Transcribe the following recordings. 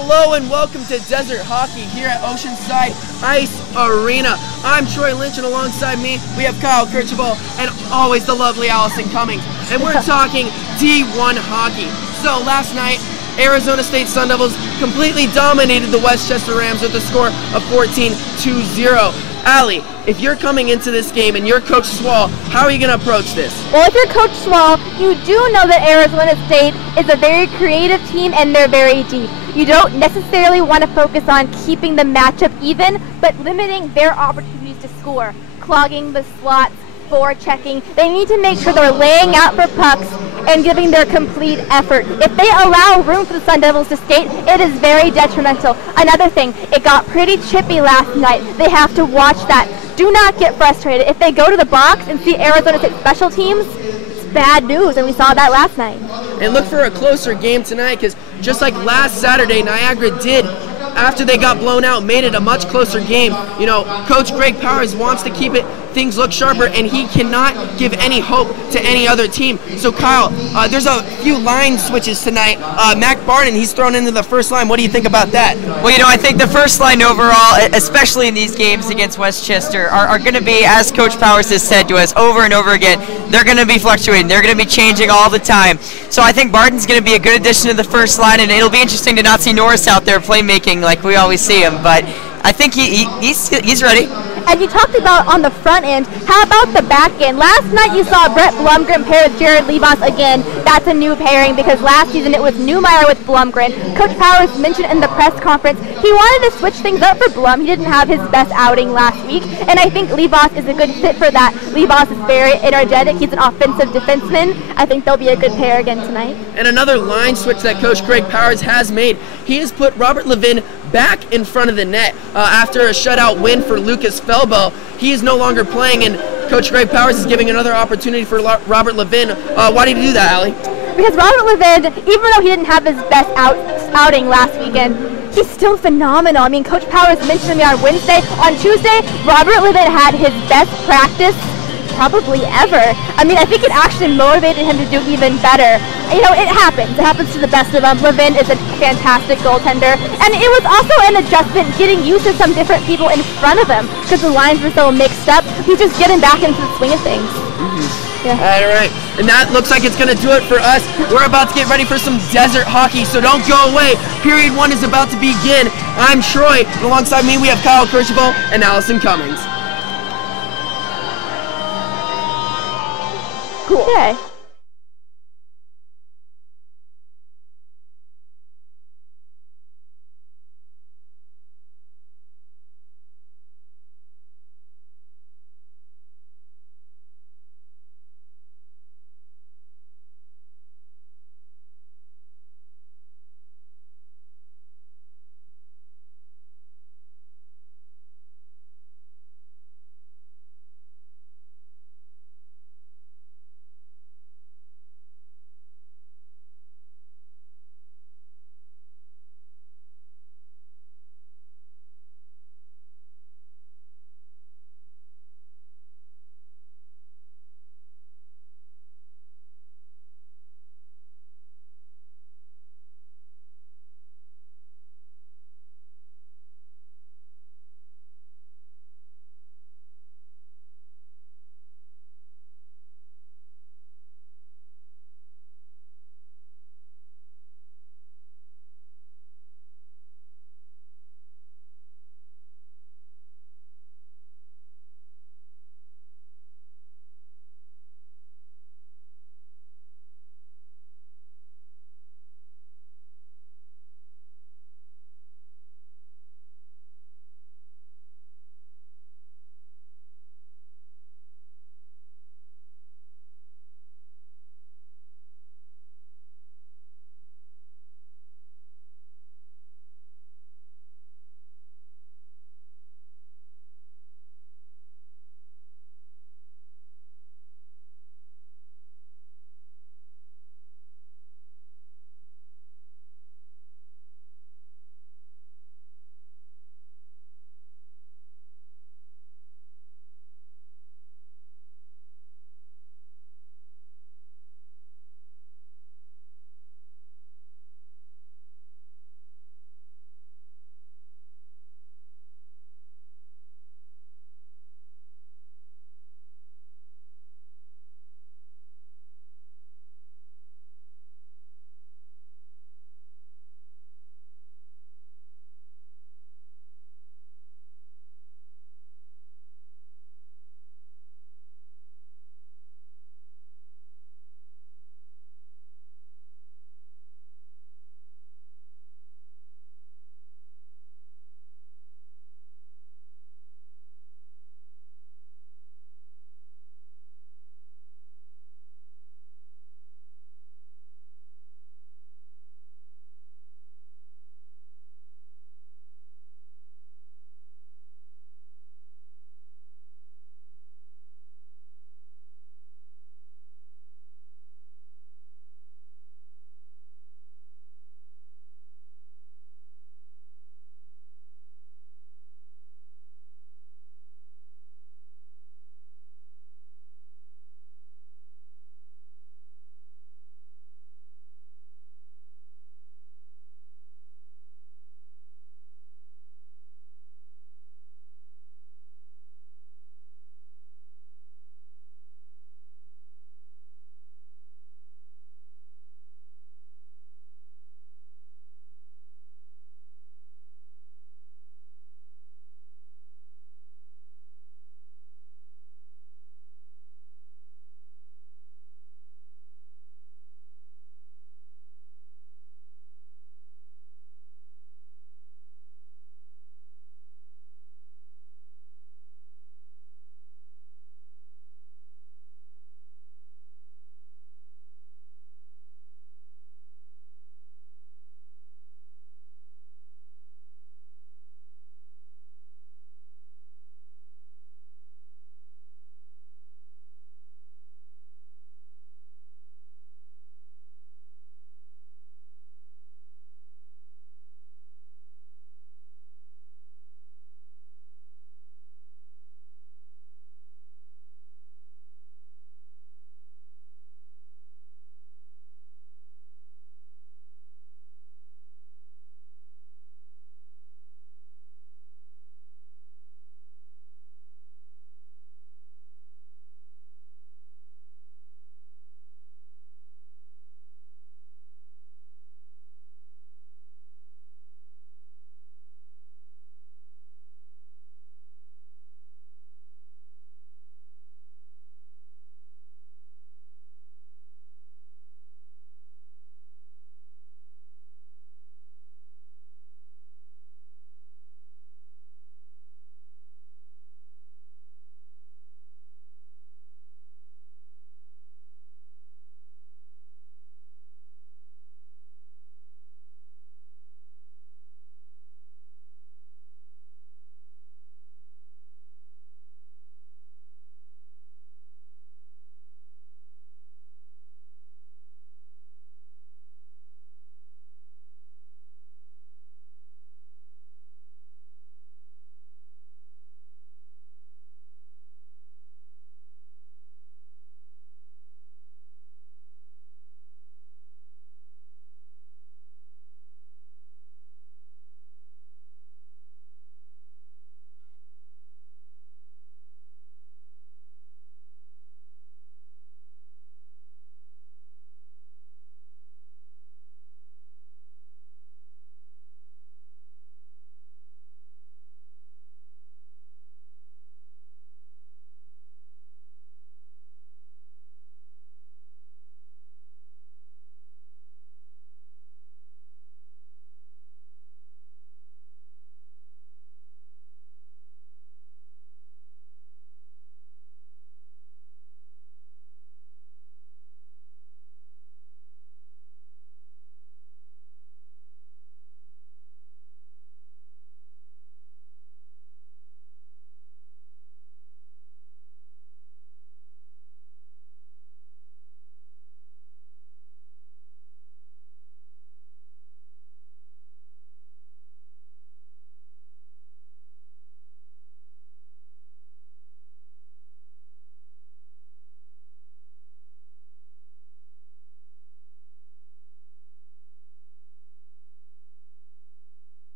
Hello and welcome to Desert Hockey here at Oceanside Ice Arena. I'm Troy Lynch, and alongside me we have Kerchaval and always the lovely Allyson Cummings. And we're talking D1 hockey. So last night, Arizona State Sun Devils completely dominated the Westchester Rams with a score of 14-0. Allie, if you're coming into this game and you're Coach Swall, how are you going to approach this? Well, if you're Coach Swall, you do know that Arizona State is a very creative team and they're very deep. You don't necessarily want to focus on keeping the matchup even, but limiting their opportunities to score, clogging the slots, forechecking. They need to make sure they're laying out for pucks and giving their complete effort. If they allow room for the Sun Devils to skate, it is very detrimental. Another thing, it got pretty chippy last night. They have to watch that. Do not get frustrated. If they go to the box and see Arizona State special teams, it's bad news, and we saw that last night. And look for a closer game tonight, because just like last Saturday, Niagara did, after they got blown out, made it a much closer game. You know, Coach Greg Powers wants to keep things look sharper, and he cannot give any hope to any other team. So Kyle, there's a few line switches tonight. Mac Barden, he's thrown into the first line. What do you think about that? Well, you know, I think the first line overall, especially in these games against Westchester, are going to be, as Coach Powers has said to us over and over again, they're going to be fluctuating. They're going to be changing all the time. So I think Barden's going to be a good addition to the first line, and it'll be interesting to not see Norris out there playmaking like we always see him. But I think he's ready. And you talked about on the front end, how about the back end? Last night you saw Brett Blumgren pair with Jared Lebas again. That's a new pairing because last season it was Newmeyer with Blumgren. Coach Powers mentioned in the press conference he wanted to switch things up for Blum. He didn't have his best outing last week, and I think Lebas is a good fit for that. Lebas is very energetic. He's an offensive defenseman. I think they'll be a good pair again tonight. And another line switch that Coach Greg Powers has made, he has put Robert Levin back in front of the net after a shutout win for Lucas Felbo. He is no longer playing, and Coach Greg Powers is giving another opportunity for Robert Levin. Why did he do that, Allie? Because Robert Levin, even though he didn't have his best outing last weekend, he's still phenomenal. I mean, Coach Powers mentioned to me on Wednesday. On Tuesday, Robert Levin had his best practice probably ever. I mean, I think it actually motivated him to do even better. You know, it happens. It happens to the best of them. Levin is a fantastic goaltender. And it was also an adjustment getting used to some different people in front of him because the lines were so mixed up. He's just getting back into the swing of things. Yeah. All right. And that looks like it's going to do it for us. We're about to get ready for some desert hockey, so don't go away. Period 1 is about to begin. I'm Troy, and alongside me we have Kerchaval and Allyson Cummings. Cool. Okay.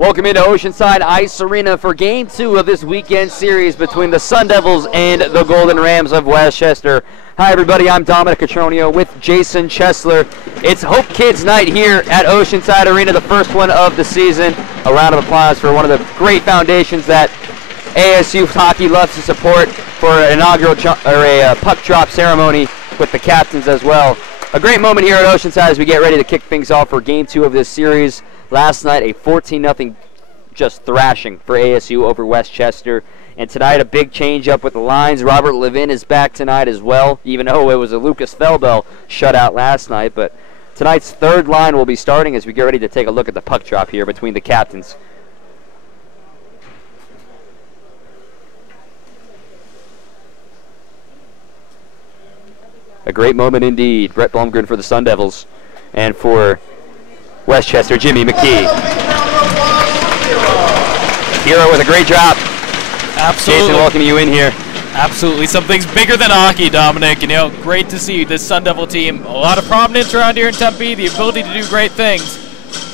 Welcome into Oceanside Ice Arena for Game 2 of this weekend series between the Sun Devils and the Golden Rams of Westchester. Hi, everybody. I'm Dominic Catronio with Jason Chesler. It's Hope Kids Night here at Oceanside Arena, the first one of the season. A round of applause for one of the great foundations that ASU hockey loves to support for an inaugural puck drop ceremony with the captains as well. A great moment here at Oceanside as we get ready to kick things off for Game 2 of this series. Last night, a 14-0 just thrashing for ASU over Westchester. And tonight, a big change-up with the lines. Robert Levin is back tonight as well, even though it was a Lucas Felbel shutout last night. But tonight's third line will be starting as we get ready to take a look at the puck drop here between the captains. A great moment indeed. Brett Blumgren for the Sun Devils. And for Westchester, Jimmy McKee. Hero with a great drop. Absolutely. Jason, welcoming you in here. Absolutely. Something's bigger than hockey, Dominic. Great to see this Sun Devil team. A lot of prominence around here in Tempe, the ability to do great things.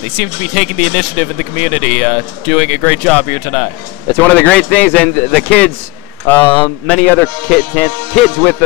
They seem to be taking the initiative in the community, doing a great job here tonight. It's one of the great things, and the kids, many other kids with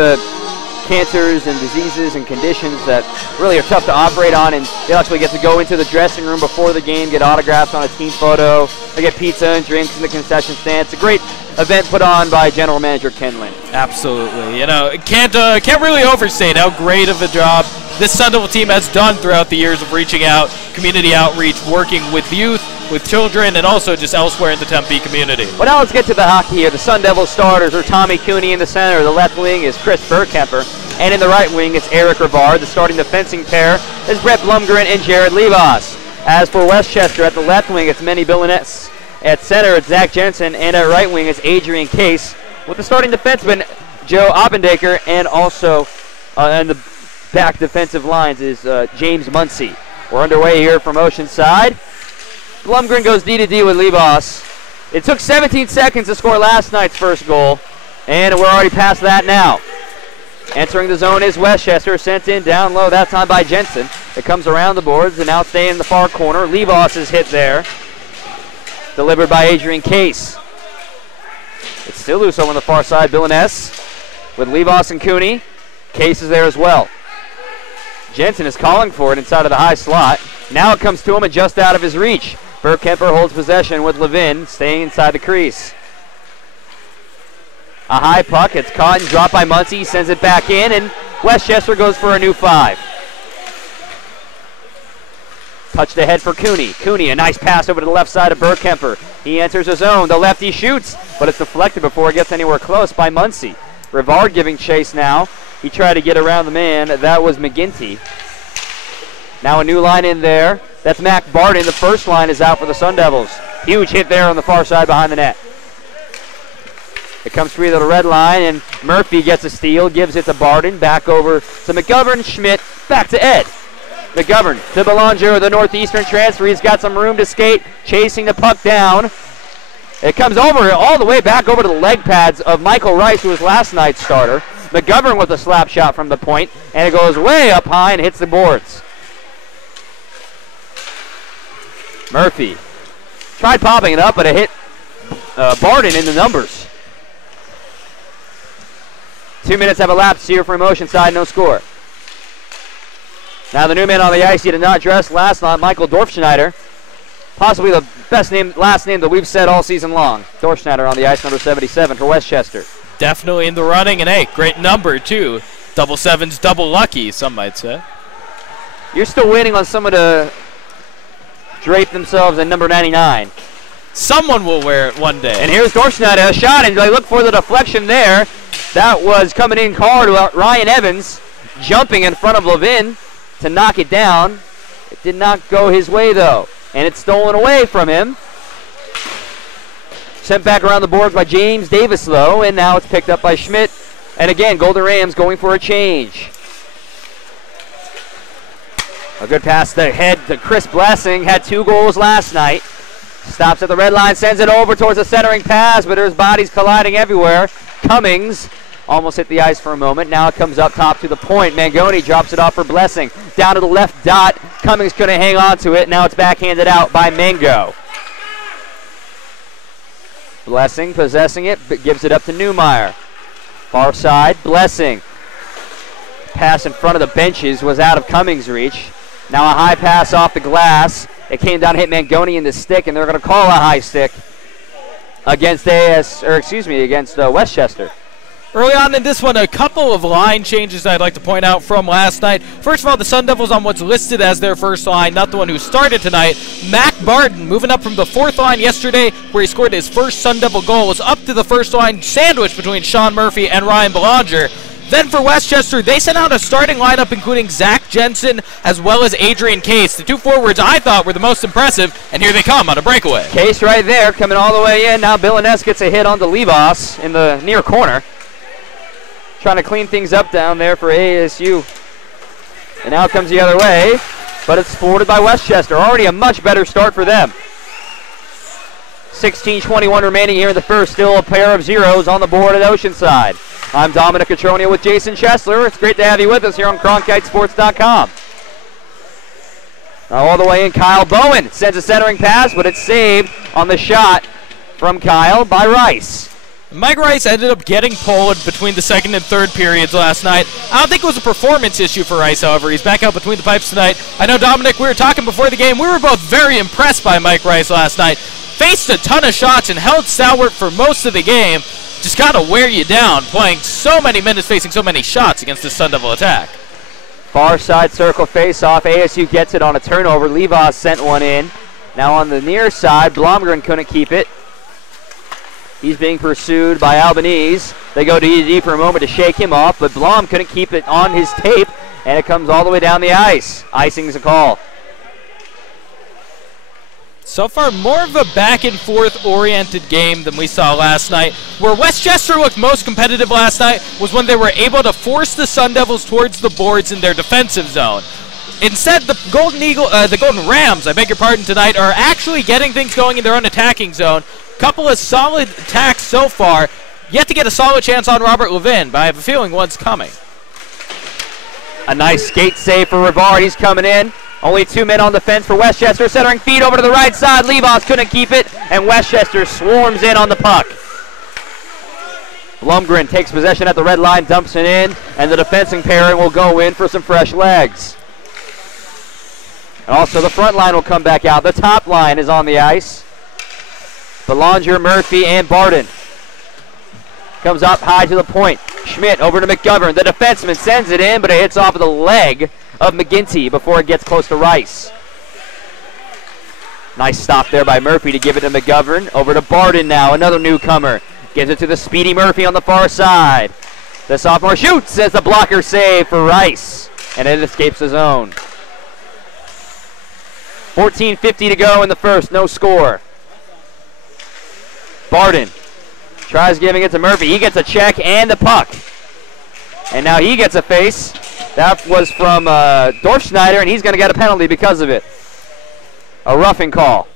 cancers and diseases and conditions that really are tough to operate on, and they actually get to go into the dressing room before the game, get autographs on a team photo, they get pizza and drinks in the concession stand. It's a great event put on by General Manager Ken Lynn. Absolutely. Can't really overstate how great of a job this Sun Devil team has done throughout the years of reaching out, community outreach, working with youth, with children, and also just elsewhere in the Tempe community. Well, now let's get to the hockey here. The Sun Devil starters are Tommy Cooney in the center. The left wing is Chris Bergkemper. And in the right wing, it's Eric Rivard. The starting defensing pair is Brett Blumgren and Jared Levas. As for Westchester, at the left wing, it's Manny Villaness. At center, it's Zach Jensen. And at right wing, it's Adrian Case. With the starting defenseman, Joe Oppendaker. And also on the back defensive lines is James Muncie. We're underway here from Oceanside. Blumgren goes D-to-D with Levas. It took 17 seconds to score last night's first goal. And we're already past that now. Entering the zone is Westchester, sent in down low, that time by Jensen. It comes around the boards and now staying in the far corner. Levas is hit there. Delivered by Adrian Case. It's still loose on the far side, Villaness with Levas and Cooney. Case is there as well. Jensen is calling for it inside of the high slot. Now it comes to him and just out of his reach. Bergkemper holds possession with Levin staying inside the crease. A high puck, it's caught and dropped by Muncie, sends it back in, and Westchester goes for a new 5. Touched ahead for Cooney. Cooney, a nice pass over to the left side of Bergkemper. He enters his zone, the lefty shoots, but it's deflected before it gets anywhere close by Muncie. Rivard giving chase now. He tried to get around the man, that was McGinty. Now a new line in there, that's Mac Barden. The first line is out for the Sun Devils. Huge hit there on the far side behind the net. It comes free to the red line, and Murphy gets a steal, gives it to Barden, back over to McGovern, Schmidt, back to Ed. McGovern to Belanger, the northeastern transfer. He's got some room to skate, chasing the puck down. It comes over all the way back over to the leg pads of Michael Rice, who was last night's starter. McGovern with a slap shot from the point, and it goes way up high and hits the boards. Murphy tried popping it up, but it hit Barden in the numbers. 2 minutes have elapsed here from Oceanside, no score. Now the new man on the ice, he did not dress last night, Michael Dorfschneider. Possibly the best last name that we've said all season long. Dorfschneider on the ice, number 77 for Westchester. Definitely in the running, and hey, great number too. Double sevens, double lucky, some might say. You're still waiting on someone to drape themselves in number 99. Someone will wear it one day. And here's Dorfschneider, a shot, and they look for the deflection there. That was coming in hard. Ryan Evans jumping in front of Levin to knock it down. It did not go his way, though. And it's stolen away from him. Sent back around the boards by James Davislow, and now it's picked up by Schmidt. And again, Golden Rams going for a change. A good pass ahead to Chris Blessing. Had 2 goals last night. Stops at the red line, sends it over towards the centering pass, but there's bodies colliding everywhere. Cummings almost hit the ice for a moment. Now it comes up top to the point. Mangoni drops it off for Blessing. Down to the left dot. Cummings couldn't hang on to it. Now it's backhanded out by Mango. Blessing possessing it, but gives it up to Newmeyer. Far side, Blessing. Pass in front of the benches was out of Cummings' reach. Now a high pass off the glass. It came down, hit Mangoni in the stick, and they're going to call a high stick against Westchester. Early on in this one, a couple of line changes I'd like to point out from last night. First of all, the Sun Devils on what's listed as their first line, not the one who started tonight. Mac Barton moving up from the fourth line yesterday, where he scored his first Sun Devil goal, was up to the first line, sandwiched between Sean Murphy and Ryan Belanger. Then for Westchester, they sent out a starting lineup including Zach Jensen as well as Adrian Case. The two forwards I thought were the most impressive, and here they come on a breakaway. Case right there coming all the way in. Now Billiness gets a hit onto Levos in the near corner. Trying to clean things up down there for ASU. And now it comes the other way, but it's forwarded by Westchester. Already a much better start for them. 16:21 remaining here in the first. Still a pair of zeros on the board at Oceanside. I'm Dominic Catronia with Jason Chesler. It's great to have you with us here on CronkiteSports.com. Now all the way in, Kyle Bowen sends a centering pass, but it's saved on the shot from Kyle by Rice. Mike Rice ended up getting pulled between the second and third periods last night. I don't think it was a performance issue for Rice, however. He's back out between the pipes tonight. I know, Dominic, we were talking before the game. We were both very impressed by Mike Rice last night. Faced a ton of shots and held stalwart for most of the game. Just got to wear you down, playing so many minutes, facing so many shots against the Sun Devil attack. Far side circle face-off. ASU gets it on a turnover. Levos sent one in. Now on the near side, Blomgren couldn't keep it. He's being pursued by Albanese. They go to ED for a moment to shake him off, but Blom couldn't keep it on his tape, and it comes all the way down the ice. Icing's a call. So far, more of a back-and-forth oriented game than we saw last night. Where Westchester looked most competitive last night was when they were able to force the Sun Devils towards the boards in their defensive zone. Instead, the Golden Rams, I beg your pardon, tonight are actually getting things going in their own attacking zone. Couple of solid attacks so far. Yet to get a solid chance on Robert Levin, but I have a feeling one's coming. A nice skate save for Rivard. He's coming in. Only 2 men on the fence for Westchester. Centering feed over to the right side. Levos couldn't keep it, and Westchester swarms in on the puck. Blumgren takes possession at the red line, dumps it in, and the defensive pairing will go in for some fresh legs. And also the front line will come back out. The top line is on the ice. Belanger, Murphy, and Barden. Comes up high to the point. Schmidt over to McGovern. The defenseman sends it in, but it hits off of the leg of McGinty before it gets close to Rice. Nice stop there by Murphy to give it to McGovern. Over to Barden now, another newcomer. Gives it to the speedy Murphy on the far side. The sophomore shoots as the blocker save for Rice, and it escapes the zone. 14:50 to go in the first, no score. Barden tries giving it to Murphy. He gets a check and the puck. And now he gets a face. That was from Dorfschneider, and he's going to get a penalty because of it. A roughing call.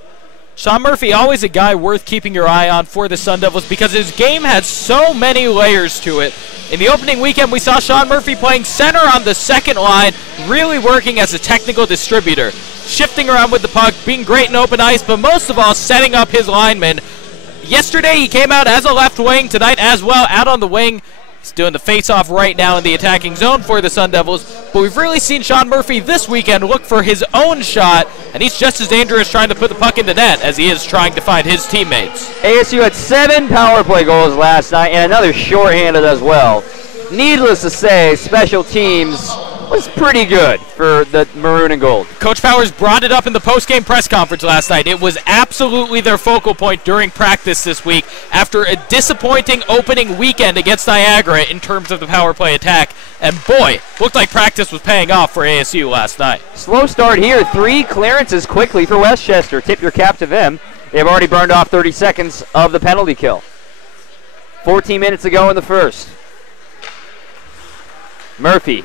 Sean Murphy, always a guy worth keeping your eye on for the Sun Devils because his game has so many layers to it. In the opening weekend, we saw Sean Murphy playing center on the second line, really working as a technical distributor, shifting around with the puck, being great in open ice, but most of all, setting up his linemen. Yesterday, he came out as a left wing. Tonight, as well, out on the wing. He's doing the face-off right now in the attacking zone for the Sun Devils. But we've really seen Sean Murphy this weekend look for his own shot, and he's just as dangerous trying to put the puck into net as he is trying to find his teammates. ASU had 7 power play goals last night and another shorthanded as well. Needless to say, special teams was pretty good for the Maroon and Gold. Coach Powers brought it up in the post-game press conference last night. It was absolutely their focal point during practice this week after a disappointing opening weekend against Niagara in terms of the power play attack. And boy, looked like practice was paying off for ASU last night. Slow start here. 3 clearances quickly for Westchester. Tip your cap to them. They've already burned off 30 seconds of the penalty kill. 14 minutes to go in the first. Murphy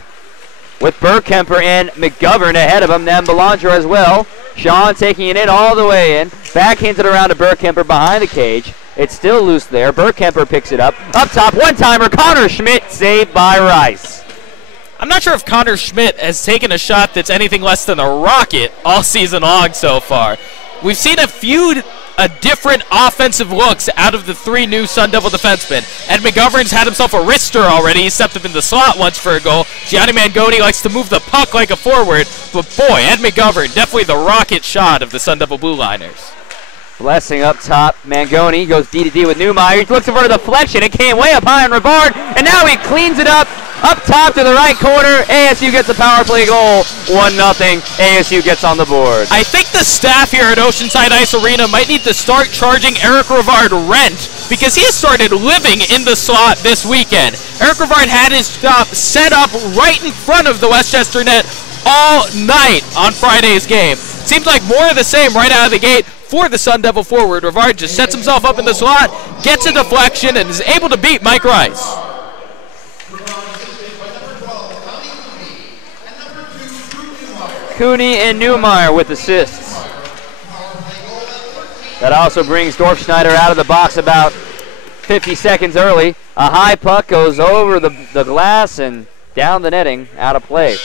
with Burkemper and McGovern ahead of him, then Belanger as well. Sean taking it in all the way in. Backhands it around to Burkemper behind the cage. It's still loose there. Burkemper picks it up. Up top, one-timer, Connor Schmidt saved by Rice. I'm not sure if Connor Schmidt has taken a shot that's anything less than a rocket all season long so far. We've seen a few a different offensive looks out of the 3 new Sun Devil defensemen. Ed McGovern's had himself a wrister already. He stepped up in the slot once for a goal. Gianni Mangoni likes to move the puck like a forward, but boy, Ed McGovern, definitely the rocket shot of the Sun Devil Blue Liners. Blessing up top. Mangoni goes D-to-D with Newmeyer. He looks for the deflection. It came way up high on Rivard, and now he cleans it up top to the right corner. ASU gets a power play goal. 1-0. ASU gets on the board. I think the staff here at Oceanside Ice Arena might need to start charging Eric Rivard rent, because he has started living in the slot this weekend. Eric Rivard had his stop set up right in front of the Westchester net all night on Friday's game. Seems like more of the same right out of the gate for the Sun Devil forward. Rivard just sets himself up in the slot, gets a deflection, and is able to beat Mike Rice. Cooney and Newmeyer with assists. That also brings Dorfschneider out of the box about 50 seconds early. A high puck goes over the glass and down the netting, out of play.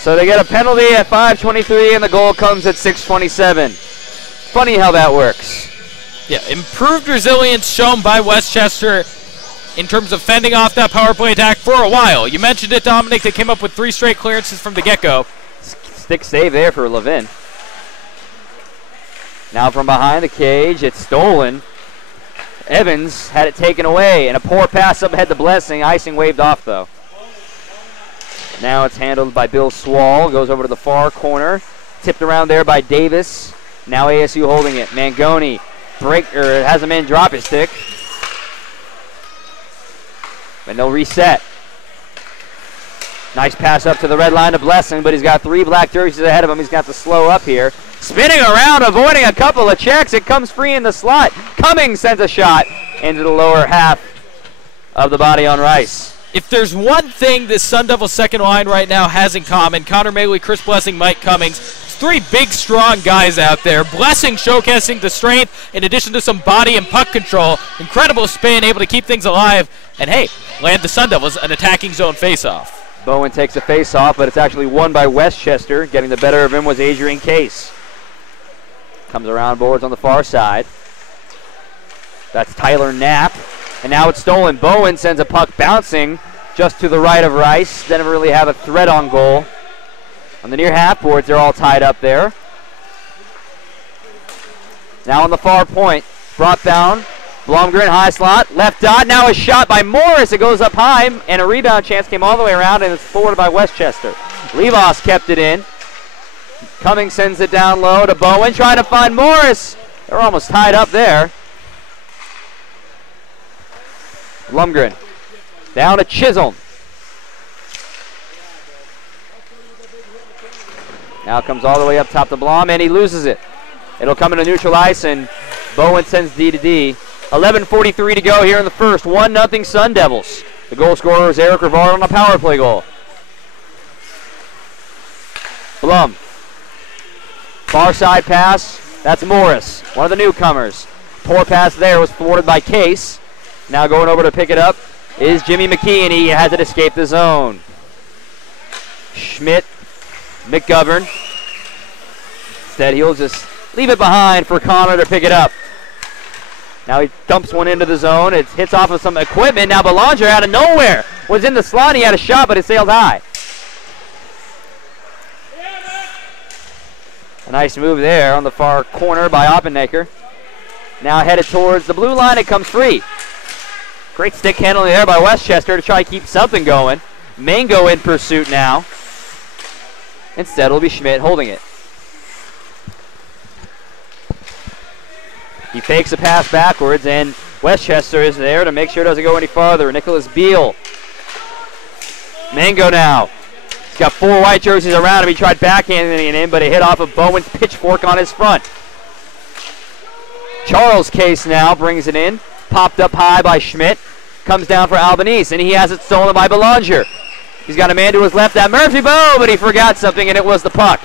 So they get a penalty at 5:23, and the goal comes at 6:27. Funny how that works. Yeah, improved resilience shown by Westchester in terms of fending off that power play attack for a while. You mentioned it, Dominic. They came up with 3 straight clearances from the get-go. Stick save there for Levin. Now from behind the cage, it's stolen. Evans had it taken away, and a poor pass up ahead to Blessing. Icing waved off, though. Now it's handled by Bill Swall. Goes over to the far corner. Tipped around there by Davis. Now ASU holding it. Mangoni has a man drop his stick. But no reset. Nice pass up to the red line to Blessing, but he's got 3 black jerseys ahead of him. He's got to slow up here. Spinning around, avoiding a couple of checks. It comes free in the slot. Cummings sends a shot into the lower half of the body on Rice. If there's one thing this Sun Devil second line right now has in common, Connor Maley, Chris Blessing, Mike Cummings, 3 big, strong guys out there. Blessing showcasing the strength in addition to some body and puck control. Incredible spin, able to keep things alive. And hey, land the Sun Devils an attacking zone faceoff. Bowen takes a face-off, but it's actually won by Westchester. Getting the better of him was Adrian Case. Comes around boards on the far side. That's Tyler Knapp. And now it's stolen. Bowen sends a puck bouncing just to the right of Rice. Didn't really have a threat on goal. On the near half boards, they're all tied up there. Now on the far point, brought down. Blumgren, high slot, left dot. Now a shot by Morris. It goes up high, and a rebound chance came all the way around, and it's forwarded by Westchester. Levos kept it in. Cummings sends it down low to Bowen, trying to find Morris. They're almost tied up there. Blumgren down to Chisholm. Now comes all the way up top to Blom, and he loses it. It'll come into neutral ice, and Bowen sends D-to-D. 11:43 to go here in the first. 1-0 Sun Devils. The goal scorer is Eric Rivard on a power play goal. Blum. Far side pass. That's Morris, one of the newcomers. Poor pass there was thwarted by Case. Now going over to pick it up is Jimmy McKee, and he has it escape the zone. Schmidt, McGovern. Instead, he'll just leave it behind for Connor to pick it up. Now he dumps one into the zone. It hits off of some equipment. Now Belanger out of nowhere was in the slot. He had a shot, but it sailed high. A nice move there on the far corner by Oppennecker. Now headed towards the blue line. It comes free. Great stick handling there by Westchester to try to keep something going. Mango in pursuit now. Instead, it'll be Schmidt holding it. He fakes a pass backwards, and Westchester is there to make sure it doesn't go any farther. Nicholas Beal. Mango now. He's got 4 white jerseys around him. He tried backhanding it in, but it hit off of Bowen's pitchfork on his front. Charles Case now brings it in. Popped up high by Schmidt. Comes down for Albanese, and he has it stolen by Belanger. He's got a man to his left at Murphy Bow, but he forgot something, and it was the puck.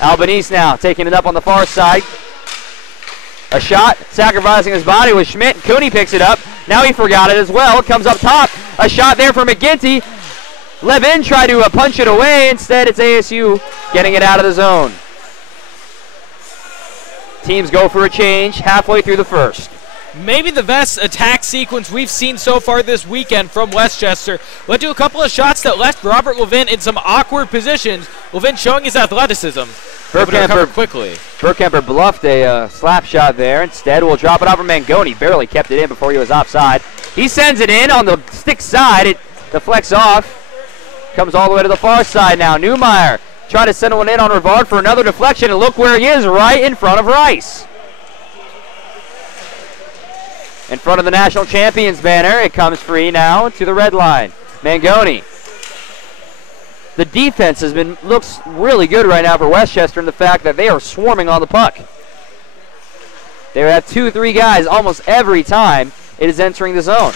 Albanese now taking it up on the far side. A shot, sacrificing his body with Schmidt. Cooney picks it up. Now he forgot it as well. Comes up top. A shot there for McGinty. Levin tried to punch it away. Instead, it's ASU getting it out of the zone. Teams go for a change halfway through the first. Maybe the best attack sequence we've seen so far this weekend from Westchester led to a couple of shots that left Robert Levin in some awkward positions. Levin showing his athleticism. Burkemper bluffed a slap shot there. Instead, we'll drop it off for Mangoni. Barely kept it in before he was offside. He sends it in on the stick side. It deflects off. Comes all the way to the far side now. Newmeyer trying to send one in on Rivard for another deflection. And look where he is, right in front of Rice. In front of the national champions banner. It comes free now to the red line. Mangoni. The defense looks really good right now for Westchester in the fact that they are swarming on the puck. They have 2-3 guys almost every time it is entering the zone.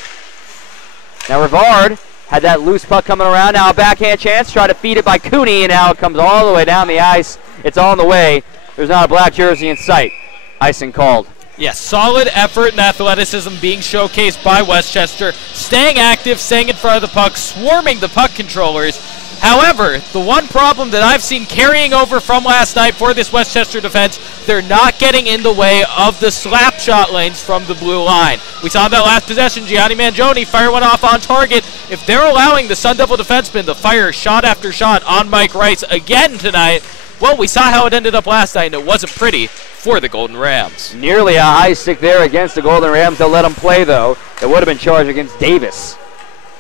Now Rivard had that loose puck coming around. Now a backhand chance. Try to feed it by Cooney, and now it comes all the way down the ice. It's on the way. There's not a black jersey in sight. Icing called. Yes, solid effort and athleticism being showcased by Westchester. Staying active, staying in front of the puck, swarming the puck controllers. However, the one problem that I've seen carrying over from last night for this Westchester defense, they're not getting in the way of the slap shot lanes from the blue line. We saw in that last possession, Gianni Mangione fire one off on target. If they're allowing the Sun Devil defenseman to fire shot after shot on Mike Rice again tonight, well, we saw how it ended up last night, and it wasn't pretty for the Golden Rams. Nearly a high stick there against the Golden Rams. They'll let them play, though. It would have been charged against Davis.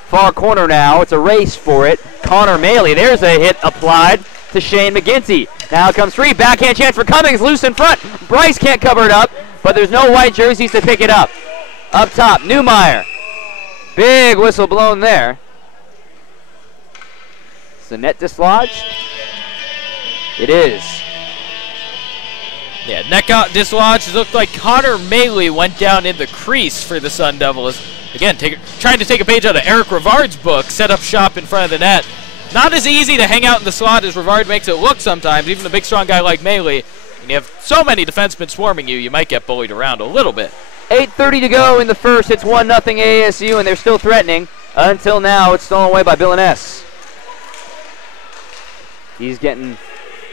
Far corner now. It's a race for it. Connor Maley. There's a hit applied to Shane McGinty. Now it comes free. Backhand chance for Cummings. Loose in front. Bryce can't cover it up, but there's no white jerseys to pick it up. Up top, Newmeyer. Big whistle blown there. Is the net dislodged? It is. Yeah, net got dislodged. It looked like Connor Maley went down in the crease for the Sun Devils. Again, trying to take a page out of Eric Rivard's book, set up shop in front of the net. Not as easy to hang out in the slot as Rivard makes it look sometimes, even a big strong guy like Maley. And you have so many defensemen swarming you, you might get bullied around a little bit. 8:30 to go in the first. It's 1-0 ASU, and they're still threatening. Until now, it's stolen away by Villaness. He's getting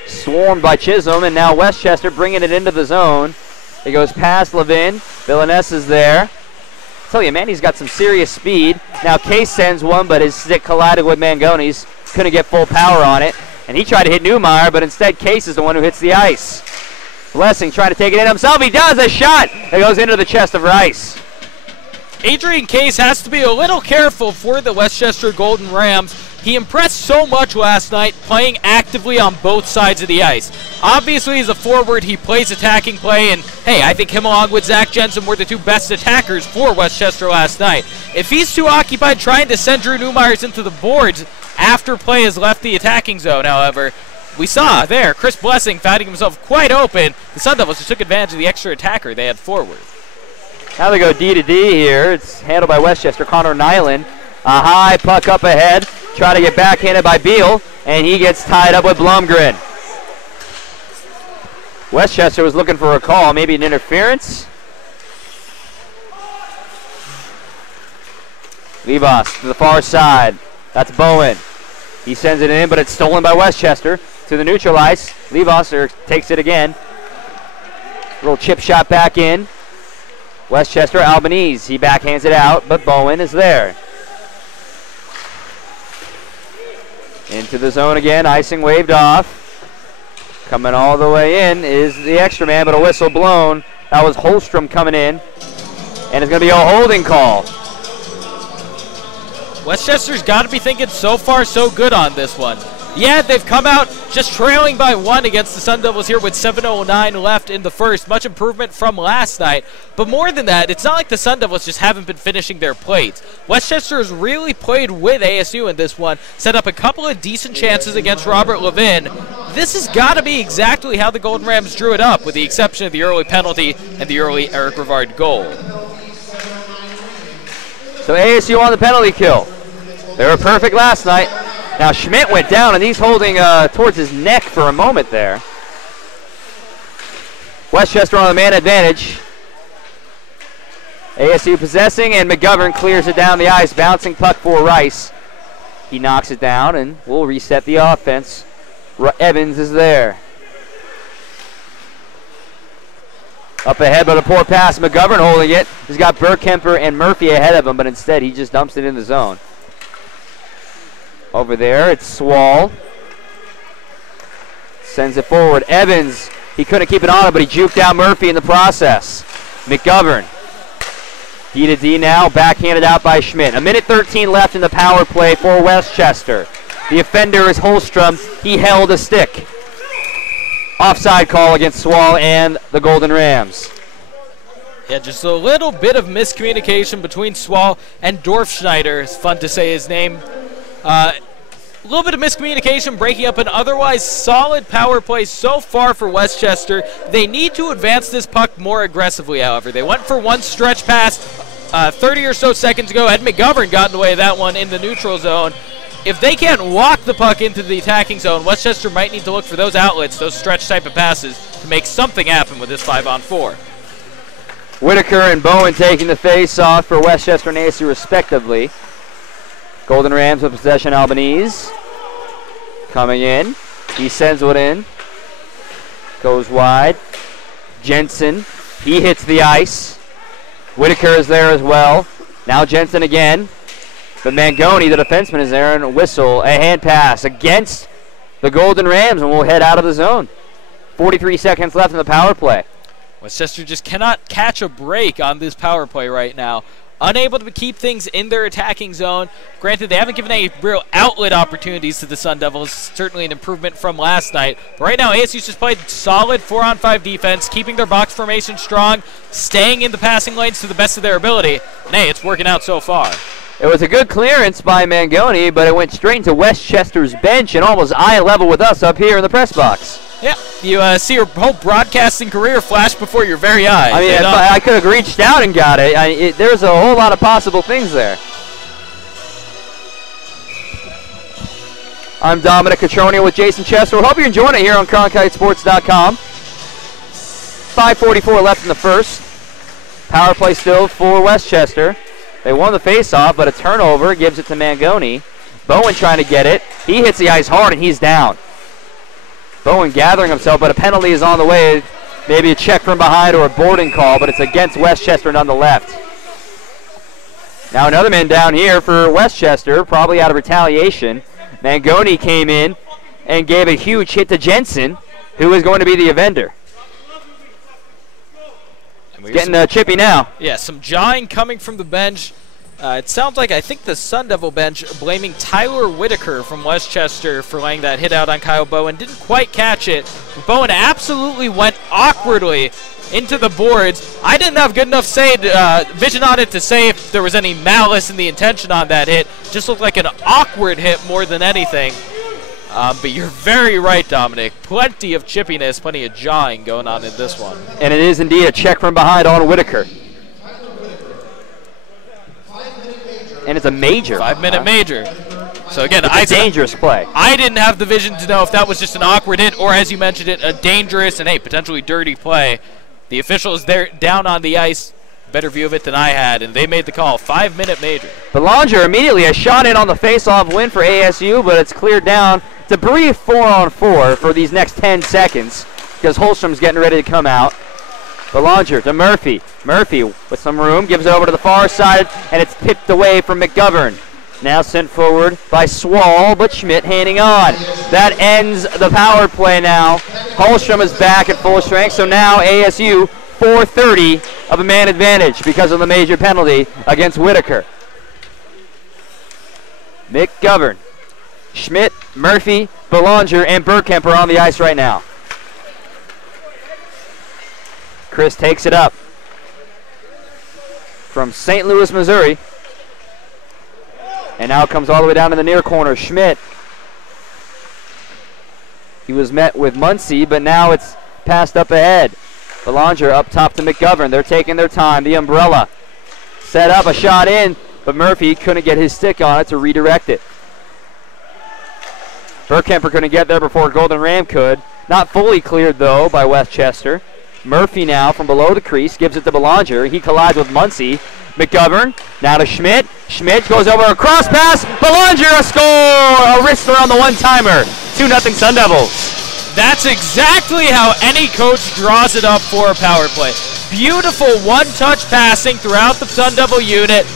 swarmed by Chisholm, and now Westchester bringing it into the zone. It goes past Levin. Villaness is there. I tell you, man, he's got some serious speed. Now Case sends one, but his stick collided with Mangoni's. Couldn't get full power on it. And he tried to hit Newmeyer, but instead Case is the one who hits the ice. Blessing trying to take it in himself. He does a shot. It goes into the chest of Rice. Adrian Case has to be a little careful for the Westchester Golden Rams. He impressed so much last night, playing actively on both sides of the ice. Obviously, as a forward, he plays attacking play, and hey, I think him along with Zach Jensen were the two best attackers for Westchester last night. If he's too occupied trying to send Drew Newmeyers into the boards after play has left the attacking zone, however, we saw there Chris Blessing finding himself quite open. The Sun Devils just took advantage of the extra attacker they had forward. Now they go D to D here. It's handled by Westchester. Connor Nyland. A high puck up ahead. Trying to get backhanded by Beal, and he gets tied up with Blumgren. Westchester was looking for a call, maybe an interference. Levas to the far side. That's Bowen. He sends it in, but it's stolen by Westchester to the neutral ice. Levas takes it again. Little chip shot back in. Westchester, Albanese. He backhands it out, but Bowen is there. Into the zone again, icing waved off. Coming all the way in is the extra man, but a whistle blown. That was Holstrom coming in, and it's going to be a holding call. Westchester's got to be thinking so far so good on this one. Yeah, they've come out just trailing by 1 against the Sun Devils here with 7:09 left in the first. Much improvement from last night. But more than that, it's not like the Sun Devils just haven't been finishing their plays. Westchester has really played with ASU in this one, set up a couple of decent chances against Robert Levin. This has got to be exactly how the Golden Rams drew it up, with the exception of the early penalty and the early Eric Rivard goal. So ASU on the penalty kill. They were perfect last night. Now Schmidt went down, and he's holding towards his neck for a moment there. Westchester on the man advantage. ASU possessing, and McGovern clears it down the ice. Bouncing puck for Rice. He knocks it down, and we'll reset the offense. Evans is there. Up ahead, but a poor pass. McGovern holding it. He's got Burkemper and Murphy ahead of him, but instead he just dumps it in the zone. Over there, it's Swall. Sends it forward. Evans, he couldn't keep it on him, but he juked out Murphy in the process. McGovern. D to D now, backhanded out by Schmidt. 1:13 left in the power play for Westchester. The offender is Holstrom. He held a stick. Offside call against Swall and the Golden Rams. Yeah, just a little bit of miscommunication between Swall and Dorfschneider. It's fun to say his name. A little bit of miscommunication breaking up an otherwise solid power play so far for Westchester. They need to advance this puck more aggressively, however. They went for one stretch pass 30 or so seconds ago. Ed McGovern got in the way of that one in the neutral zone. If they can't walk the puck into the attacking zone, Westchester might need to look for those outlets, those stretch type of passes, to make something happen with this 5-on-4. Whitaker and Bowen taking the face-off for Westchester and ASU respectively. Golden Rams with possession. Albanese coming in. He sends it in. Goes wide. Jensen, he hits the ice. Whitaker is there as well. Now Jensen again. But Mangoni, the defenseman, is there, and a whistle, a hand pass against the Golden Rams, and we'll head out of the zone. 43 seconds left in the power play. Westchester just cannot catch a break on this power play right now. Unable to keep things in their attacking zone. Granted, they haven't given any real outlet opportunities to the Sun Devils. Certainly an improvement from last night. But right now, ASU's just played solid 4-on-5 defense, keeping their box formation strong, staying in the passing lanes to the best of their ability. And hey, it's working out so far. It was a good clearance by Mangoni, but it went straight into Westchester's bench and almost eye level with us up here in the press box. Yeah, you see your whole broadcasting career flash before your very eyes. I mean, I could have reached out and got it. There's a whole lot of possible things there. I'm Dominic Catroni with Jason Chester. We hope you're enjoying it here on CronkiteSports.com. 5:44 left in the first. Power play still for Westchester. They won the face-off, but a turnover gives it to Mangoni. Bowen trying to get it. He hits the ice hard, and he's down. Bowen gathering himself, but a penalty is on the way. Maybe a check from behind or a boarding call, but it's against Westchester on the left. Now another man down here for Westchester, probably out of retaliation. Mangoni came in and gave a huge hit to Jensen, who is going to be the offender. Getting chippy now. Yeah, some jawing coming from the bench. It sounds like, I think, the Sun Devil bench blaming Tyler Whitaker from Westchester for laying that hit out on Kyle Bowen. Didn't quite catch it. Bowen absolutely went awkwardly into the boards. I didn't have good enough vision on it to say if there was any malice in the intention on that hit. Just looked like an awkward hit more than anything. But you're very right, Dominic. Plenty of chippiness, plenty of jawing going on in this one. And it is indeed a check from behind on Whitaker. And it's a major. 5-minute major. So again, it's a dangerous play. I didn't have the vision to know if that was just an awkward hit or, as you mentioned it, a dangerous and, hey, potentially dirty play. The officials there down on the ice, better view of it than I had, and they made the call. 5-minute major. Belanger immediately a shot in on the face-off win for ASU, but it's cleared down. It's a brief 4-on-4 for these next 10 seconds because Holstrom's getting ready to come out. Belanger to Murphy. Murphy with some room, gives it over to the far side, and it's pipped away from McGovern. Now sent forward by Swall, but Schmidt handing on. That ends the power play now. Holstrom is back at full strength, so now ASU 4:30 of a man advantage because of the major penalty against Whitaker. McGovern, Schmidt, Murphy, Belanger, and Burkemp are on the ice right now. Chris takes it up from St. Louis, Missouri. And now it comes all the way down to the near corner. Schmidt. He was met with Muncie, but now it's passed up ahead. Belanger up top to McGovern. They're taking their time. The umbrella. Set up, a shot in, but Murphy couldn't get his stick on it to redirect it. Burkemper couldn't get there before Golden Ram could. Not fully cleared, though, by Westchester. Murphy now from below the crease gives it to Belanger. He collides with Muncie. McGovern, now to Schmidt. Schmidt goes over a cross pass. Belanger, a score! A wrister on the one-timer. 2-0 Sun Devils. That's exactly how any coach draws it up for a power play. Beautiful one-touch passing throughout the Sun Devil unit.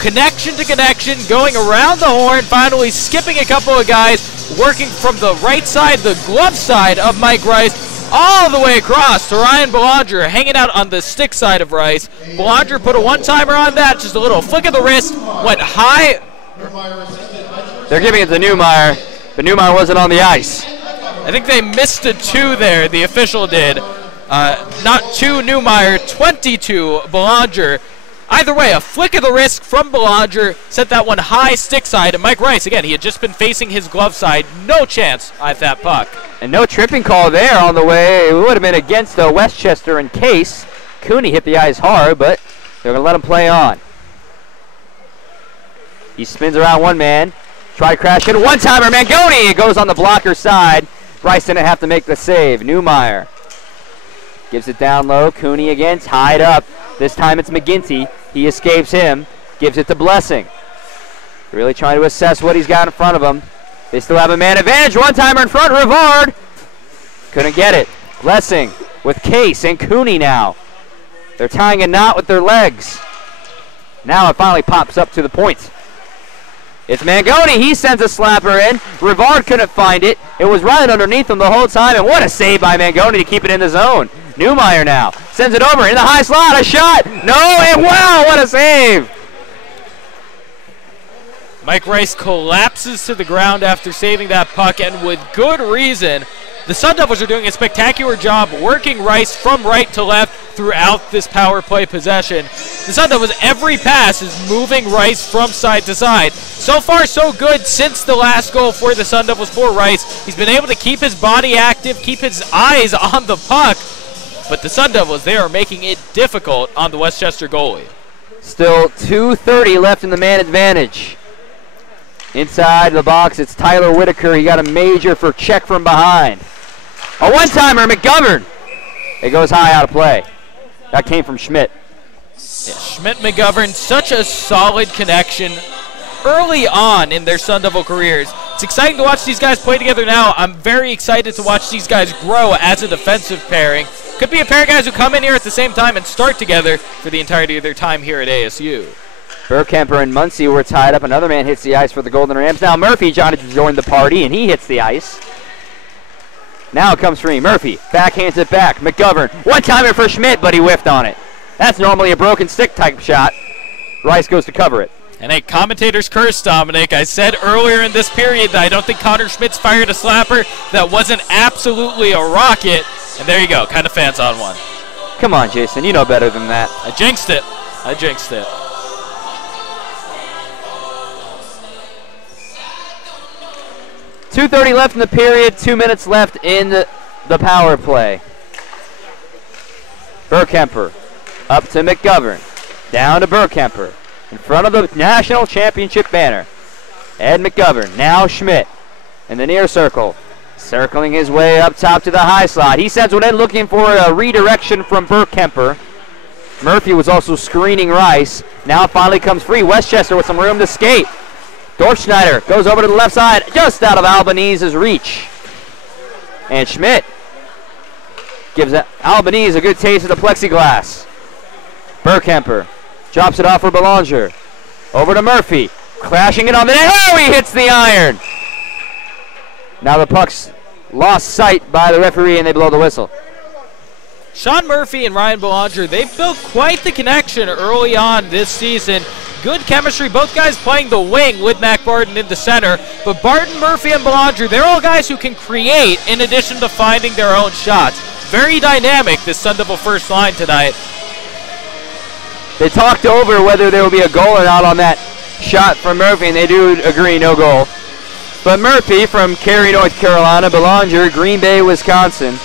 Connection to connection, going around the horn, finally skipping a couple of guys, working from the right side, the glove side of Mike Rice, all the way across to Ryan Belanger, hanging out on the stick side of Rice. Belanger put a one-timer on that, just a little flick of the wrist, went high. They're giving it to Newmeyer, but Newmeyer wasn't on the ice. I think they missed a 2 there, the official did. Not 2 Newmeyer, 22 Belanger. Either way, a flick of the wrist from Belanger sent that one high stick side, and Mike Rice, again, he had just been facing his glove side. No chance at that puck. And no tripping call there on the way. It would have been against Westchester in case. Cooney hit the ice hard, but they're going to let him play on. He spins around one man. Try to crash in. One-timer, Mangoni. It goes on the blocker side. Rice didn't have to make the save. Newmeyer gives it down low. Cooney again, tied up. This time it's McGinty. He escapes him. Gives it to Blessing. Really trying to assess what he's got in front of him. They still have a man advantage. One-timer in front. Rivard couldn't get it. Blessing with Case and Cooney now. They're tying a knot with their legs. Now it finally pops up to the point. It's Mangoni. He sends a slapper in. Rivard couldn't find it. It was right underneath him the whole time, and what a save by Mangoni to keep it in the zone. Newmeyer now sends it over in the high slot. A shot. No, and wow, what a save. Mike Rice collapses to the ground after saving that puck, and with good reason. The Sun Devils are doing a spectacular job working Rice from right to left throughout this power play possession. The Sun Devils, every pass is moving Rice from side to side. So far, so good since the last goal for the Sun Devils for Rice. He's been able to keep his body active, keep his eyes on the puck. But the Sun Devils, they are making it difficult on the Westchester goalie. Still 2:30 left in the man advantage. Inside the box, it's Tyler Whitaker. He got a major for check from behind. A one-timer, McGovern. It goes high out of play. That came from Schmidt. Yeah, Schmidt-McGovern, such a solid connection early on in their Sun Devil careers. It's exciting to watch these guys play together now. I'm very excited to watch these guys grow as a defensive pairing. Could be a pair of guys who come in here at the same time and start together for the entirety of their time here at ASU. Burkemper and Muncie were tied up. Another man hits the ice for the Golden Rams. Now Murphy trying to join the party, and he hits the ice. Now it comes free. Murphy backhands it back. McGovern, one-timer for Schmidt, but he whiffed on it. That's normally a broken stick type shot. Rice goes to cover it. And a commentator's curse, Dominic. I said earlier in this period that I don't think Connor Schmitz fired a slapper that wasn't absolutely a rocket. And there you go, kind of fans on one. Come on, Jason, you know better than that. I jinxed it. I jinxed it. .230 left in the period, 2 minutes left in the power play. Burkemper up to McGovern, down to Burkemper, in front of the national championship banner. Ed McGovern, now Schmidt, in the near circle, circling his way up top to the high slot. He sends one in looking for a redirection from Burkemper. Murphy was also screening Rice. Now it finally comes free. Westchester with some room to skate. Dorfschneider goes over to the left side, just out of Albanese's reach. And Schmidt gives Albanese a good taste of the plexiglass. Burkemper drops it off for Belanger. Over to Murphy, crashing it on the net. Oh, he hits the iron. Now the puck's lost sight by the referee, and they blow the whistle. Sean Murphy and Ryan Belanger, they've built quite the connection early on this season. Good chemistry, both guys playing the wing with Mac Barton in the center. But Barton, Murphy, and Belanger, they're all guys who can create in addition to finding their own shots. Very dynamic, this Sun Devil first line tonight. They talked over whether there will be a goal or not on that shot from Murphy, and they do agree, no goal. But Murphy from Cary, North Carolina, Belanger, Green Bay, Wisconsin.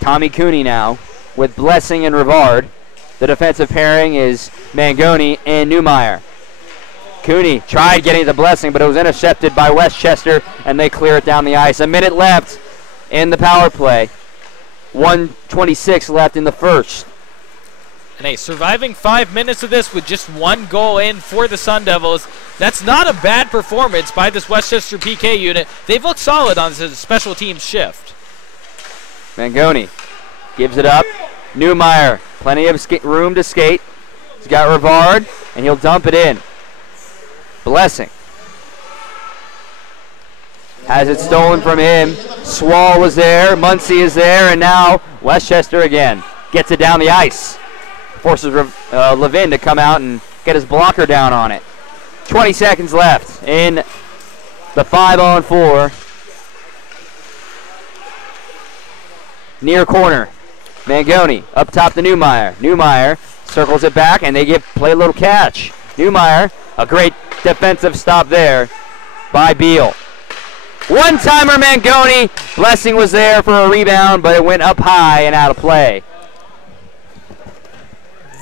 Tommy Cooney now with Blessing and Rivard. The defensive pairing is Mangoni and Newmeyer. Cooney tried getting the Blessing, but it was intercepted by Westchester, and they clear it down the ice. A minute left in the power play. 1:26 left in the first. And hey, surviving 5 minutes of this with just 1 goal in for the Sun Devils, that's not a bad performance by this Westchester PK unit. They've looked solid on this special teams shift. Mangoni gives it up. Newmeyer, plenty of room to skate. He's got Rivard, and he'll dump it in. Blessing has it stolen from him. Swall was there, Muncie is there, and now Westchester again gets it down the ice. Forces Levin to come out and get his blocker down on it. 20 seconds left in the 5-on-4. Near corner. Mangoni up top to Newmeyer. Newmeyer circles it back, and they play a little catch. Newmeyer, a great defensive stop there by Beal. One-timer Mangoni. Blessing was there for a rebound, but it went up high and out of play.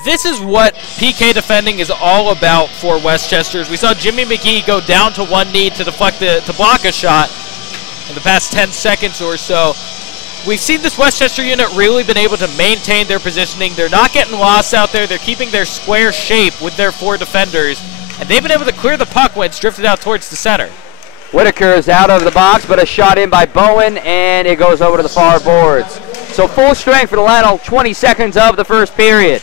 This is what PK defending is all about for Westchester. We saw Jimmy McGee go down to one knee to to block a shot in the past 10 seconds or so. We've seen this Westchester unit really been able to maintain their positioning. They're not getting lost out there. They're keeping their square shape with their 4 defenders, and they've been able to clear the puck when it's drifted out towards the center. Whitaker is out of the box, but a shot in by Bowen, and it goes over to the far boards. So full strength for the final 20 seconds of the first period.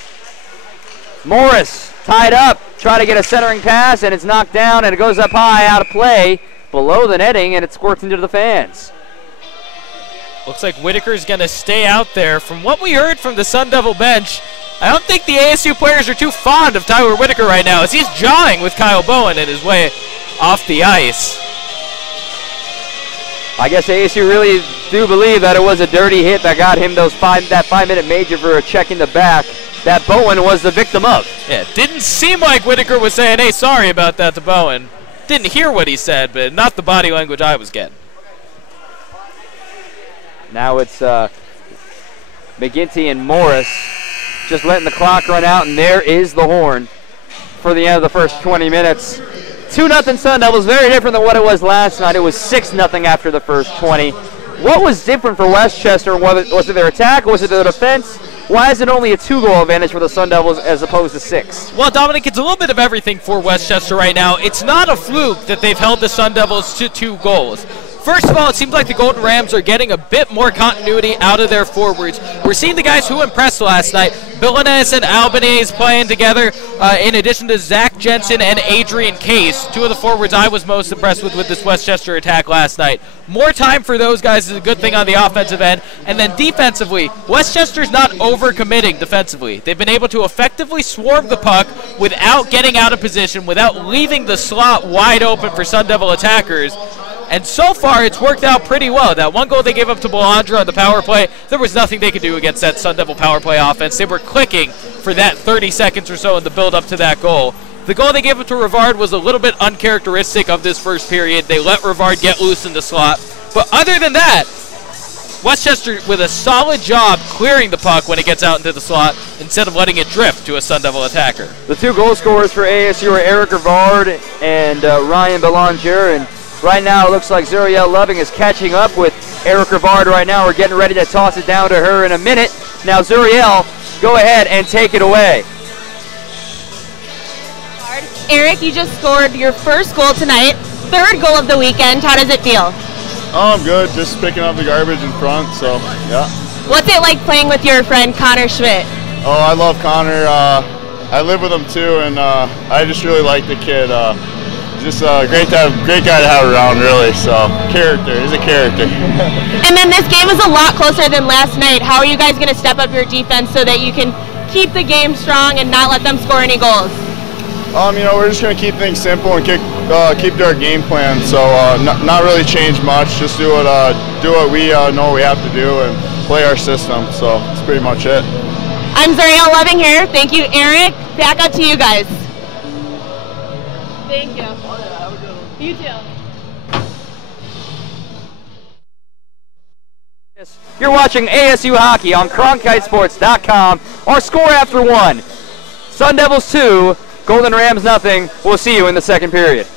Morris tied up, trying to get a centering pass, and it's knocked down, and it goes up high, out of play, below the netting, and it squirts into the fans. Looks like Whitaker's going to stay out there. From what we heard from the Sun Devil bench, I don't think the ASU players are too fond of Tyler Whitaker right now, as he's jawing with Kyle Bowen in his way off the ice. I guess ASU really do believe that it was a dirty hit that got him that 5-minute major for a check in the back that Bowen was the victim of. Yeah, didn't seem like Whitaker was saying, hey, sorry about that to Bowen. Didn't hear what he said, but not the body language I was getting. Now it's McGinty and Morris just letting the clock run out, and there is the horn for the end of the first 20 minutes. 2-0 Sun Devils, very different than what it was last night. It was 6-0 after the first 20. What was different for Westchester? Was it their attack? Was it their defense? Why is it only a 2-goal advantage for the Sun Devils as opposed to 6? Well, Dominic, it's a little bit of everything for Westchester right now. It's not a fluke that they've held the Sun Devils to 2 goals. First of all, it seems like the Golden Rams are getting a bit more continuity out of their forwards. We're seeing the guys who impressed last night. Billines and Albanese playing together, in addition to Zach Jensen and Adrian Case, 2 of the forwards I was most impressed with this Westchester attack last night. More time for those guys is a good thing on the offensive end. And then defensively, Westchester's not overcommitting defensively. They've been able to effectively swarm the puck without getting out of position, without leaving the slot wide open for Sun Devil attackers. And so far, it's worked out pretty well. That 1 goal they gave up to Bolandra on the power play, there was nothing they could do against that Sun Devil power play offense. They were clicking for that 30 seconds or so in the build-up to that goal. The goal they gave up to Rivard was a little bit uncharacteristic of this first period. They let Rivard get loose in the slot. But other than that, Westchester with a solid job clearing the puck when it gets out into the slot instead of letting it drift to a Sun Devil attacker. The 2 goal scorers for ASU are Eric Rivard and Ryan Belanger, and right now it looks like Zuriel Loving is catching up with Eric Rivard right now. We're getting ready to toss it down to her in a minute. Now Zuriel, go ahead and take it away. Eric, you just scored your first goal tonight, 3rd goal of the weekend. How does it feel? Oh, I'm good. Just picking up the garbage in front, so yeah. What's it like playing with your friend Connor Schmidt? Oh, I love Connor. I live with him too, and I just really like the kid. Just a great guy to have around, really. So character, he's a character. And then this game is a lot closer than last night. How are you guys going to step up your defense so that you can keep the game strong and not let them score any goals? We're just going to keep things simple and keep to our game plan. So not really change much. Just do what we know we have to do and play our system. So that's pretty much it. I'm Zuriel Loving here. Thank you, Eric. Back up to you guys. Thank you. You too. You're watching ASU Hockey on CronkiteSports.com. Our score after 1. Sun Devils 2, Golden Rams nothing. We'll see you in the second period.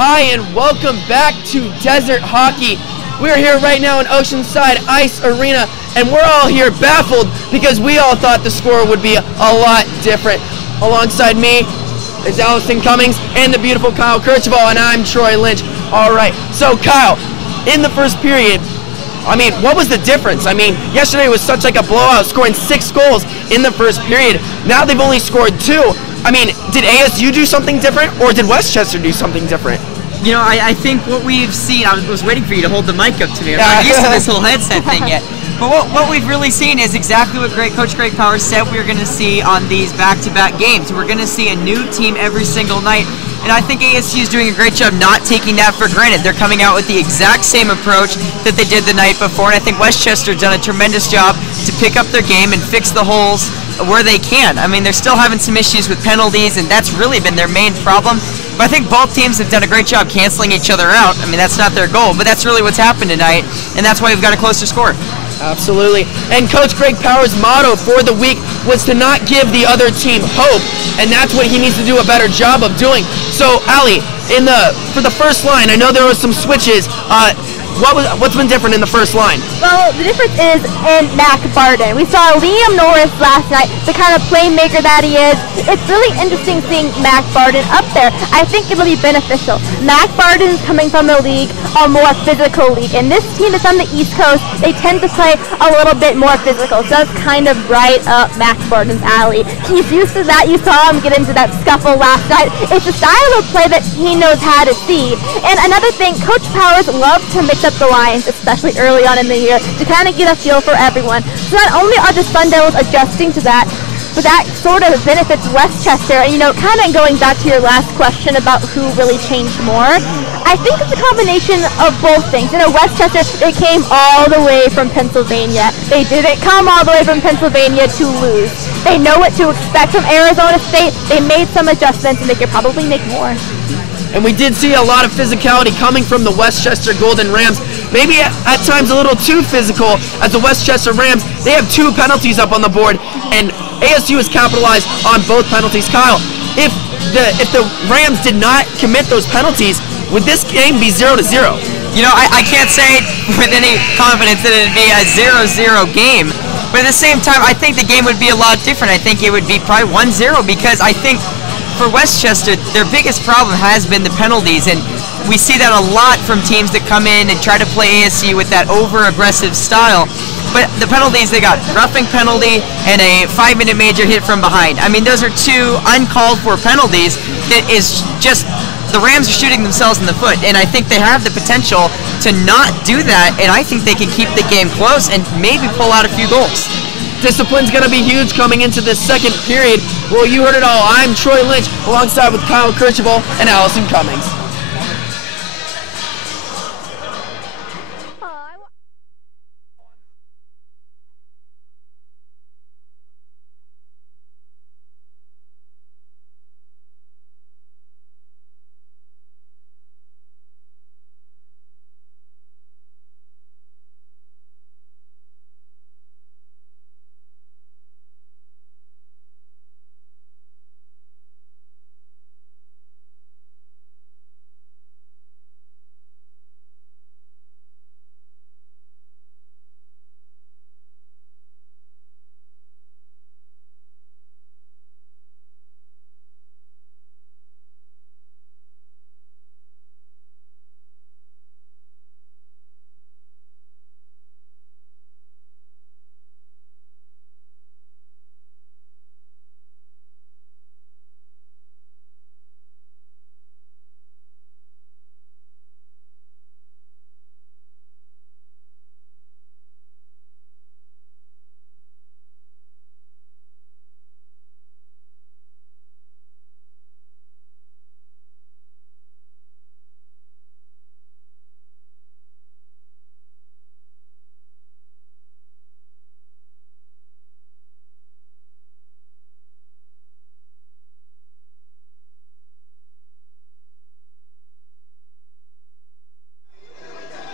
Hi, and welcome back to Desert Hockey. We're here right now in Oceanside Ice Arena, and we're all here baffled because we all thought the score would be a lot different. Alongside me is Allyson Cummings and the beautiful Kyle Kerchaval, and I'm Troy Lynch. All right, so Kyle, in the first period, what was the difference? Yesterday was such like a blowout, scoring 6 goals in the first period. Now they've only scored 2. Did ASU do something different, or did Westchester do something different? I think what we've seen, I was waiting for you to hold the mic up to me. I'm not used to this whole headset thing yet. But what we've really seen is exactly what Coach Greg Powers said we were going to see on these back-to-back games. We're going to see a new team every single night. And I think ASU is doing a great job not taking that for granted. They're coming out with the exact same approach that they did the night before. And I think Westchester's done a tremendous job to pick up their game and fix the holes where they can. They're still having some issues with penalties, and that's really been their main problem. But I think both teams have done a great job canceling each other out. That's not their goal, but that's really what's happened tonight, and that's why we've got a closer score. Absolutely. And Coach Greg Powers' motto for the week was to not give the other team hope, and that's what he needs to do a better job of doing. So, Allie, for the first line, I know there were some switches. What's been different in the first line? Well, the difference is in Mac Barden. We saw Liam Norris last night, the kind of playmaker that he is. It's really interesting seeing Mac Barden up there. I think it'll be beneficial. Mac Barden's coming from a more physical league, and this team is on the East Coast. They tend to play a little bit more physical, so that's kind of right up Mac Barden's alley. He's used to that. You saw him get into that scuffle last night. It's a style of play that he knows how to see. And another thing, Coach Powers loves to mix up the lines, especially early on in the year, to kind of get a feel for everyone. So not only are the Sun Devils adjusting to that, but that sort of benefits Westchester. And, kind of going back to your last question about who really changed more, I think it's a combination of both things. Westchester, they came all the way from Pennsylvania. They didn't come all the way from Pennsylvania to lose. They know what to expect from Arizona State. They made some adjustments, and they could probably make more. And we did see a lot of physicality coming from the Westchester Golden Rams. Maybe at times a little too physical, as the Westchester Rams, they have 2 penalties up on the board, and ASU has capitalized on both penalties. Kyle, if the Rams did not commit those penalties, would this game be 0-0? I can't say with any confidence that it would be a 0-0 game, but at the same time, I think the game would be a lot different. I think it would be probably 1-0, because I think for Westchester, their biggest problem has been the penalties, and we see that a lot from teams that come in and try to play ASU with that over-aggressive style. But the penalties, they got roughing penalty and a 5-minute major hit from behind. Those are 2 uncalled for penalties that is just, the Rams are shooting themselves in the foot, and I think they have the potential to not do that, and I think they can keep the game close and maybe pull out a few goals. Discipline's going to be huge coming into this second period. Well, you heard it all. I'm Troy Lynch, alongside with Kyle Kerchaval and Allyson Cummings.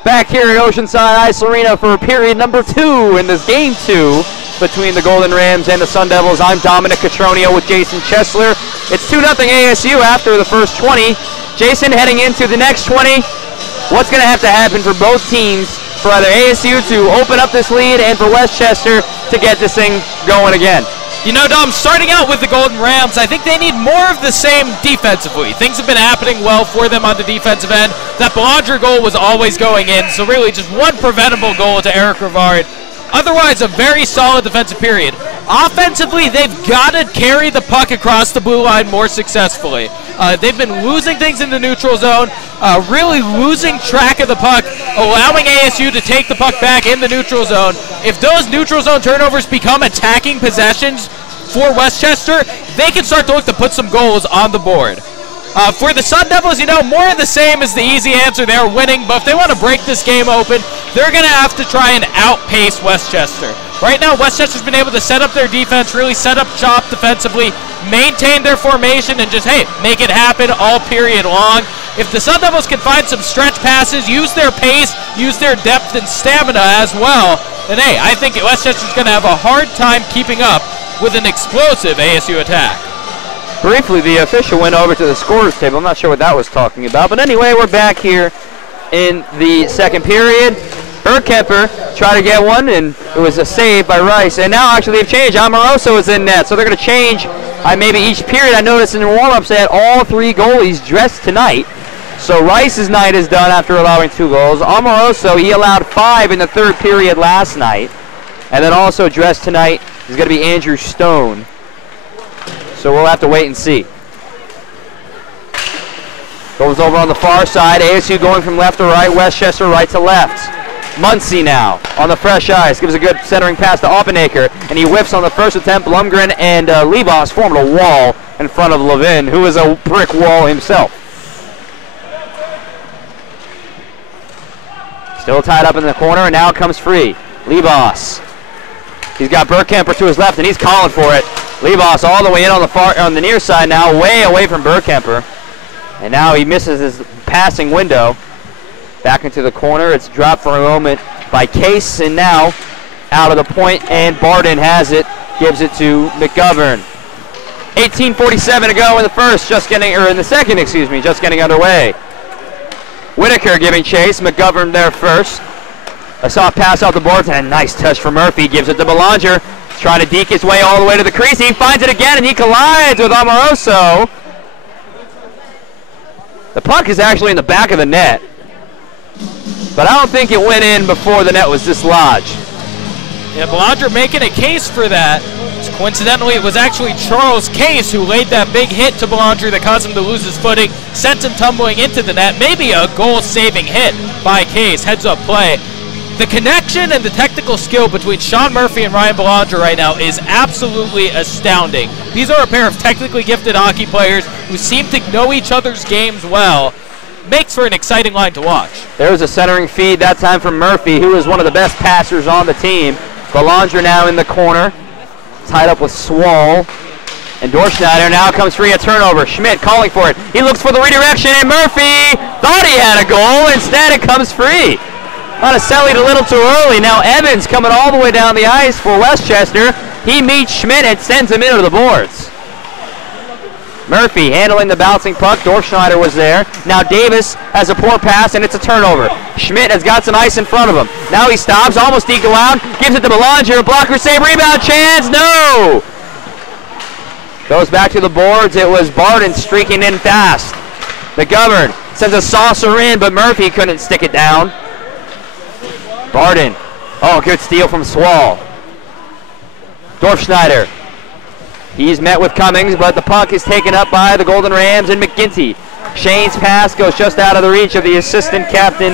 Back here at Oceanside Ice Arena for period number 2 in this game 2 between the Golden Rams and the Sun Devils. I'm Dominic Catronio with Jason Chesler. It's 2-0 ASU after the first 20. Jason, heading into the next 20, what's going to have to happen for both teams, for either ASU to open up this lead and for Westchester to get this thing going again? You know, Dom, starting out with the Golden Rams, I think they need more of the same defensively. Things have been happening well for them on the defensive end. That Belanger goal was always going in, so really just one preventable goal to Eric Rivard. Otherwise, a very solid defensive period. Offensively, they've got to carry the puck across the blue line more successfully. They've been losing things in the neutral zone, really losing track of the puck, allowing ASU to take the puck back in the neutral zone. If those neutral zone turnovers become attacking possessions for Westchester, they can start to look to put some goals on the board. For the Sun Devils, you know, more of the same is the easy answer. They're winning, but if they want to break this game open, they're going to have to try and outpace Westchester. Right now, Westchester's been able to set up their defense, really set up shop defensively, maintain their formation, and just, hey, make it happen all period long. If the Sun Devils can find some stretch passes, use their pace, use their depth and stamina as well, then, hey, I think Westchester's going to have a hard time keeping up with an explosive ASU attack. Briefly, the official went over to the scorer's table. I'm not sure what that was talking about. But anyway, we're back here in the second period. Bergkemper tried to get one, and it was a save by Rice. And now, actually, they've changed. Amoroso is in net, so they're going to change maybe each period. I noticed in the warm-ups they had all three goalies dressed tonight. So Rice's night is done after allowing 2 goals. Amoroso, he allowed 5 in the third period last night. And then also dressed tonight is going to be Andrew Stone. So we'll have to wait and see. Goes over on the far side. ASU going from left to right. Westchester right to left. Muncie now on the fresh ice. Gives a good centering pass to Oppenaker. And he whiffs on the first attempt. Blumgren and Lebos formed a wall in front of Levin, who is a brick wall himself. Still tied up in the corner, and now it comes free. Lebos. He's got Bergkemper to his left, and he's calling for it. Lebos all the way in on the near side now, way away from Bergkemper. And now he misses his passing window. Back into the corner. It's dropped for a moment by Case, and now out of the point, and Barden has it. Gives it to McGovern. 18:47 to go in the second, just getting underway. Whitaker giving chase. McGovern there first. A soft pass off the boards, and a nice touch from Murphy. Gives it to Belanger. Trying to deke his way all the way to the crease. He finds it again, and he collides with Amoroso. The puck is actually in the back of the net, but I don't think it went in before the net was dislodged. Yeah, Belanger making a case for that. Coincidentally, it was actually Charles Case who laid that big hit to Belanger that caused him to lose his footing, sent him tumbling into the net. Maybe a goal-saving hit by Case, heads-up play. The connection and the technical skill between Sean Murphy and Ryan Belanger right now is absolutely astounding. These are a pair of technically gifted hockey players who seem to know each other's games well. Makes for an exciting line to watch. There's a centering feed, that time from Murphy, who is one of the best passers on the team. Belanger now in the corner, tied up with Swall. And Dorschneider now comes free, a turnover. Schmidt calling for it. He looks for the redirection, and Murphy thought he had a goal. Instead, it comes free. Monticelli a little too early. Now Evans coming all the way down the ice for Westchester. He meets Schmidt and sends him into the boards. Murphy handling the bouncing puck. Dorfschneider was there. Now Davis has a poor pass, and it's a turnover. Schmidt has got some ice in front of him. Now he stops, almost deked out, gives it to Belanger. Blocker save, rebound chance. No! Goes back to the boards. It was Barden streaking in fast. McGovern sends a saucer in, but Murphy couldn't stick it down. Barden. Oh, good steal from Swall. Dorfschneider. He's met with Cummings, but the puck is taken up by the Golden Rams and McGinty. Shane's pass goes just out of the reach of the assistant captain,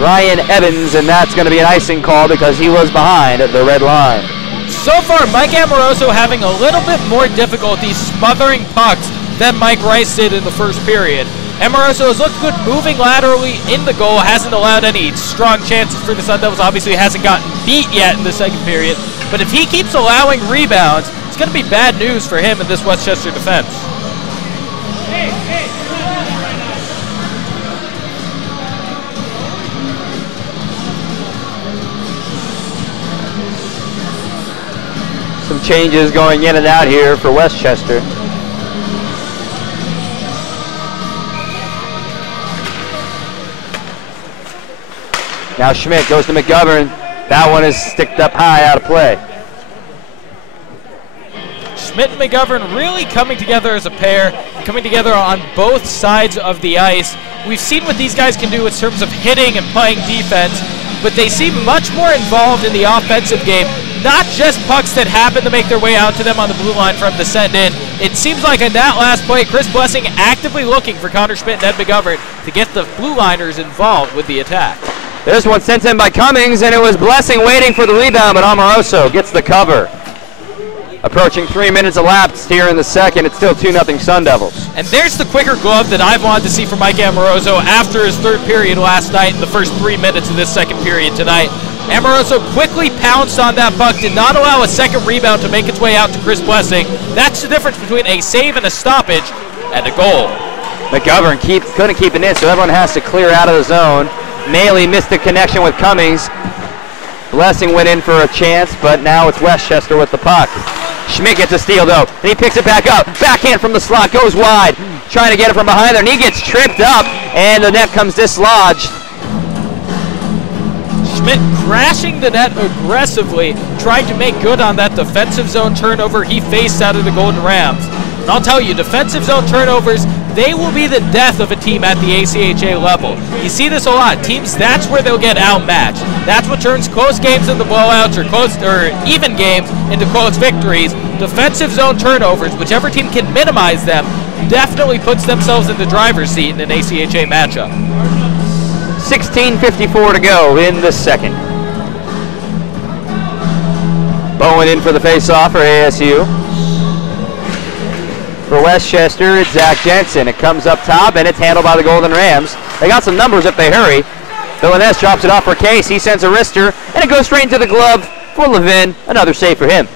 Ryan Evans, and that's going to be an icing call because he was behind the red line. So far, Mike Amoroso having a little bit more difficulty smothering pucks than Mike Rice did in the first period. Amoroso has looked good moving laterally in the goal, hasn't allowed any strong chances for the Sun Devils. Obviously hasn't gotten beat yet in the second period. But if he keeps allowing rebounds, it's going to be bad news for him in this Westchester defense. Some changes going in and out here for Westchester. Now Schmidt goes to McGovern. That one is sticked up high, out of play. Schmidt and McGovern really coming together as a pair, coming together on both sides of the ice. We've seen what these guys can do in terms of hitting and playing defense, but they seem much more involved in the offensive game. Not just pucks that happen to make their way out to them on the blue line for them to send in. It seems like in that last play, Chris Blessing actively looking for Connor Schmidt and Ed McGovern to get the blue liners involved with the attack. This one sent in by Cummings, and it was Blessing waiting for the rebound, but Amoroso gets the cover. Approaching 3 minutes elapsed here in the second. It's still 2-0 Sun Devils. And there's the quicker glove that I've wanted to see from Mike Amoroso after his third period last night in the first 3 minutes of this second period tonight. Amoroso quickly pounced on that puck, did not allow a second rebound to make its way out to Chris Blessing. That's the difference between a save and a stoppage and a goal. McGovern couldn't keep it in, so everyone has to clear out of the zone. Maley missed the connection with Cummings. Blessing went in for a chance, but now it's Westchester with the puck. Schmidt gets a steal, though, and he picks it back up. Backhand from the slot, goes wide, trying to get it from behind there, and he gets tripped up, and the net comes dislodged. Schmidt crashing the net aggressively, trying to make good on that defensive zone turnover he faced out of the Golden Rams. And I'll tell you, defensive zone turnovers, they will be the death of a team at the ACHA level. You see this a lot. Teams, that's where they'll get outmatched. That's what turns close games into blowouts or even games into close victories. Defensive zone turnovers, whichever team can minimize them, definitely puts themselves in the driver's seat in an ACHA matchup. 16:54 to go in the second. Bowen in for the face-off for ASU. For Westchester, it's Zach Jensen. It comes up top, and it's handled by the Golden Rams. They got some numbers if they hurry. Villaness drops it off for Case. He sends a wrister, and it goes straight into the glove for Levin. Another save for him.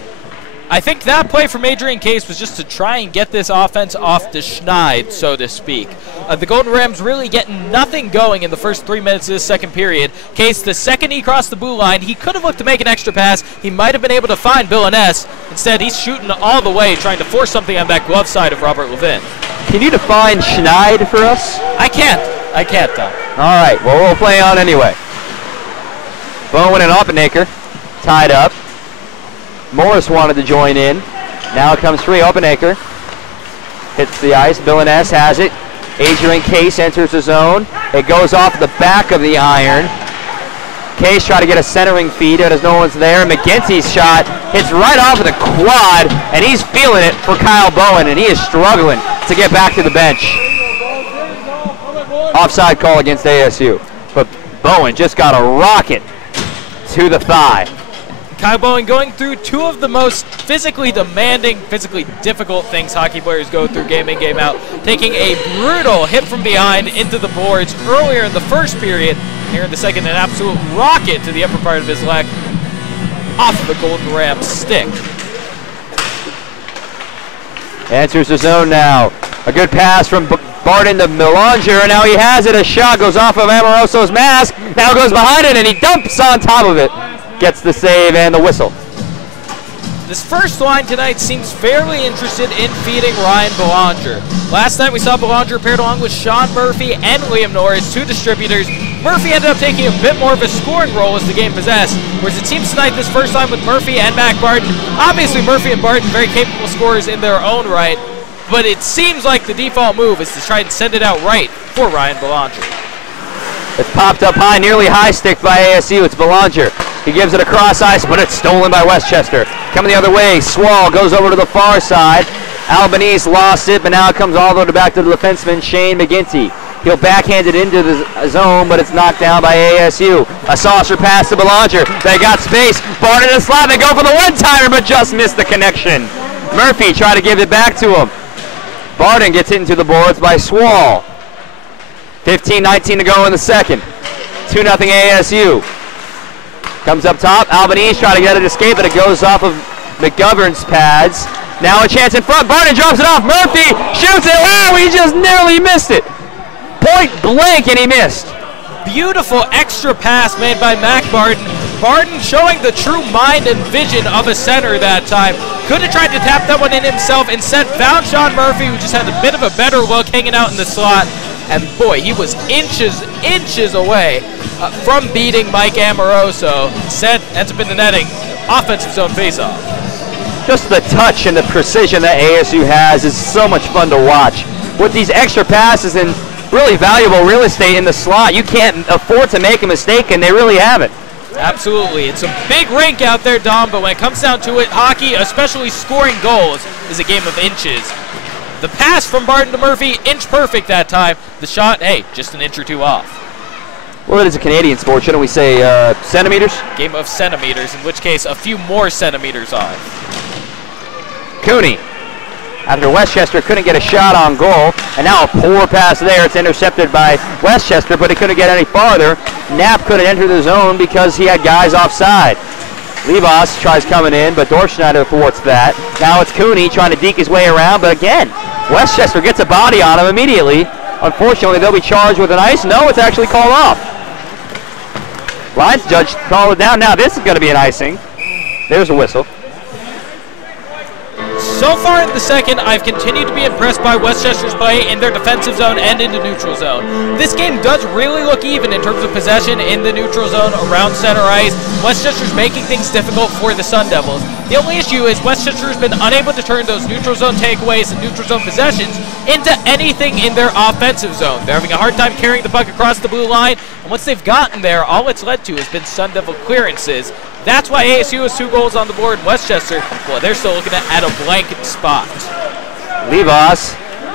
I think that play from Adrian Case was just to try and get this offense off the schneid, so to speak. The Golden Rams really getting nothing going in the first 3 minutes of this second period. Case, the second he crossed the blue line, he could have looked to make an extra pass. He might have been able to find Villaness. Instead, he's shooting all the way, trying to force something on that glove side of Robert Levin. Can you define schneid for us? I can't, Tom. All right, well, we'll play on anyway. Bowen and Oppenaker tied up. Morris wanted to join in. Now it comes free. Oppenaker hits the ice. Villaness has it. Adrian Case enters the zone. It goes off the back of the iron. Case trying to get a centering feed as no one's there. McGinty's shot hits right off of the quad, and he's feeling it for Kyle Bowen, and he is struggling to get back to the bench. Offside call against ASU. But Bowen just got a rocket to the thigh. Kyle Bowen going through two of the most physically demanding, physically difficult things hockey players go through game in, game out. Taking a brutal hit from behind into the boards earlier in the first period. Here in the second, an absolute rocket to the upper part of his leg off of the Golden Rams stick. Enters the zone now. A good pass from Barton to Melanger, and now he has it. A shot goes off of Amoroso's mask. Now goes behind it, and he dumps on top of it. Gets the save and the whistle. This first line tonight seems fairly interested in feeding Ryan Belanger. Last night we saw Belanger paired along with Sean Murphy and Liam Norris, two distributors. Murphy ended up taking a bit more of a scoring role as the game possessed, whereas it seems tonight this first line with Murphy and Mac Barton. Obviously Murphy and Barton very capable scorers in their own right, but it seems like the default move is to try and send it out right for Ryan Belanger. It's popped up high, nearly high stick by ASU. It's Belanger. He gives it across ice, but it's stolen by Westchester. Coming the other way, Swall goes over to the far side. Albanese lost it, but now it comes all the way back to the defenseman, Shane McGinty. He'll backhand it into the zone, but it's knocked down by ASU. A saucer pass to Belanger. They got space. Barton in the slot. They go for the one-timer, but just missed the connection. Murphy tried to give it back to him. Barton gets hit into the boards by Swall. 15-19 to go in the second. 2-0 ASU. Comes up top. Albanese trying to get it escape, but it goes off of McGovern's pads. Now a chance in front. Barton drops it off. Murphy shoots it. Oh, he just nearly missed it. Point blank, and he missed. Beautiful extra pass made by Mac Barton. Barton showing the true mind and vision of a center that time. Could have tried to tap that one in himself. Instead found Sean Murphy, who just had a bit of a better look hanging out in the slot. And boy, he was inches away from beating Mike Amoroso. Instead, ends up in the netting. Offensive zone faceoff. Just the touch and the precision that ASU has is so much fun to watch. With these extra passes and really valuable real estate in the slot, you can't afford to make a mistake, and they really haven't. Absolutely. It's a big rink out there, Dom, but when it comes down to it, hockey, especially scoring goals, is a game of inches. The pass from Barton to Murphy, inch perfect that time. The shot, hey, just an inch or two off. Well, it is a Canadian sport. Shouldn't we say centimeters? Game of centimeters, in which case a few more centimeters off. Cooney, after Westchester couldn't get a shot on goal, and now a poor pass there. It's intercepted by Westchester, but he couldn't get any farther. Knapp couldn't enter the zone because he had guys offside. Levas tries coming in, but Dorfschneider thwarts that. Now it's Cooney trying to deke his way around, but again, Westchester gets a body on him immediately. Unfortunately, they'll be charged with an ice. No, it's actually called off. Lines judge called it down. Now this is going to be an icing. There's a whistle. So far in the second, I've continued to be impressed by Westchester's play in their defensive zone and into neutral zone. This game does really look even in terms of possession in the neutral zone around center ice. Westchester's making things difficult for the Sun Devils. The only issue is Westchester has been unable to turn those neutral zone takeaways and neutral zone possessions into anything in their offensive zone. They're having a hard time carrying the puck across the blue line, and once they've gotten there, all it's led to has been Sun Devil clearances. That's why ASU has 2 goals on the board. Westchester, well, they're still looking at a blank spot. Levas,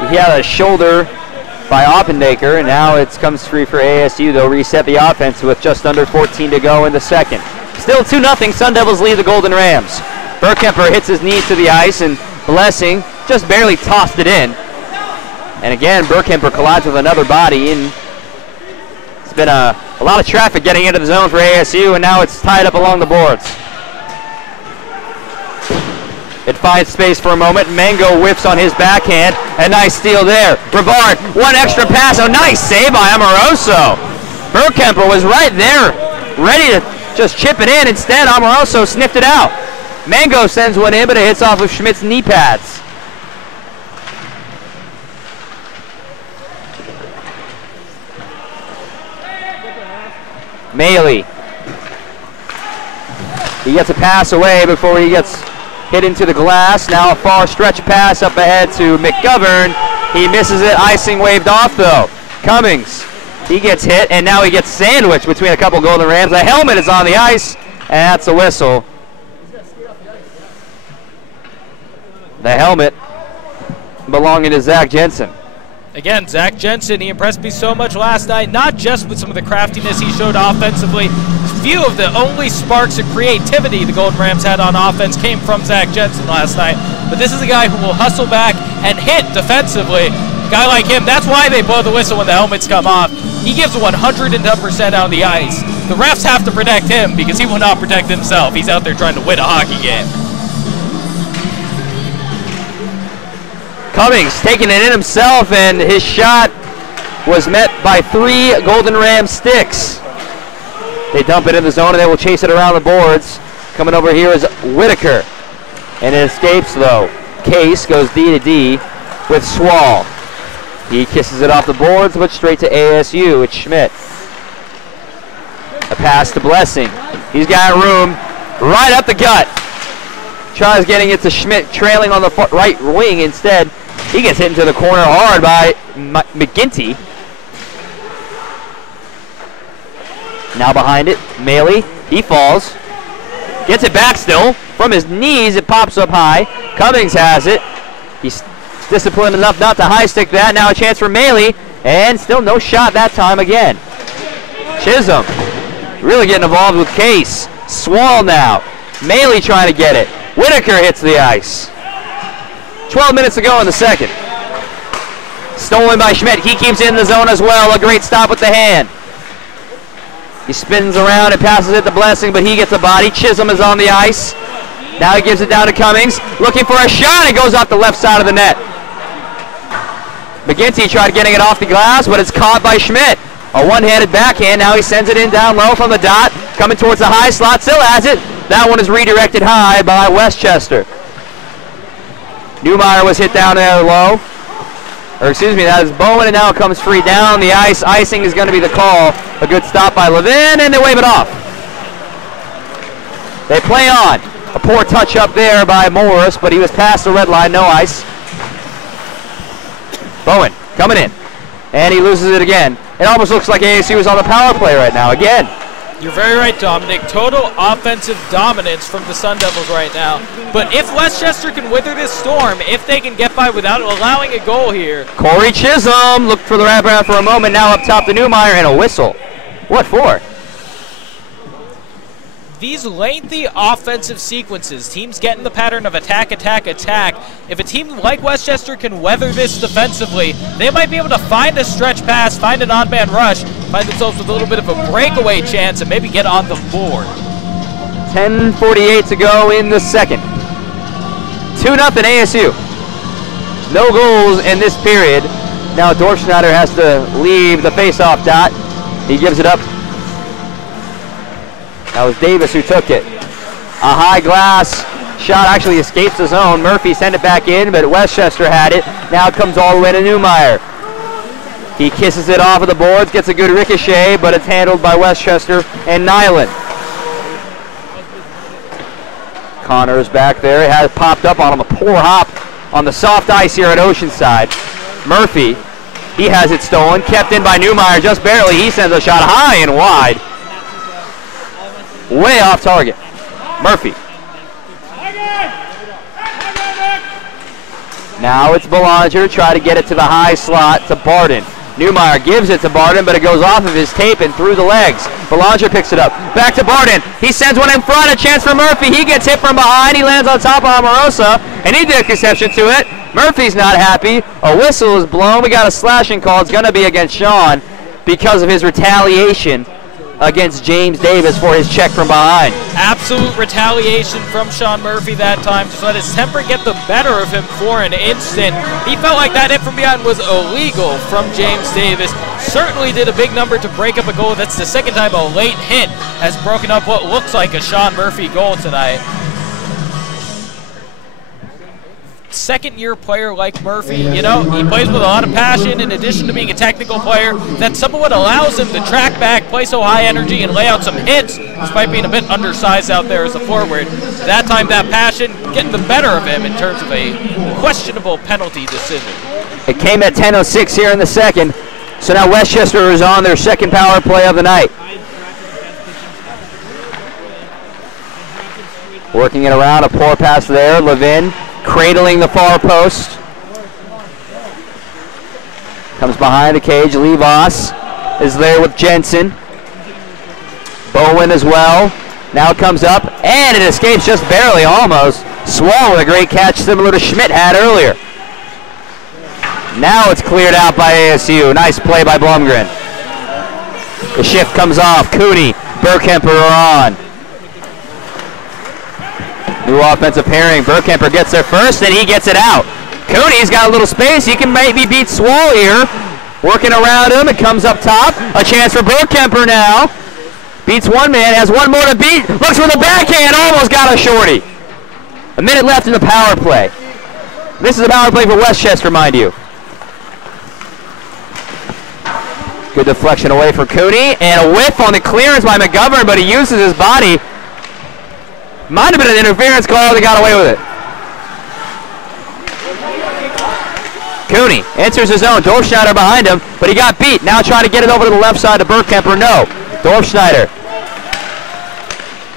he had a shoulder by Oppendaker, and now it comes free for ASU. They'll reset the offense with just under 14 to go in the second. Still 2-0, Sun Devils lead the Golden Rams. Burkemper hits his knees to the ice, and Blessing just barely tossed it in. And again, Burkemper collides with another body, and it's been a lot of traffic getting into the zone for ASU, and now it's tied up along the boards. It finds space for a moment. Mango whiffs on his backhand. A nice steal there. Brevard, one extra pass. A nice save by Amoroso. Burkemper was right there, ready to just chip it in. Instead, Amoroso sniffed it out. Mango sends one in, but it hits off of Schmidt's knee pads. Maley. He gets a pass away before he gets hit into the glass. Now a far stretch pass up ahead to McGovern. He misses it. Icing waved off, though. Cummings. He gets hit, and now he gets sandwiched between a couple Golden Rams. The helmet is on the ice, and that's a whistle. The helmet belonging to Zach Jensen. Again, Zach Jensen, he impressed me so much last night, not just with some of the craftiness he showed offensively. Few of the only sparks of creativity the Golden Rams had on offense came from Zach Jensen last night. But this is a guy who will hustle back and hit defensively. A guy like him, that's why they blow the whistle when the helmets come off. He gives 110% on the ice. The refs have to protect him because he will not protect himself. He's out there trying to win a hockey game. Cummings taking it in himself, and his shot was met by 3 Golden Ram sticks. They dump it in the zone, and they will chase it around the boards. Coming over here is Whitaker, and it escapes, though. Case goes D to D with Swall. He kisses it off the boards, but straight to ASU. It's Schmidt. A pass to Blessing. He's got room right up the gut. Tries getting it to Schmidt, trailing on the right wing instead. He gets hit into the corner hard by McGinty. Now behind it, Maley. He falls. Gets it back still. From his knees, it pops up high. Cummings has it. He's disciplined enough not to high stick that. Now a chance for Maley. And still no shot that time again. Chisholm really getting involved with Case. Swall now. Maley trying to get it. Whitaker hits the ice. 12 minutes to go in the second. Stolen by Schmidt. He keeps it in the zone as well. A great stop with the hand. He spins around and passes it to Blessing, but he gets a body. Chisholm is on the ice. Now he gives it down to Cummings. Looking for a shot. It goes off the left side of the net. McGinty tried getting it off the glass, but it's caught by Schmidt. A one-handed backhand. Now he sends it in down low from the dot. Coming towards the high slot. Still has it. That one is redirected high by Westchester. Newmeyer was hit down there low. Or excuse me, that is Bowen, and now it comes free down the ice. Icing is going to be the call. A good stop by Levin, and they wave it off. They play on. A poor touch up there by Morris, but he was past the red line, no ice. Bowen coming in, and he loses it again. It almost looks like ASU is on the power play right now again. You're very right, Dominic. Total offensive dominance from the Sun Devils right now. But if Westchester can weather this storm, if they can get by without allowing a goal here. Corey Chisholm looked for the wraparound for a moment, now up top to Newmeyer, and a whistle. What for? These lengthy offensive sequences, teams get in the pattern of attack, attack, attack. If a team like Westchester can weather this defensively, they might be able to find a stretch pass, find an odd man rush, find themselves with a little bit of a breakaway chance, and maybe get on the board. 10:48 to go in the second. 2-0 ASU. No goals in this period. Now Dorfschneider has to leave the face-off dot. He gives it up. That was Davis who took it. A high glass shot actually escapes the zone. Murphy sent it back in, but Westchester had it. Now it comes all the way to Newmeyer. He kisses it off of the boards, gets a good ricochet, but it's handled by Westchester and Nyland. Connors back there. It has popped up on him. A poor hop on the soft ice here at Oceanside. Murphy, he has it stolen. Kept in by Newmeyer just barely. He sends a shot high and wide. Way off target. Murphy. Now it's Belanger. Try to get it to the high slot to Barden. Newmeyer gives it to Barden, but it goes off of his tape and through the legs. Belanger picks it up. Back to Barden. He sends one in front. A chance for Murphy. He gets hit from behind. He lands on top of Omarosa, and he did a concession to it. Murphy's not happy. A whistle is blown. We got a slashing call. It's going to be against Sean because of his retaliation against James Davis for his check from behind. Absolute retaliation from Sean Murphy that time. Just let his temper get the better of him for an instant. He felt like that hit from behind was illegal from James Davis. Certainly did a big number to break up a goal. That's the second time a late hit has broken up what looks like a Sean Murphy goal tonight. Second-year player like Murphy, you know, he plays with a lot of passion in addition to being a technical player. That's somewhat what allows him to track back, play so high energy, and lay out some hits, despite being a bit undersized out there as a forward. That time, that passion getting the better of him in terms of a questionable penalty decision. It came at 10:06 here in the second, so now Westchester is on their second power play of the night. Working it around, a poor pass there, Levin. Cradling the far post. Comes behind the cage. Levas is there with Jensen. Bowen as well. Now it comes up, and it escapes just barely, almost. Swall with a great catch similar to Schmidt had earlier. Now it's cleared out by ASU. Nice play by Blumgren. The shift comes off. Cooney, Burkemper are on. New offensive pairing. Burkemper gets there first, and he gets it out. Cooney's got a little space. He can maybe beat Swall here. Working around him. It comes up top. A chance for Burkemper now. Beats one man. Has one more to beat. Looks for the backhand. Almost got a shorty. A minute left in the power play. This is a power play for Westchester, mind you. Good deflection away for Cooney. And a whiff on the clearance by McGovern, but he uses his body. Might have been an interference call. They got away with it. Cooney enters his own. Dorfschneider behind him, but he got beat. Now trying to get it over to the left side to Burkemper. No. Dorfschneider.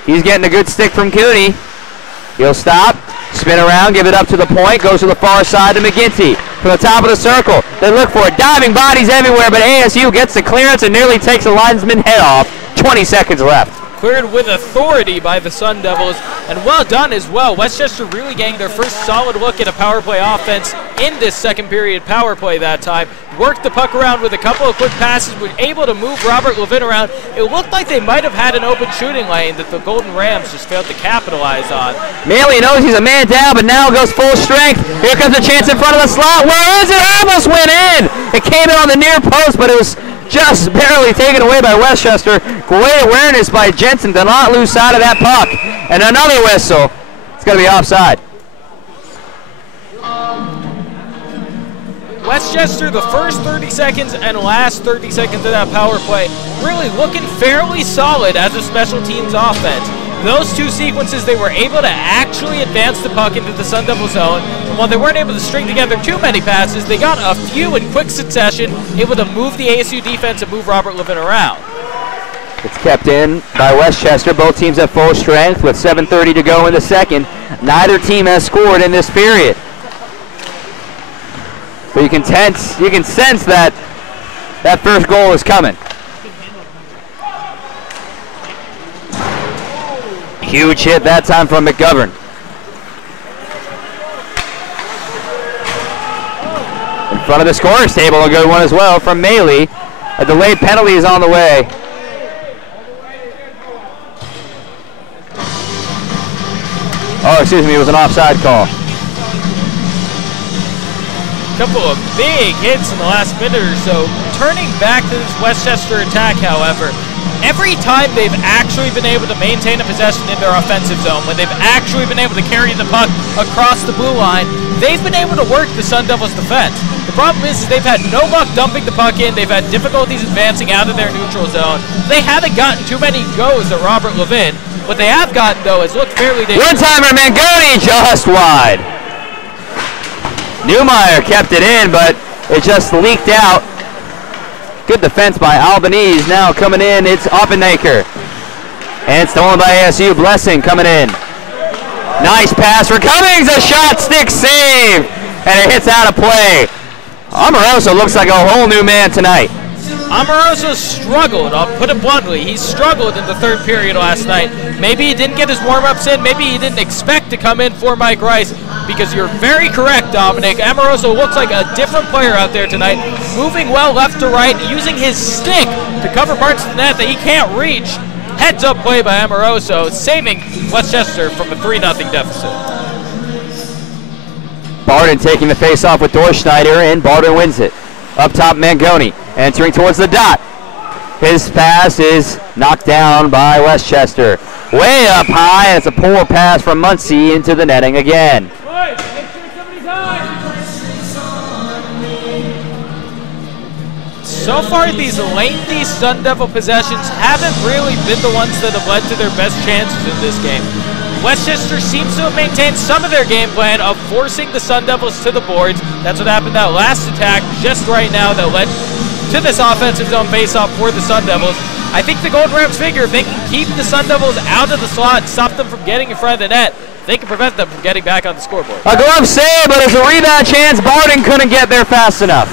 He's getting a good stick from Cooney. He'll stop, spin around, give it up to the point, goes to the far side to McGinty. From the top of the circle, they look for it. Diving bodies everywhere, but ASU gets the clearance and nearly takes the linesman head off. 20 seconds left. Cleared with authority by the Sun Devils, and well done as well. Westchester really getting their first solid look at a power play offense in this second period power play that time. Worked the puck around with a couple of quick passes, were able to move Robert Levin around. It looked like they might have had an open shooting lane that the Golden Rams just failed to capitalize on. Maley knows he's a man down, but now goes full strength. Here comes a chance in front of the slot. Where is it? Almost went in. It came in on the near post, but it was just barely taken away by Westchester. Great awareness by Jensen to not lose sight of that puck. And another whistle. It's going to be offside. Westchester, the first 30 seconds and last 30 seconds of that power play, really looking fairly solid as a special teams offense. Those two sequences, they were able to actually advance the puck into the Sun Devil zone. And while they weren't able to string together too many passes, they got a few in quick succession, able to move the ASU defense and move Robert Levin around. It's kept in by Westchester. Both teams at full strength with 7:30 to go in the second. Neither team has scored in this period. But you can sense that first goal is coming. Huge hit that time from McGovern. In front of the scorer's table, a good one as well from Maley. A delayed penalty is on the way. Oh, excuse me, it was an offside call. Couple of big hits in the last minute or so. Turning back to this Westchester attack, however, every time they've actually been able to maintain a possession in their offensive zone, when they've actually been able to carry the puck across the blue line, they've been able to work the Sun Devils' defense. The problem is they've had no luck dumping the puck in. They've had difficulties advancing out of their neutral zone. They haven't gotten too many goes at Robert Levin. What they have gotten, though, is looked fairly dangerous. One-timer, Mangoni just wide. Newmeyer kept it in, but it just leaked out. Good defense by Albanese. Now coming in, it's Oppennaker. And stolen by ASU. Blessing coming in. Nice pass for Cummings. A shot, stick save. And it hits out of play. Amoroso looks like a whole new man tonight. Amoroso struggled, I'll put it bluntly. He struggled in the third period last night. Maybe he didn't get his warm-ups in. Maybe he didn't expect to come in for Mike Rice, because you're very correct, Dominic. Amoroso looks like a different player out there tonight, moving well left to right, using his stick to cover parts of the net that he can't reach. Heads-up play by Amoroso, saving Westchester from a 3-0 deficit. Barden taking the face-off with Dorschneider, and Barden wins it. Up top, Mangoni, entering towards the dot. His pass is knocked down by Westchester. Way up high, and it's a poor pass from Muncie into the netting again. So far, these lengthy Sun Devil possessions haven't really been the ones that have led to their best chances in this game. Westchester seems to have maintained some of their game plan of forcing the Sun Devils to the boards. That's what happened that last attack just right now that led to this offensive zone faceoff for the Sun Devils. I think the Golden Rams figure if they can keep the Sun Devils out of the slot and stop them from getting in front of the net, they can prevent them from getting back on the scoreboard. A glove save, but it's a rebound chance. Barden couldn't get there fast enough.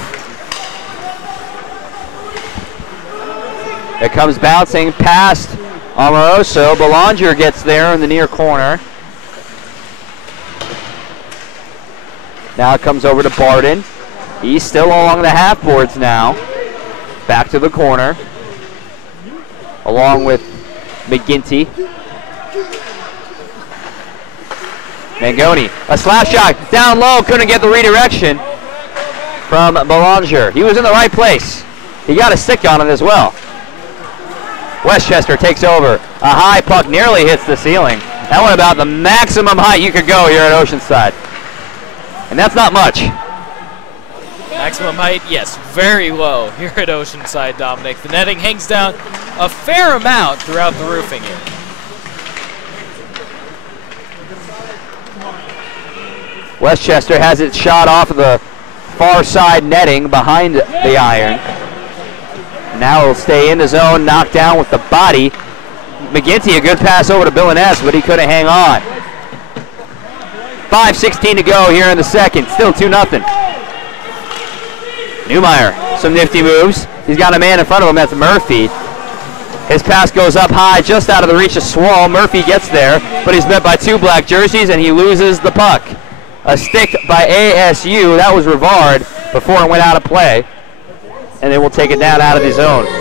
It comes bouncing past Amoroso. Belanger gets there in the near corner. Now it comes over to Barden. He's still along the half boards now. Back to the corner. Along with McGinty. Mangoni, a slap shot. Down low, couldn't get the redirection from Belanger. He was in the right place. He got a stick on it as well. Westchester takes over. A high puck nearly hits the ceiling. That went about the maximum height you could go here at Oceanside. And that's not much. Maximum height, yes, very low here at Oceanside, Dominic. The netting hangs down a fair amount throughout the roofing here. Westchester has it shot off of the far side netting behind the iron. Now he'll stay in the zone, knocked down with the body. McGinty, a good pass over to Billiness, but he couldn't hang on. 5:16 to go here in the second. Still 2-0. Newmeyer, some nifty moves. He's got a man in front of him. That's Murphy. His pass goes up high, just out of the reach of Swall. Murphy gets there, but he's met by two black jerseys, and he loses the puck. A stick by ASU. That was Rivard before it went out of play. And they will take it down out of the zone. You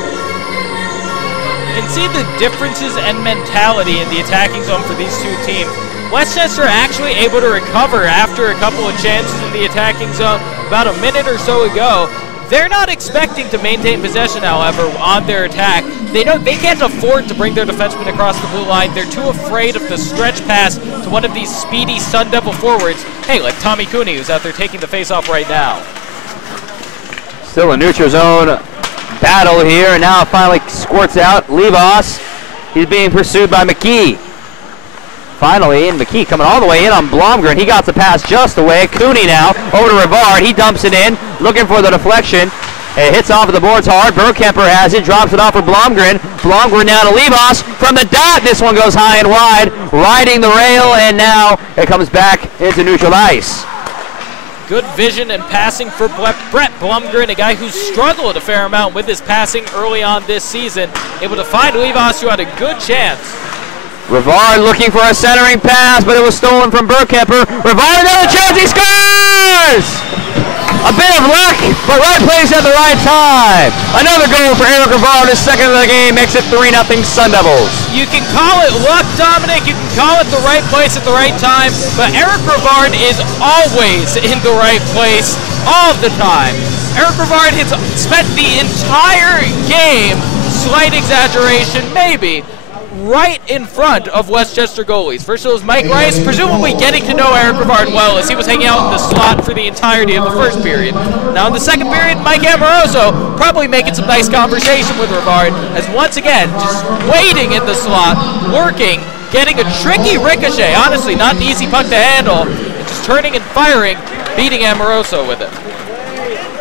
can see the differences and mentality in the attacking zone for these two teams. Westchester actually able to recover after a couple of chances in the attacking zone about a minute or so ago. They're not expecting to maintain possession, however, on their attack. They can't afford to bring their defensemen across the blue line. They're too afraid of the stretch pass to one of these speedy Sun Devil forwards. Hey, like Tommy Cooney, who's out there taking the face-off right now. Still a neutral zone battle here, and now it finally squirts out. Levos, he's being pursued by McKee. Finally, and McKee coming all the way in on Blomgren. He got the pass just away. Cooney now over to Rivard. He dumps it in, looking for the deflection. It hits off of the boards hard. Burkemper has it, drops it off for Blomgren. Blomgren down to Levos from the dot. This one goes high and wide, riding the rail, and now it comes back into neutral ice. Good vision and passing for Brett Blomgren, a guy who's struggled a fair amount with his passing early on this season. Able to find Levos, who had a good chance. Rivard looking for a centering pass, but it was stolen from Burkemper. Rivard another chance, he scores! A bit of luck, but right place at the right time. Another goal for Eric Rivard, his second of the game, makes it 3-0 Sun Devils. You can call it luck, Dominic. You can call it the right place at the right time, but Eric Rivard is always in the right place all the time. Eric Rivard has spent the entire game, slight exaggeration maybe, right in front of Westchester goalies. First it was Mike Rice, presumably getting to know Eric Rivard well as he was hanging out in the slot for the entirety of the first period. Now in the second period, Mike Amoroso probably making some nice conversation with Rivard as once again, just waiting in the slot, working, getting a tricky ricochet, honestly not an easy puck to handle, and just turning and firing, beating Amoroso with it.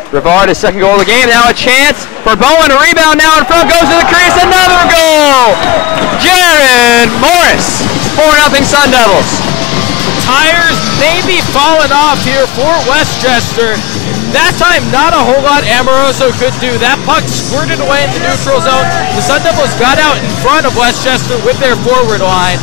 Rivard, his second goal of the game, now a chance for Bowen, a rebound now in front, goes to the crease, another goal! Jared Morris, 4-0 Sun Devils. Tires maybe falling off here for Westchester. That time, not a whole lot Amoroso could do. That puck squirted away in the neutral zone. The Sun Devils got out in front of Westchester with their forward line.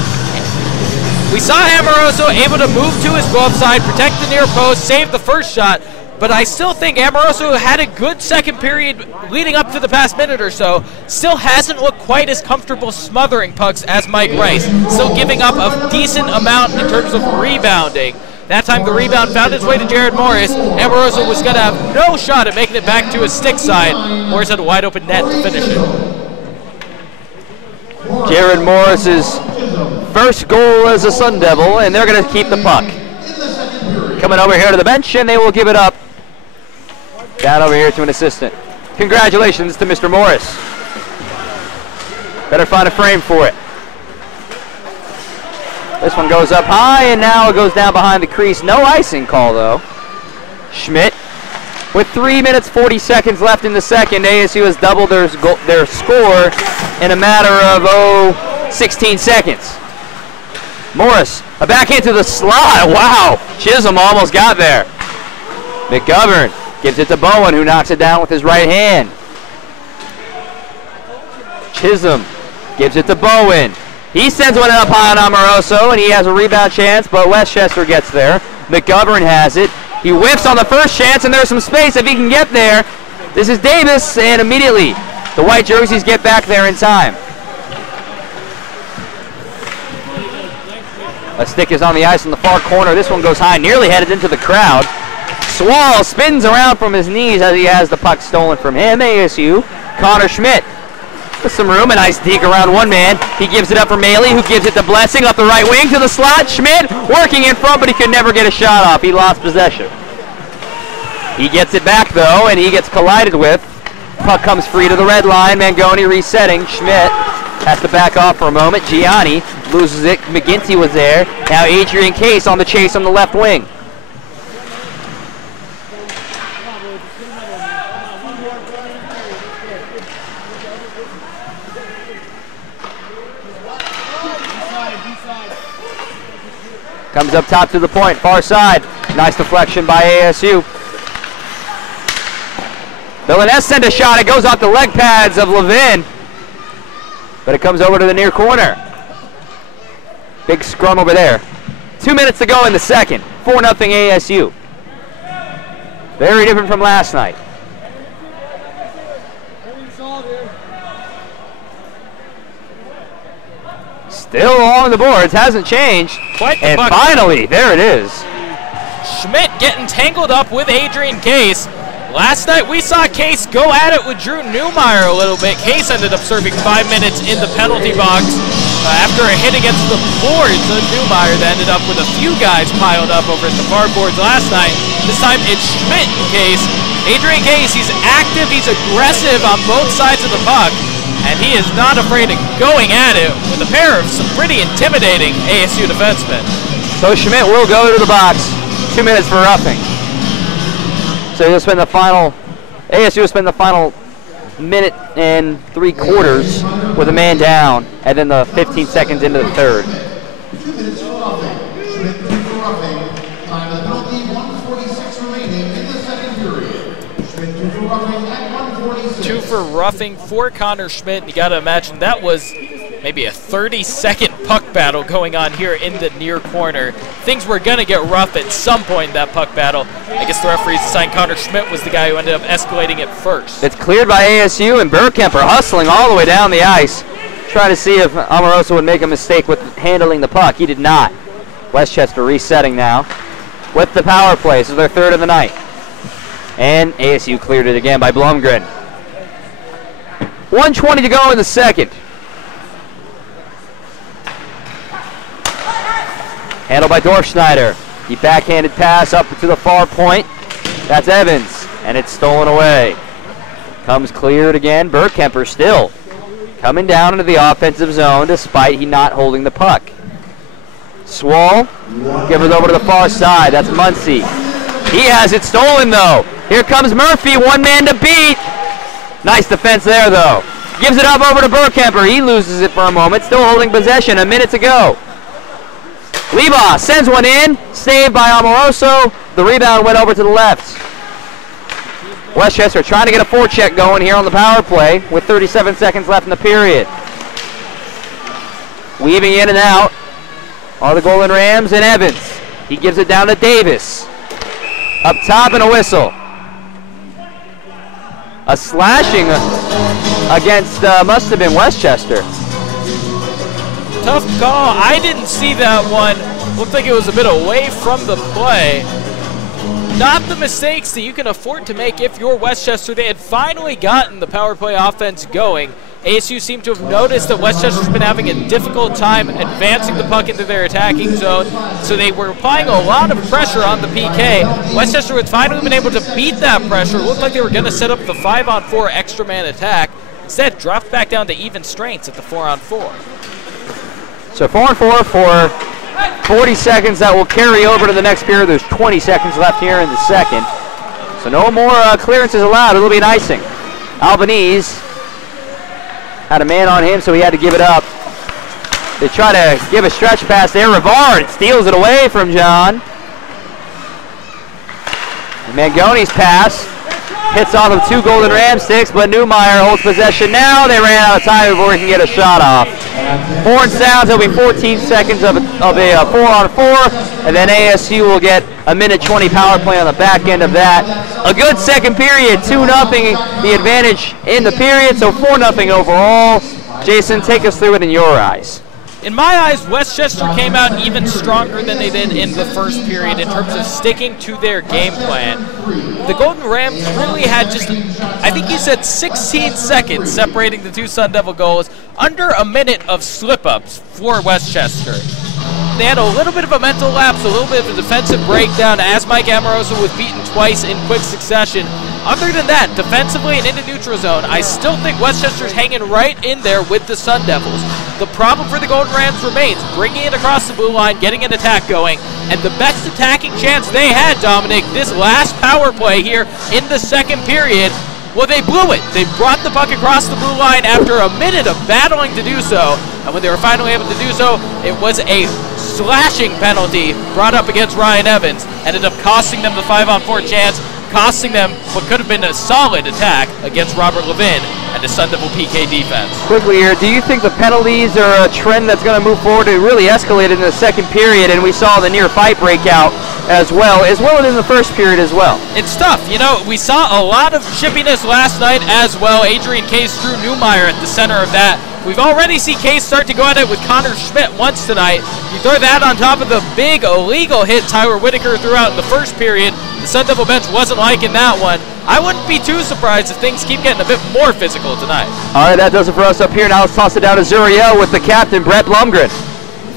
We saw Amoroso able to move to his glove side, protect the near post, save the first shot. But I still think Amoroso had a good second period leading up to the past minute or so. Still hasn't looked quite as comfortable smothering pucks as Mike Rice. Still giving up a decent amount in terms of rebounding. That time the rebound found its way to Jared Morris. Amoroso was going to have no shot at making it back to his stick side. Morris had a wide open net to finish it. Jared Morris's first goal as a Sun Devil, and they're going to keep the puck. Coming over here to the bench, and they will give it up. Down over here to an assistant. Congratulations to Mr. Morris. Better find a frame for it. This one goes up high, and now it goes down behind the crease. No icing call, though. Schmidt, with 3 minutes 40 seconds left in the second, ASU has doubled their score in a matter of, 16 seconds. Morris, a backhand to the slot. Wow, Chisholm almost got there. McGovern gives it to Bowen, who knocks it down with his right hand. Chisholm gives it to Bowen. He sends one up high on Amoroso, and he has a rebound chance, but Westchester gets there. McGovern has it. He whiffs on the first chance, and there's some space if he can get there. This is Davis, and immediately the white jerseys get back there in time. A stick is on the ice in the far corner. This one goes high, nearly headed into the crowd. Swall spins around from his knees as he has the puck stolen from him. ASU, Connor Schmidt with some room, a nice deke around one man. He gives it up for Maley, who gives it to Blessing up the right wing to the slot. Schmidt working in front, but he could never get a shot off. He lost possession. He gets it back, though, and he gets collided with. Puck comes free to the red line. Mangoni resetting. Schmidt has to back off for a moment. Gianni loses it. McGinty was there. Now Adrian Case on the chase on the left wing. Comes up top to the point, far side. Nice deflection by ASU. Villaness sent a shot. It goes off the leg pads of Levin, but it comes over to the near corner. Big scrum over there. 2 minutes to go in the second. 4-0 ASU. Very different from last night. Still along the boards, hasn't changed. Quite the and bucket. Finally, there it is. Schmidt getting tangled up with Adrian Case. Last night we saw Case go at it with Drew Newmeyer a little bit. Case ended up serving 5 minutes in the penalty box after a hit against the boards of Newmeyer that ended up with a few guys piled up over at the far boards last night. This time it's Schmidt and Case Adrian Case, he's active, he's aggressive on both sides of the puck, and he is not afraid of going at it with a pair of some pretty intimidating ASU defensemen. So Schmidt will go to the box. 2 minutes for roughing. So he'll spend the final, ASU will spend the final minute and 3/4 with a man down, and then the 15 seconds into the third. 2 minutes for roughing. Schmidt 2 for roughing. Time of the penalty, 1:46 remaining in the second period. Schmidt 2 for roughing at 1:46. 2 for roughing for Connor Schmidt. You got to imagine that was maybe a 30-second puck battle going on here in the near corner. Things were going to get rough at some point in that puck battle. I guess the referees assigned Connor Schmidt was the guy who ended up escalating it first. It's cleared by ASU, and Bergkemper hustling all the way down the ice, trying to see if Amoroso would make a mistake with handling the puck. He did not. Westchester resetting now with the power play. This is their third of the night. And ASU cleared it again by Blumgren. 1:20 to go in the second. Handled by Dorfschneider. The backhanded pass up to the far point. That's Evans, and it's stolen away. Comes cleared again. Bergkemper still coming down into the offensive zone despite he not holding the puck. Swall gives it over to the far side. That's Muncie. He has it stolen, though. Here comes Murphy, one man to beat. Nice defense there, though. Gives it up over to Bergkemper. He loses it for a moment, still holding possession. A minute to go. Leba sends one in, saved by Amoroso. The rebound went over to the left. Westchester trying to get a forecheck going here on the power play with 37 seconds left in the period. Weaving in and out are the Golden Rams and Evans. He gives it down to Davis. Up top and a whistle. A slashing against, must have been Westchester. Tough call. I didn't see that one. Looked like it was a bit away from the play. Not the mistakes that you can afford to make if you're Westchester. They had finally gotten the power play offense going. ASU seemed to have noticed that Westchester's been having a difficult time advancing the puck into their attacking zone, so they were applying a lot of pressure on the PK. Westchester had finally been able to beat that pressure. Looked like they were going to set up the 5-on-4 extra man attack. Instead, dropped back down to even strengths at the 4-on-4. So 4-on-4 for 40 seconds. That will carry over to the next period. There's 20 seconds left here in the second. So no more clearances allowed. It'll be an icing. Albanese had a man on him, so he had to give it up. They try to give a stretch pass there. Rivard steals it away from John. Mangoni's pass hits off of 2 Golden Ram sticks, but Newmeyer holds possession now. They ran out of time before he can get a shot off. Horn sounds. It'll be 14 seconds of a 4-on-4, and then ASU will get a minute 20 power play on the back end of that. A good second period, 2-0 the advantage in the period, so 4-0 overall. Jason, take us through it in your eyes. In my eyes, Westchester came out even stronger than they did in the first period in terms of sticking to their game plan. The Golden Rams really had just, I think you said 16 seconds separating the 2 Sun Devil goals, under a minute of slip-ups for Westchester. They had a little bit of a mental lapse, a little bit of a defensive breakdown as Mike Amoroso was beaten twice in quick succession. Other than that, defensively and in the neutral zone, I still think Westchester's hanging right in there with the Sun Devils. The problem for the Golden Rams remains bringing it across the blue line, getting an attack going, and the best attacking chance they had, Dominic, this last power play here in the second period, well, they blew it. They brought the puck across the blue line after a minute of battling to do so, and when they were finally able to do so, it was a slashing penalty brought up against Ryan Evans, ended up costing them the 5-on-4 chance, costing them what could have been a solid attack against Robert Levin and the Sun Devil PK defense. Quickly here, do you think the penalties are a trend that's going to move forward? It really escalated in the second period, and we saw the near fight breakout as well as in the first period as well. It's tough. You know, we saw a lot of chippiness last night as well. Adrian Case, Drew Newmeyer at the center of that. We've already seen Case start to go at it with Connor Schmidt once tonight. You throw that on top of the big illegal hit Tyler Whitaker threw out in the first period. The Sun Devil bench wasn't liking that one. I wouldn't be too surprised if things keep getting a bit more physical tonight. All right, that does it for us up here. Now let's toss it down to Zuriel with the captain, Brett Blumgren.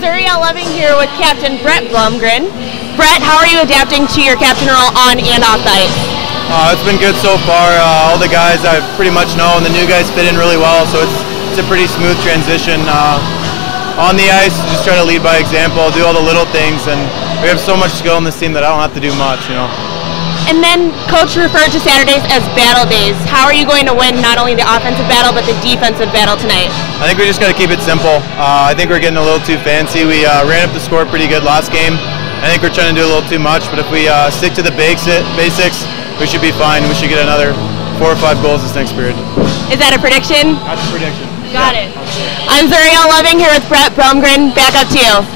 Zuriel Loving here with Captain Brett Blumgren. Brett, how are you adapting to your captain role on and off the ice? It's been good so far. All the guys I pretty much know, and the new guys fit in really well, so it's a pretty smooth transition. On the ice, just try to lead by example, do all the little things, and we have so much skill in this team that I don't have to do much, you know. And then Coach referred to Saturdays as battle days. How are you going to win not only the offensive battle but the defensive battle tonight? I think we just got to keep it simple. I think we're getting a little too fancy. We ran up the score pretty good last game. I think we're trying to do a little too much, but if we stick to the basics, we should be fine. We should get another 4 or 5 goals this next period. Is that a prediction? That's a prediction. Got it. I'm Zuriel Loving here with Brett Blumgren. Back up to you.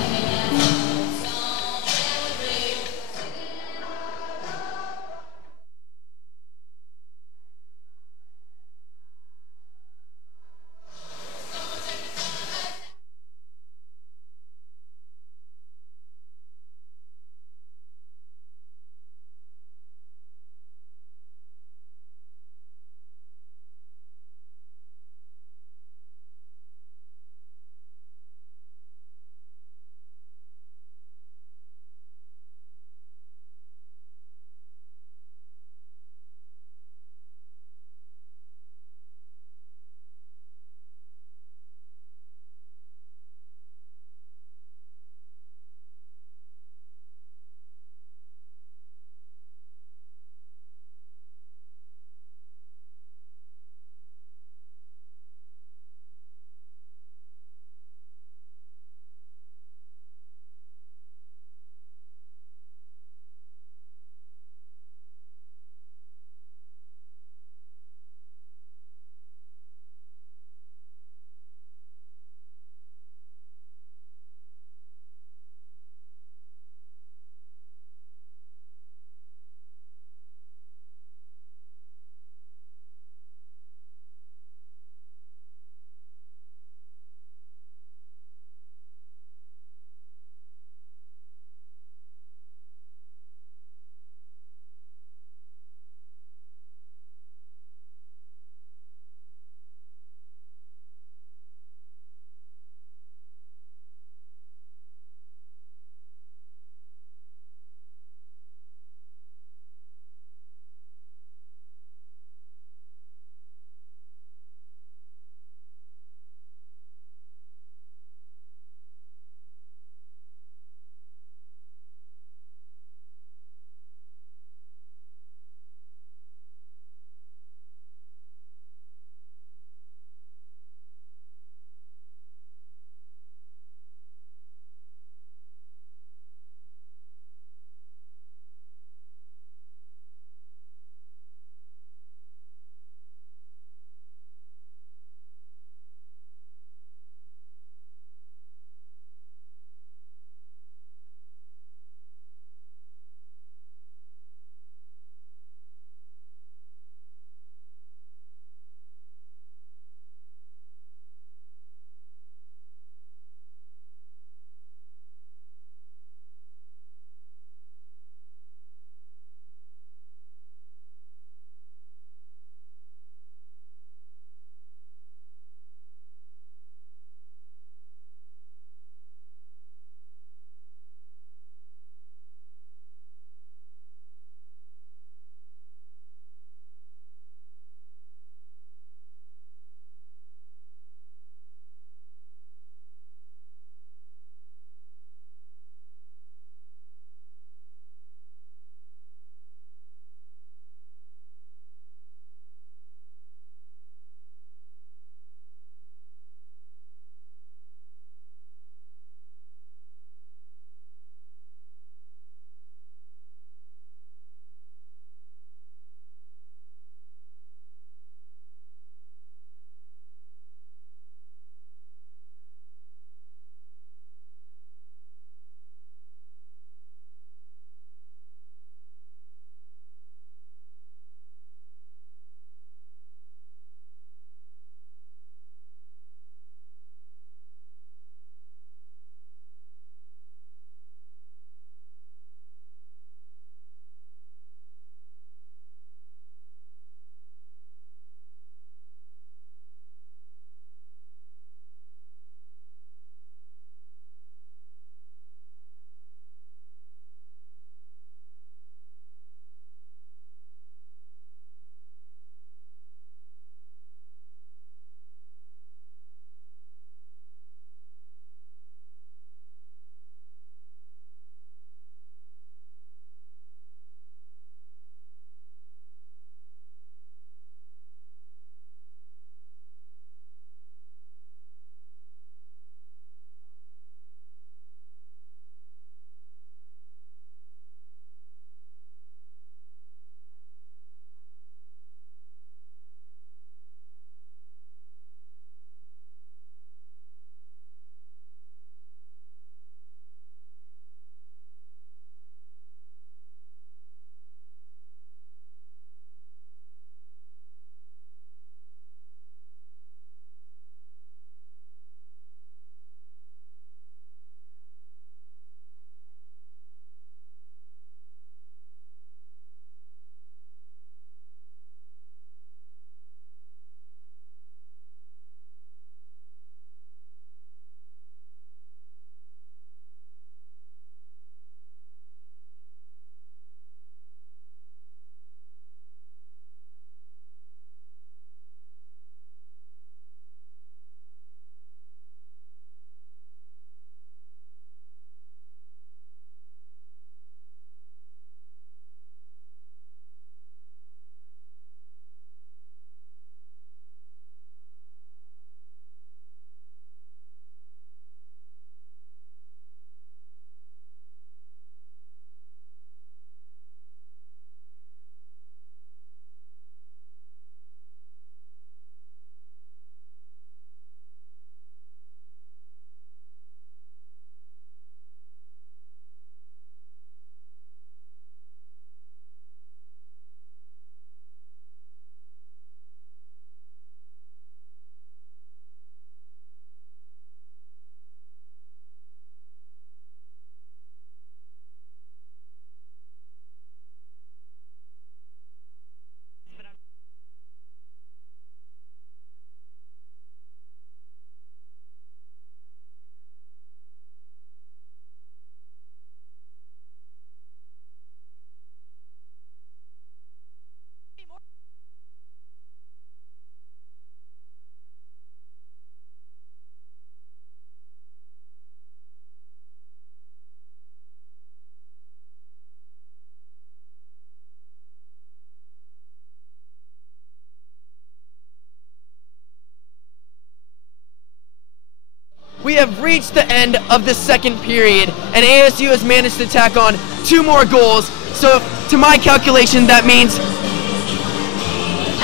we have reached the end of the second period, and ASU has managed to tack on 2 more goals. So to my calculation, that means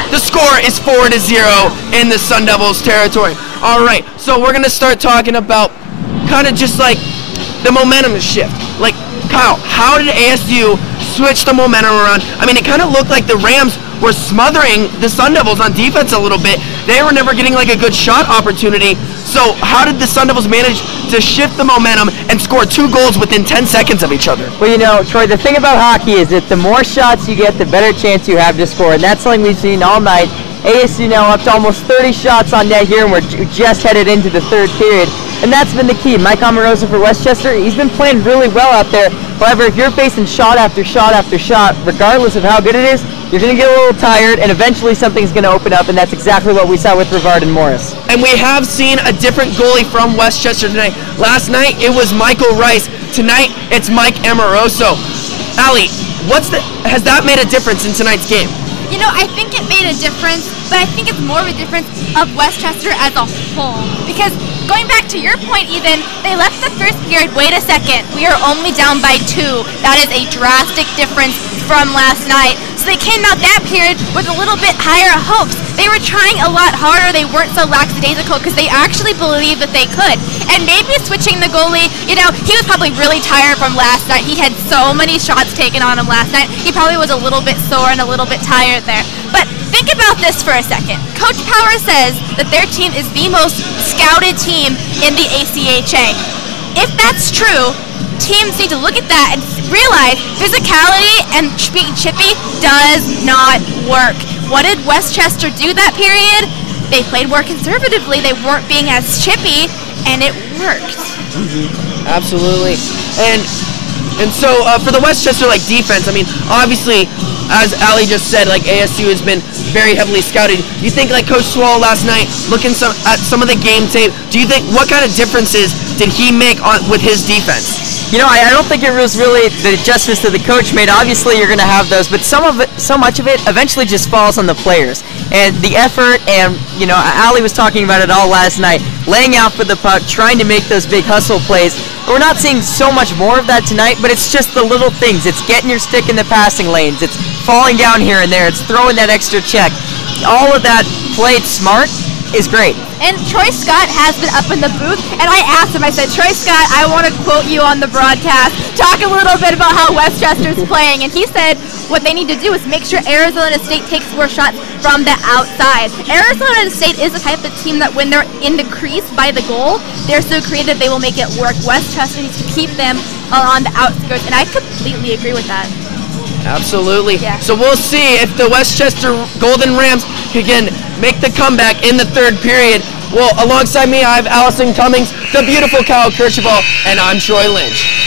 the score is 4-0 in the Sun Devils territory. All right, so we're gonna start talking about kind of just like the momentum shift. Like, Kyle, how did ASU switch the momentum around? I mean, it kind of looked like the Rams were smothering the Sun Devils on defense a little bit. They were never getting like a good shot opportunity. So how did the Sun Devils manage to shift the momentum and score 2 goals within 10 seconds of each other? Well, you know, Troy, the thing about hockey is that the more shots you get, the better chance you have to score, and that's something we've seen all night. ASU now up to almost 30 shots on net here, and we're just headed into the third period. And that's been the key. Mike Omarosa for Westchester, he's been playing really well out there. However, if you're facing shot after shot after shot, regardless of how good it is, you're going to get a little tired, and eventually something's going to open up, and that's exactly what we saw with Rivard and Morris. And we have seen a different goalie from Westchester tonight. Last night, it was Michael Rice. Tonight, it's Mike Amoroso. Allie, has that made a difference in tonight's game? You know, I think it made a difference, but I think it's more of a difference of Westchester as a whole. Because going back to your point even, they left the first period, wait a second, we are only down by 2. That is a drastic difference from last night. So they came out that period with a little bit higher hopes. They were trying a lot harder. They weren't so lackadaisical because they actually believed that they could. And maybe switching the goalie, you know, he was probably really tired from last night. He had so many shots taken on him last night. He probably was a little bit sore and a little bit tired there. But think about this for a second. Coach Power says that their team is the most scouted team in the ACHA. If that's true, teams need to look at that and realize physicality and being chippy does not work. What did Westchester do that period? They played more conservatively. They weren't being as chippy, and it worked. Mm-hmm. Absolutely. And so for the Westchester defense, I mean, obviously, as Allie just said, ASU has been very heavily scouted. You think Coach Swall last night, looking at some of the game tape, do you think what kind of differences did he make with his defense? You know, I don't think it was really the adjustments that the coach made. Obviously, you're going to have those, but so much of it eventually just falls on the players. And the effort, and, you know, Allie was talking about it all last night, laying out for the puck, trying to make those big hustle plays. We're not seeing so much more of that tonight, but it's just the little things. It's getting your stick in the passing lanes. It's falling down here and there. It's throwing that extra check. All of that played smart is great. And Troy Scott has been up in the booth, and I asked him, I said, Troy Scott, I want to quote you on the broadcast. Talk a little bit about how Westchester's playing. And he said what they need to do is make sure Arizona State takes more shots from the outside. Arizona State is the type of team that when they're in the crease by the goal, they're so creative they will make it work. Westchester needs to keep them on the outskirts, and I completely agree with that. Absolutely. Yeah. So we'll see if the Westchester Golden Rams can make the comeback in the third period. Well, alongside me, I have Allyson Cummings, the beautiful Kyle Kerchaval, and I'm Troy Lynch.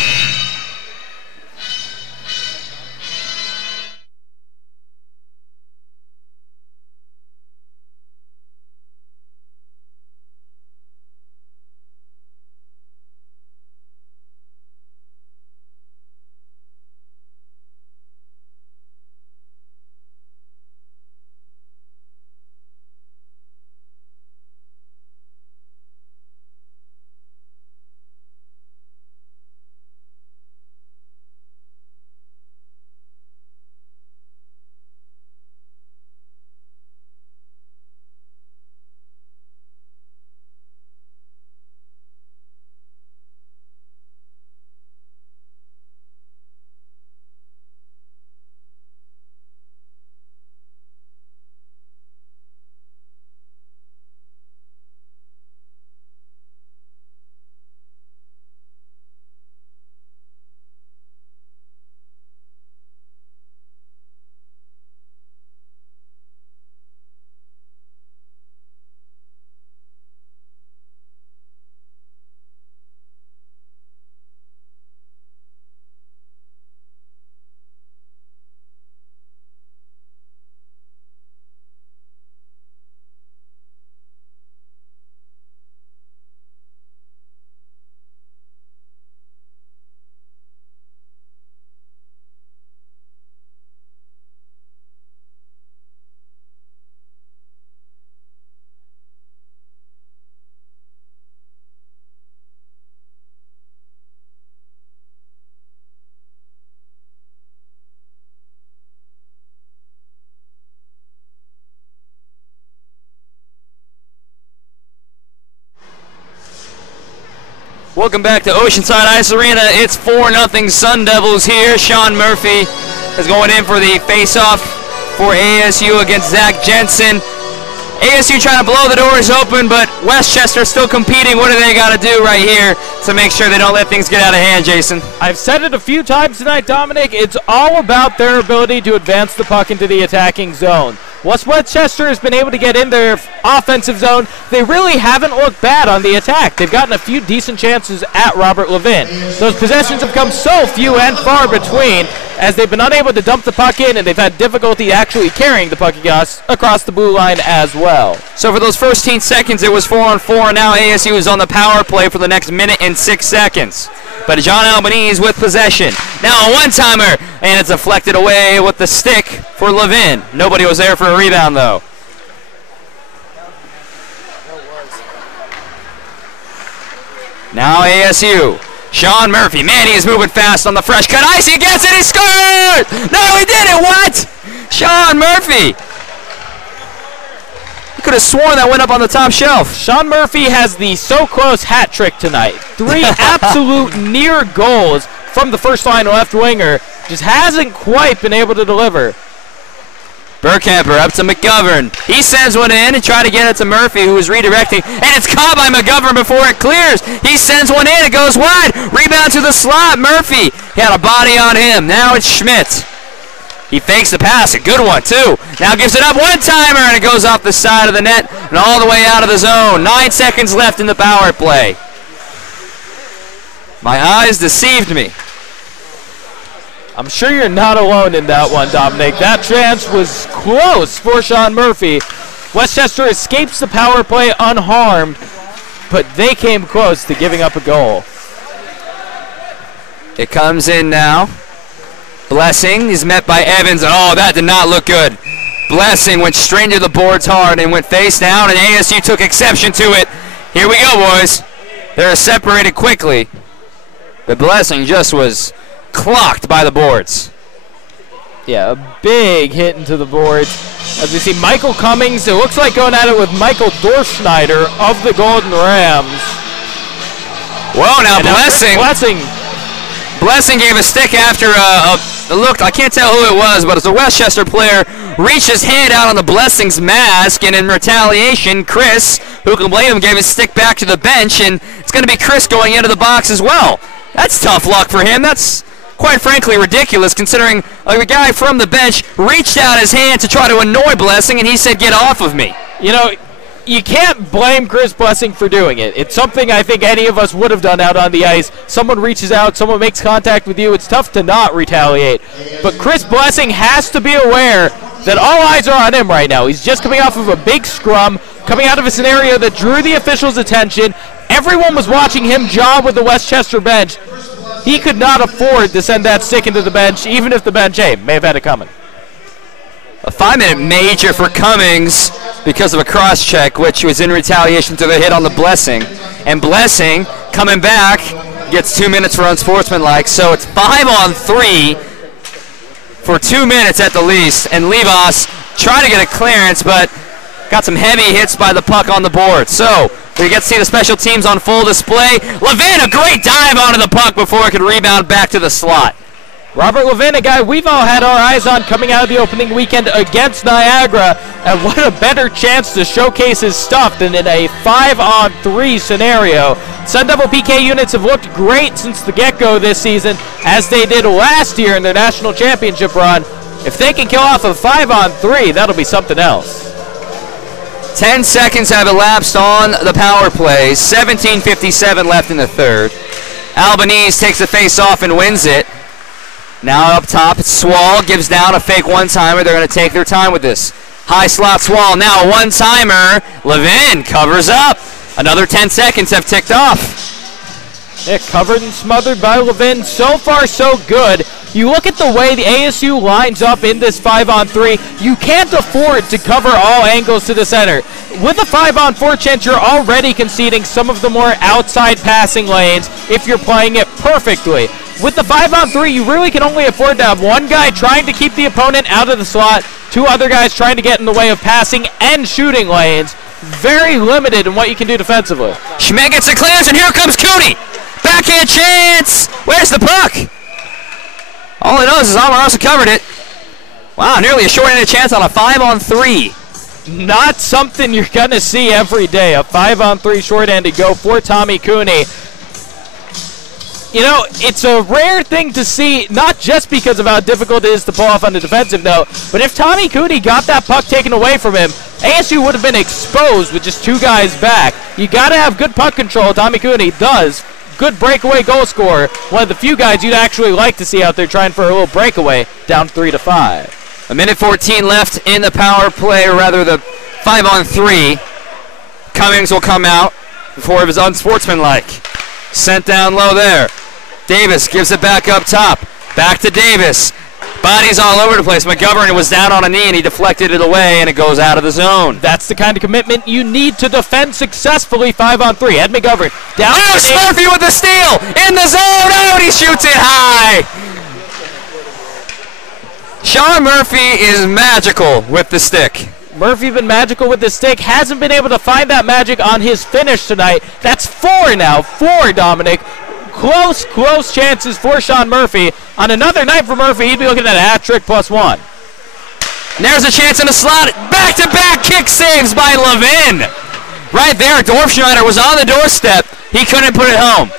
Welcome back to Oceanside Ice Arena. It's 4-0 Sun Devils here. Sean Murphy is going in for the face-off for ASU against Zach Jensen. ASU trying to blow the doors open, but Westchester still competing. What do they got to do right here to make sure they don't let things get out of hand, Jason? I've said it a few times tonight, Dominic. It's all about their ability to advance the puck into the attacking zone. Once Westchester has been able to get in their offensive zone, they really haven't looked bad on the attack. They've gotten a few decent chances at Robert Levin. Those possessions have come so few and far between as they've been unable to dump the puck in, and they've had difficulty actually carrying the puck across the blue line as well. So for those first 10 seconds, it was 4-on-4, and now ASU is on the power play for the next minute and 6 seconds. But John Albanese with possession. Now a one-timer, and it's deflected away with the stick for Levin. Nobody was there for a rebound, though. Now ASU. Sean Murphy, man, he is moving fast on the fresh cut ice. He gets it, he scored! No, he didn't, what? Sean Murphy. You could have sworn that went up on the top shelf. Sean Murphy has the so-close hat trick tonight. 3 absolute near goals from the first line left winger. Just hasn't quite been able to deliver. Burkhamper up to McGovern. He sends one in and try to get it to Murphy, who is redirecting, and it's caught by McGovern before it clears. He sends one in, it goes wide. Rebound to the slot. Murphy, he had a body on him. Now it's Schmidt. He fakes the pass, a good one too. Now gives it up, one-timer, and it goes off the side of the net and all the way out of the zone. 9 seconds left in the power play. My eyes deceived me. I'm sure you're not alone in that one, Dominic. That chance was close for Sean Murphy. Westchester escapes the power play unharmed, but they came close to giving up a goal. It comes in now. Blessing is met by Evans, and oh, that did not look good. Blessing went straight into the boards hard and went face down, and ASU took exception to it. Here we go, boys. They're separated quickly. But Blessing just was clocked by the boards. Yeah, a big hit into the boards. As we see Michael Cummings, it looks like going at it with Michael Dorfschneider of the Golden Rams. Whoa, now Blessing gave a stick after a look. I can't tell who it was, but it's a Westchester player reached his hand out on the Blessing's mask, and in retaliation, Chris, who can blame him, gave his stick back to the bench, and it's going to be Chris going into the box as well. That's tough luck for him. That's quite frankly ridiculous, considering the guy from the bench reached out his hand to try to annoy Blessing, and he said, "Get off of me." You know, you can't blame Chris Blessing for doing it. It's something I think any of us would have done out on the ice. Someone reaches out, someone makes contact with you. It's tough to not retaliate. But Chris Blessing has to be aware that all eyes are on him right now. He's just coming off of a big scrum, coming out of a scenario that drew the officials' attention. Everyone was watching him job with the Westchester bench. He could not afford to send that stick into the bench, even if the bench, may have had it coming. A 5-minute major for Cummings because of a cross-check, which was in retaliation to the hit on the Blessing. And Blessing, coming back, gets 2 minutes for unsportsmanlike. So it's 5-on-3 for 2 minutes at the least. And Levas tried to get a clearance, but got some heavy hits by the puck on the board. So we get to see the special teams on full display. Levin, a great dive onto the puck before it could rebound back to the slot. Robert Levin, a guy we've all had our eyes on coming out of the opening weekend against Niagara, and what a better chance to showcase his stuff than in a 5-on-3 scenario. Sun Devil PK units have looked great since the get-go this season, as they did last year in their national championship run. If they can kill off a 5-on-3, that'll be something else. 10 seconds have elapsed on the power play. 17:57 left in the third. Albanese takes the face-off and wins it. Now up top, it's Swall, gives down a fake one-timer. They're going to take their time with this. High slot Swall, now a one-timer. Levin covers up. Another 10 seconds have ticked off. Yeah, covered and smothered by Levin. So far, so good. You look at the way the ASU lines up in this 5-on-3, you can't afford to cover all angles to the center. With a 5-on-4 chance, you're already conceding some of the more outside passing lanes if you're playing it perfectly. With the 5-on-3, you really can only afford to have one guy trying to keep the opponent out of the slot, 2 other guys trying to get in the way of passing and shooting lanes. Very limited in what you can do defensively. Schmidt gets a clearance, and here comes Cooney. Backhand chance. Where's the puck? All he knows is Amoroso covered it. Wow, nearly a short-handed chance on a 5-on-3. Not something you're going to see every day. A 5-on-3 short-handed go for Tommy Cooney. You know, it's a rare thing to see, not just because of how difficult it is to pull off on the defensive note, but if Tommy Cooney got that puck taken away from him, ASU would have been exposed with just 2 guys back. You got to have good puck control. Tommy Cooney does. Good breakaway goal scorer. One of the few guys you'd actually like to see out there trying for a little breakaway, down 3-5. A minute 14 left in the power play, or rather the 5-on-3. Cummings will come out before it was unsportsmanlike. Sent down low there. Davis gives it back up top. Back to Davis. Bodies all over the place. McGovern was down on a knee and he deflected it away and it goes out of the zone. That's the kind of commitment you need to defend successfully 5-on-3. Ed McGovern down. Oh, Smurfy with the steal in the zone. Oh, and he shoots it high. Sean Murphy is magical with the stick. Murphy been magical with the stick. Hasn't been able to find that magic on his finish tonight. That's 4 now. 4, Dominic. Close chances for Sean Murphy. On another night for Murphy, he'd be looking at a hat trick +1. And there's a chance in the slot. Back-to-back kick saves by Levin. Right there, Dorfschneider was on the doorstep. He couldn't put it home.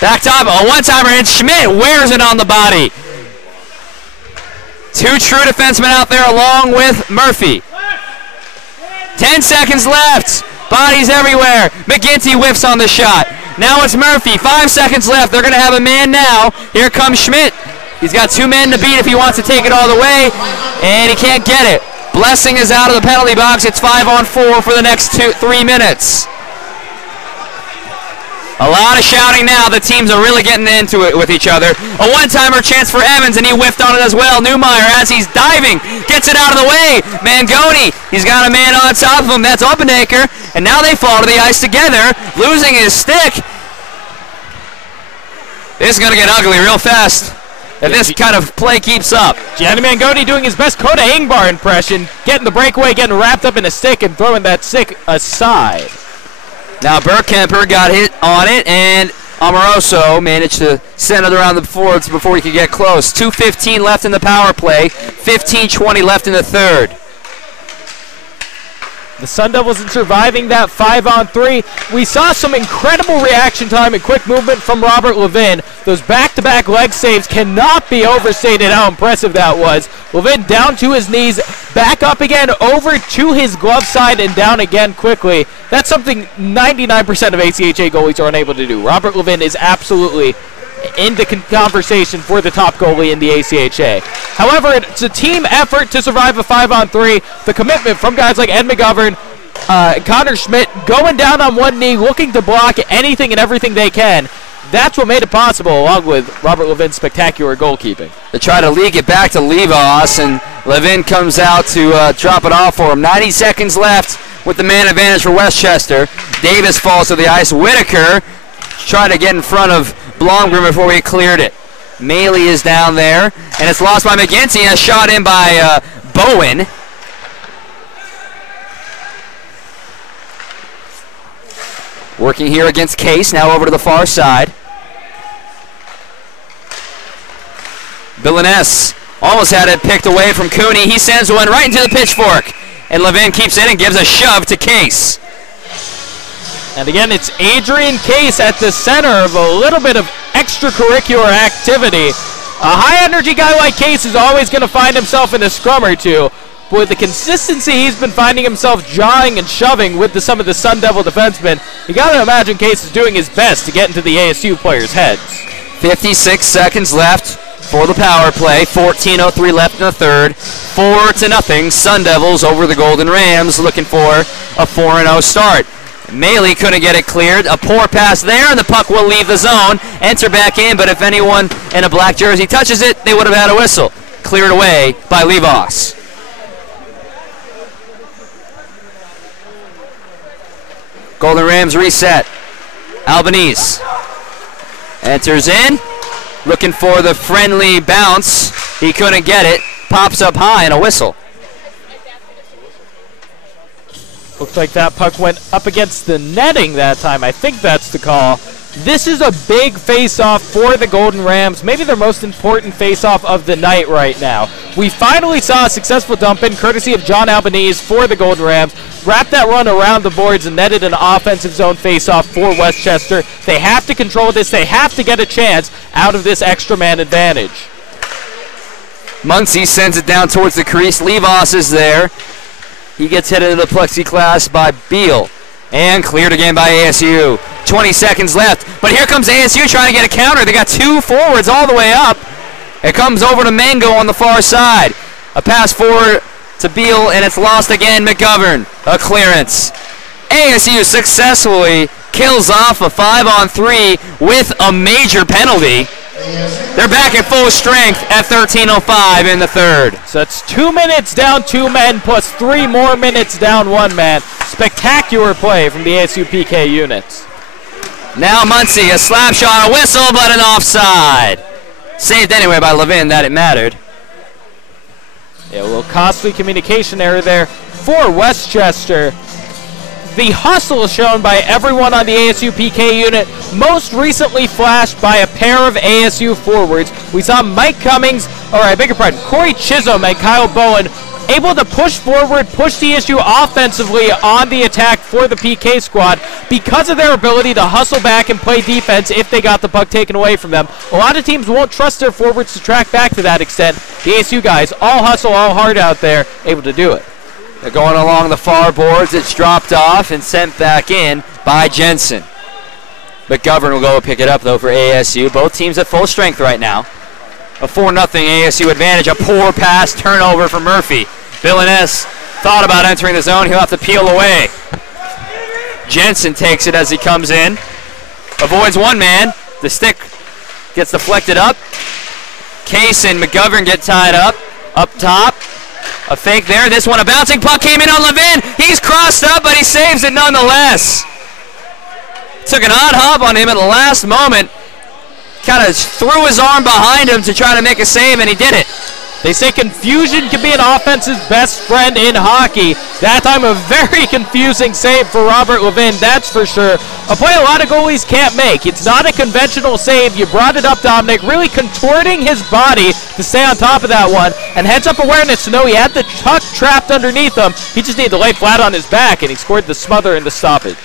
Back top, a one-timer, and Schmidt wears it on the body. 2 true defensemen out there along with Murphy. 10 seconds left. Bodies everywhere. McGinty whiffs on the shot. Now it's Murphy. 5 seconds left. They're going to have a man now. Here comes Schmidt. He's got 2 men to beat if he wants to take it all the way, and he can't get it. Blessing is out of the penalty box. It's 5-on-4 for the next 3 minutes. A lot of shouting now. The teams are really getting into it with each other. A one-timer chance for Evans, and he whiffed on it as well. Newmeyer, as he's diving, gets it out of the way. Mangoni, he's got a man on top of him. That's Oppenacre, and now they fall to the ice together, losing his stick. This is going to get ugly real fast if this kind of play keeps up. Gianni Mangoni doing his best Coda Ingbar impression, getting the breakaway, getting wrapped up in a stick, and throwing that stick aside. Now Burkemper got hit on it, and Amoroso managed to send it around the boards before he could get close. 2:15 left in the power play, 15:20 left in the third. The Sun Devils are surviving that 5-on-3. We saw some incredible reaction time and quick movement from Robert Levin. Those back-to-back leg saves cannot be overstated how impressive that was. Levin down to his knees, back up again, over to his glove side, and down again quickly. That's something 99% of ACHA goalies are unable to do. Robert Levin is absolutely in the conversation for the top goalie in the ACHA. However, it's a team effort to survive a 5-on-3. The commitment from guys like Ed McGovern, Connor Schmidt, going down on one knee, looking to block anything and everything they can. That's what made it possible, along with Robert Levin's spectacular goalkeeping. They try to leak it back to Levos, and Levin comes out to drop it off for him. 90 seconds left with the man advantage for Westchester. Davis falls to the ice. Whitaker trying to get in front of Blomgren before he cleared it. Maley is down there, and it's lost by McGinty. A shot in by Bowen. Working here against Case, now over to the far side. Villaness almost had it picked away from Cooney. He sends one right into the pitchfork, and Levin keeps it and gives a shove to Case. And again, it's Adrian Case at the center of a little bit of extracurricular activity. A high-energy guy like Case is always going to find himself in a scrum or two. But with the consistency he's been finding himself jawing and shoving with some of the Sun Devil defensemen, you got to imagine Case is doing his best to get into the ASU players' heads. 56 seconds left for the power play. 14:03 left in the third. 4-0 Sun Devils over the Golden Rams, looking for a 4-0 start. Maley couldn't get it cleared. A poor pass there, and the puck will leave the zone. Enter back in, but if anyone in a black jersey touches it, they would have had a whistle. Cleared away by Levos. Golden Rams reset. Albanese enters in, looking for the friendly bounce. He couldn't get it. Pops up high, and a whistle. Looks like that puck went up against the netting that time. I think that's the call. This is a big face-off for the Golden Rams, maybe their most important face-off of the night right now. We finally saw a successful dump-in courtesy of John Albanese for the Golden Rams. Wrapped that run around the boards and netted an offensive zone face-off for Westchester. They have to control this. They have to get a chance out of this extra man advantage. Muncie sends it down towards the crease. Levos is there. He gets hit into the plexiglass by Beal. And cleared again by ASU. 20 seconds left. But here comes ASU trying to get a counter. They got two forwards all the way up. It comes over to Mango on the far side. A pass forward to Beal, and it's lost again. McGovern, a clearance. ASU successfully kills off a 5-on-3 with a major penalty. They're back at full strength at 13:05 in the third. So it's 2 minutes down 2 men plus 3 more minutes down 1 man. Spectacular play from the ASU PK units. Now Muncie, a slap shot, a whistle, but an offside. Saved anyway by Levin, that it mattered. Yeah, a little costly communication error there for Westchester. The hustle shown by everyone on the ASU PK unit, most recently flashed by a pair of ASU forwards. We saw Mike Cummings, or I beg your pardon, Corey Chisholm and Kyle Bowen able to push forward, push the issue offensively on the attack for the PK squad because of their ability to hustle back and play defense if they got the puck taken away from them. A lot of teams won't trust their forwards to track back to that extent. The ASU guys, all hustle, all hard out there, able to do it. They're going along the far boards. It's dropped off and sent back in by Jensen. McGovern will go pick it up, though, for ASU. Both teams at full strength right now. A 4-0 ASU advantage. A poor pass turnover for Murphy. Villaness thought about entering the zone. He'll have to peel away. Jensen takes it as he comes in. Avoids one man. The stick gets deflected up. Case and McGovern get tied up. Up top. A fake there. This one, a bouncing puck came in on Levin. He's crossed up, but he saves it nonetheless. Took an odd hop on him at the last moment. Kind of threw his arm behind him to try to make a save, and he did it. They say confusion can be an offense's best friend in hockey. That time a very confusing save for Robert Levin, that's for sure. A play a lot of goalies can't make. It's not a conventional save. You brought it up, Dominic, really contorting his body to stay on top of that one. And heads-up awareness to know he had the puck trapped underneath him. He just needed to lay flat on his back, and he scored the smother in the stoppage.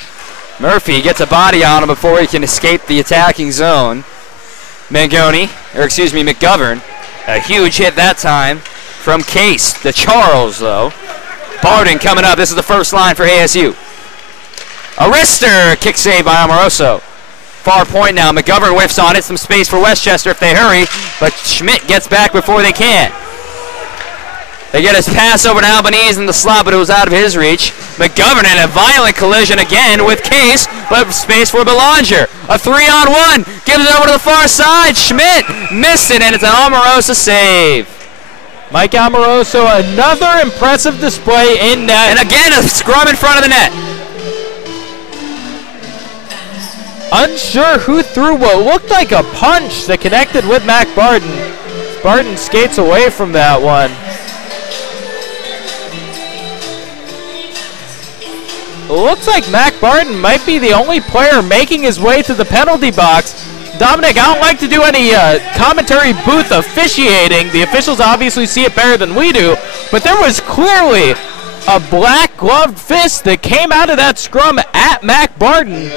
Murphy gets a body on him before he can escape the attacking zone. McGovern. A huge hit that time from Case. The Charles, though. Barden coming up. This is the first line for ASU. A wrister. Kick save by Amoroso. Far point now. McGovern whiffs on it. Some space for Westchester if they hurry. But Schmidt gets back before they can. They get his pass over to Albanese in the slot, but it was out of his reach. McGovern in a violent collision again with Case, but space for Belanger. A 3-on-1, gives it over to the far side. Schmidt missed it, and it's an Amoroso save. Mike Amoroso, another impressive display in net. And again, a scrum in front of the net. Unsure who threw what looked like a punch that connected with Mac Barden. Barden skates away from that one. Looks like Mac Barden might be the only player making his way to the penalty box. Dominic, I don't like to do any commentary booth officiating. The officials obviously see it better than we do, but there was clearly a black gloved fist that came out of that scrum at Mac Barden.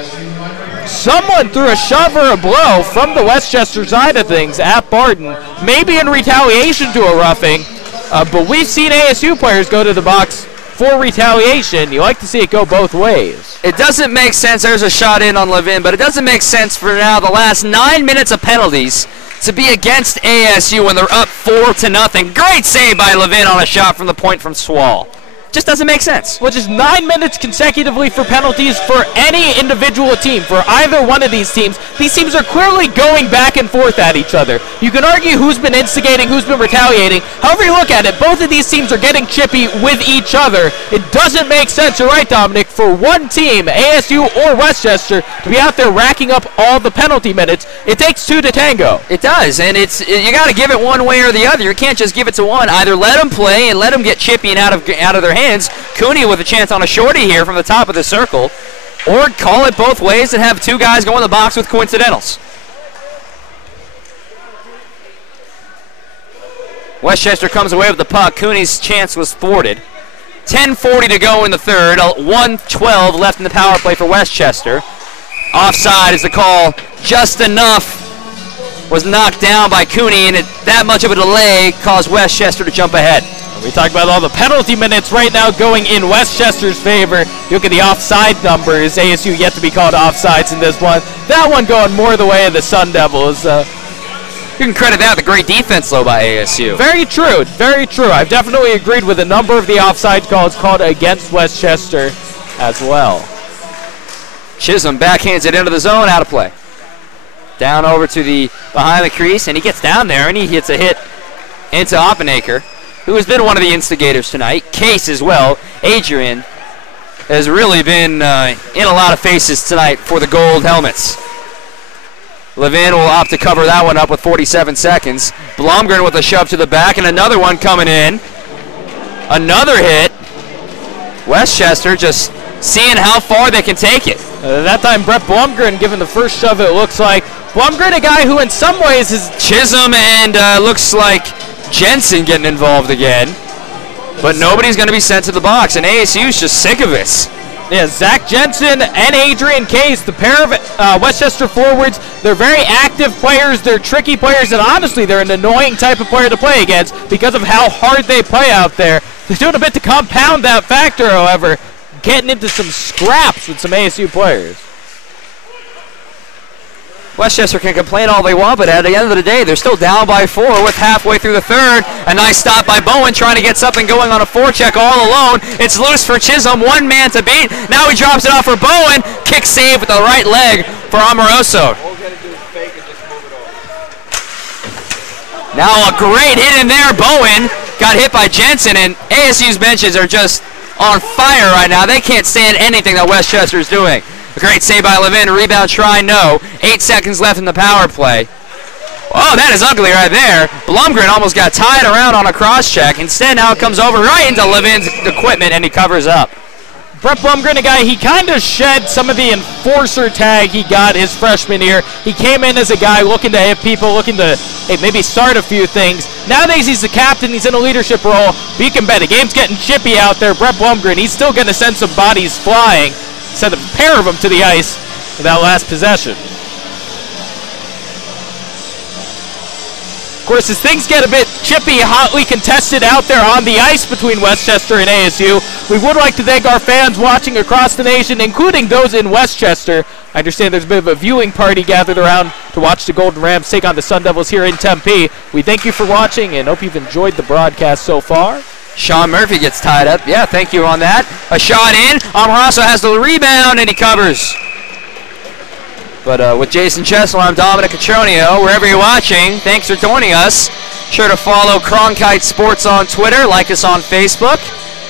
Someone threw a shove or a blow from the Westchester side of things at Barden, maybe in retaliation to a roughing, but we've seen ASU players go to the box for retaliation. You like to see it go both ways. It doesn't make sense. There's a shot in on Levin, but it doesn't make sense for now the last 9 minutes of penalties to be against ASU when they're up 4-0. Great save by Levin on a shot from the point from Swall. Just doesn't make sense. Well, just 9 minutes consecutively for penalties for any individual team, for either one of these teams. These teams are clearly going back and forth at each other. You can argue who's been instigating, who's been retaliating. However you look at it, both of these teams are getting chippy with each other. It doesn't make sense, you're right, Dominic, for one team, ASU or Westchester, to be out there racking up all the penalty minutes. It takes two to tango. It does, and you got to give it one way or the other. You can't just give it to one. Either let them play and let them get chippy and out of their hands. Cooney with a chance on a shorty here from the top of the circle. or call it both ways and have two guys go in the box with coincidentals. Westchester comes away with the puck. Cooney's chance was thwarted. 10:40 to go in the third. 1:12 left in the power play for Westchester. Offside is the call. Just enough. Was knocked down by Cooney, and that much of a delay caused Westchester to jump ahead. We talked about all the penalty minutes right now going in Westchester's favor. You look at the offside numbers. ASU yet to be called offsides in this one. That one going more the way of the Sun Devils. You can credit that with a great defense, though, by ASU. Very true. Very true. I've definitely agreed with a number of the offside calls called against Westchester as well. Chisholm backhands it into the zone, out of play. Down over to the behind the crease, and he gets down there, and he hits a hit into Oppenaker, who has been one of the instigators tonight. Case as well. Adrian has really been in a lot of faces tonight for the gold helmets. Levin will opt to cover that one up with 47 seconds. Blumgren with a shove to the back, and another one coming in. Another hit. Westchester just seeing how far they can take it. That time, Brett Blumgren giving the first shove, it looks like. Blumgren, a guy who in some ways is... Chisholm and looks like Jensen getting involved again. But nobody's going to be sent to the box, and ASU's just sick of this. Yeah, Zach Jensen and Adrian Case, the pair of Westchester forwards, they're very active players, they're tricky players, and honestly, they're an annoying type of player to play against because of how hard they play out there. They're doing a bit to compound that factor, however, getting into some scraps with some ASU players. Westchester can complain all they want, but at the end of the day, they're still down by 4 with halfway through the third. A nice stop by Bowen trying to get something going on a forecheck all alone. It's loose for Chisholm, one man to beat. Now he drops it off for Bowen. Kick save with the right leg for Amoroso. Now a great hit in there. Bowen got hit by Jensen, and ASU's benches are just on fire right now. They can't stand anything that Westchester is doing. A great save by Levin. Rebound try, no. 8 seconds left in the power play. Oh, that is ugly right there. Blumgren almost got tied around on a cross check. Instead, now it comes over right into Levin's equipment, and he covers up. Brett Blumgren, a guy, he kind of shed some of the enforcer tag he got his freshman year. He came in as a guy looking to hit people, looking to maybe start a few things. Nowadays, he's the captain. He's in a leadership role. But you can bet the game's getting chippy out there. Brett Blumgren, he's still going to send some bodies flying. Send a pair of them to the ice for that last possession. Of course, as things get a bit chippy, hotly contested out there on the ice between Westchester and ASU, we would like to thank our fans watching across the nation, including those in Westchester. I understand there's a bit of a viewing party gathered around to watch the Golden Rams take on the Sun Devils here in Tempe. We thank you for watching and hope you've enjoyed the broadcast so far. Sean Murphy gets tied up. Yeah, thank you on that. A shot in. Amoroso has the rebound, and he covers. But with Jason Chesler, I'm Dominic Cotronio. Wherever you're watching, thanks for joining us. Sure to follow Cronkite Sports on Twitter. Like us on Facebook.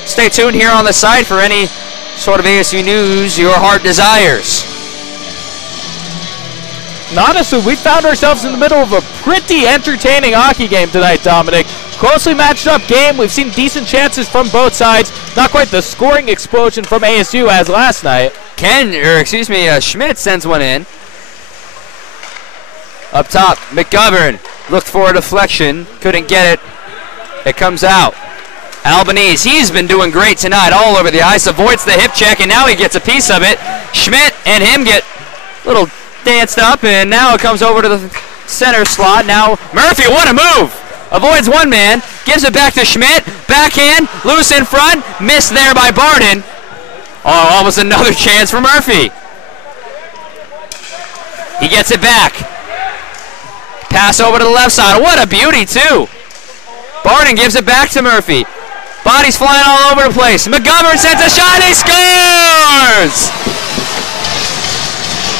Stay tuned here on the site for any sort of ASU news your heart desires. And honestly, we found ourselves in the middle of a pretty entertaining hockey game tonight, Dominic. Closely matched up game. We've seen decent chances from both sides. Not quite the scoring explosion from ASU as last night. Schmidt sends one in. Up top, McGovern looked for a deflection. Couldn't get it. It comes out. Albanese, he's been doing great tonight all over the ice. Avoids the hip check, and now he gets a piece of it. Schmidt and him get a little danced up, and now it comes over to the center slot. Now Murphy, what a move! Avoids one man, gives it back to Schmidt. Backhand, loose in front, missed there by Barden. Oh, almost another chance for Murphy. He gets it back. Pass over to the left side. What a beauty, too. Barden gives it back to Murphy. Bodies flying all over the place. McGovern sends a shot, he scores!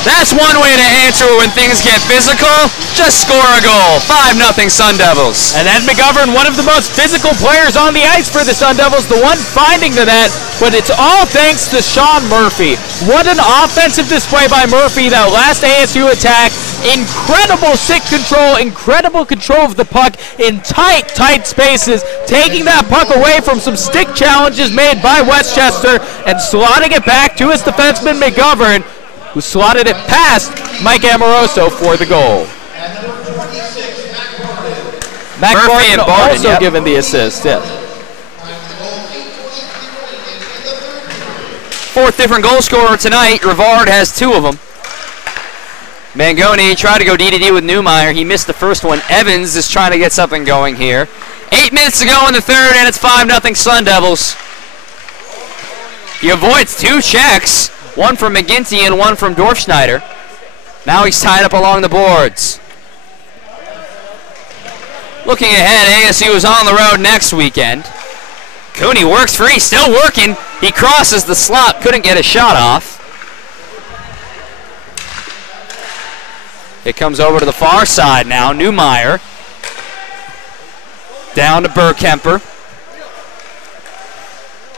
That's one way to answer when things get physical. Just score a goal. 5-0 Sun Devils. And Ed McGovern, one of the most physical players on the ice for the Sun Devils, the one finding the net, but it's all thanks to Sean Murphy. What an offensive display by Murphy. That last ASU attack Incredible stick control, incredible control of the puck in tight spaces, taking that puck away from some stick challenges made by Westchester and slotting it back to his defenseman McGovern, who slotted it past Mike Amoroso for the goal. Mac Barton also given the assist. Yeah. Fourth different goal scorer tonight. Rivard has 2 of them. Mangoni tried to go D-to-D with Newmeyer. He missed the first one. Evans is trying to get something going here. 8 minutes to go in the third, and it's 5-0 Sun Devils. He avoids 2 checks, one from McGinty and one from Dorfschneider. Now he's tied up along the boards. Looking ahead, ASU is on the road next weekend. Cooney works free, still working. He crosses the slot, couldn't get a shot off. It comes over to the far side now. Newmeyer. Down to Burkemper.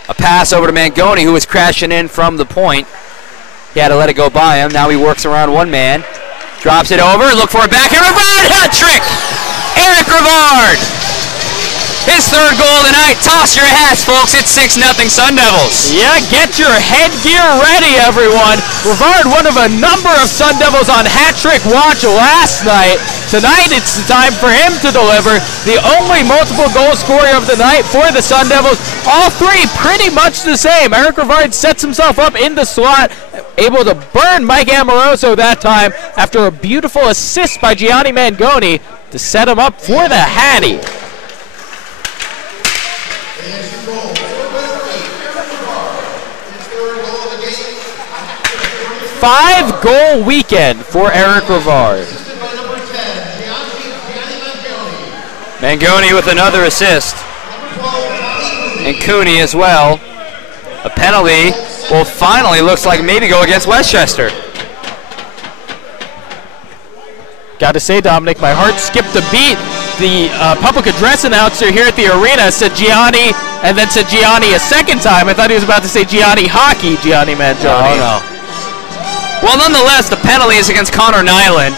A pass over to Mangoni, who was crashing in from the point. He had to let it go by him. Now he works around one man. Drops it over. Look for it back. And Rivard, hat trick! Eric Rivard! His third goal tonight. Toss your hats, folks. It's 6-0 Sun Devils. Yeah, get your headgear ready, everyone. Rivard, one of a number of Sun Devils on hat trick watch last night. Tonight, it's the time for him to deliver. The only multiple goal scorer of the night for the Sun Devils. All 3 pretty much the same. Eric Rivard sets himself up in the slot, able to burn Mike Amoroso that time after a beautiful assist by Gianni Mangoni to set him up for the Hattie. 5-goal weekend for Eric Rivard. Mangoni with another assist. And Cooney as well. A penalty will finally looks like maybe go against Westchester. Got to say, Dominic, my heart skipped a beat. The public address announcer here at the arena said Gianni, and then said Gianni a second time. I thought he was about to say Gianni Hockey, Gianni Mangoni. No. Well, nonetheless, the penalty is against Connor Nyland.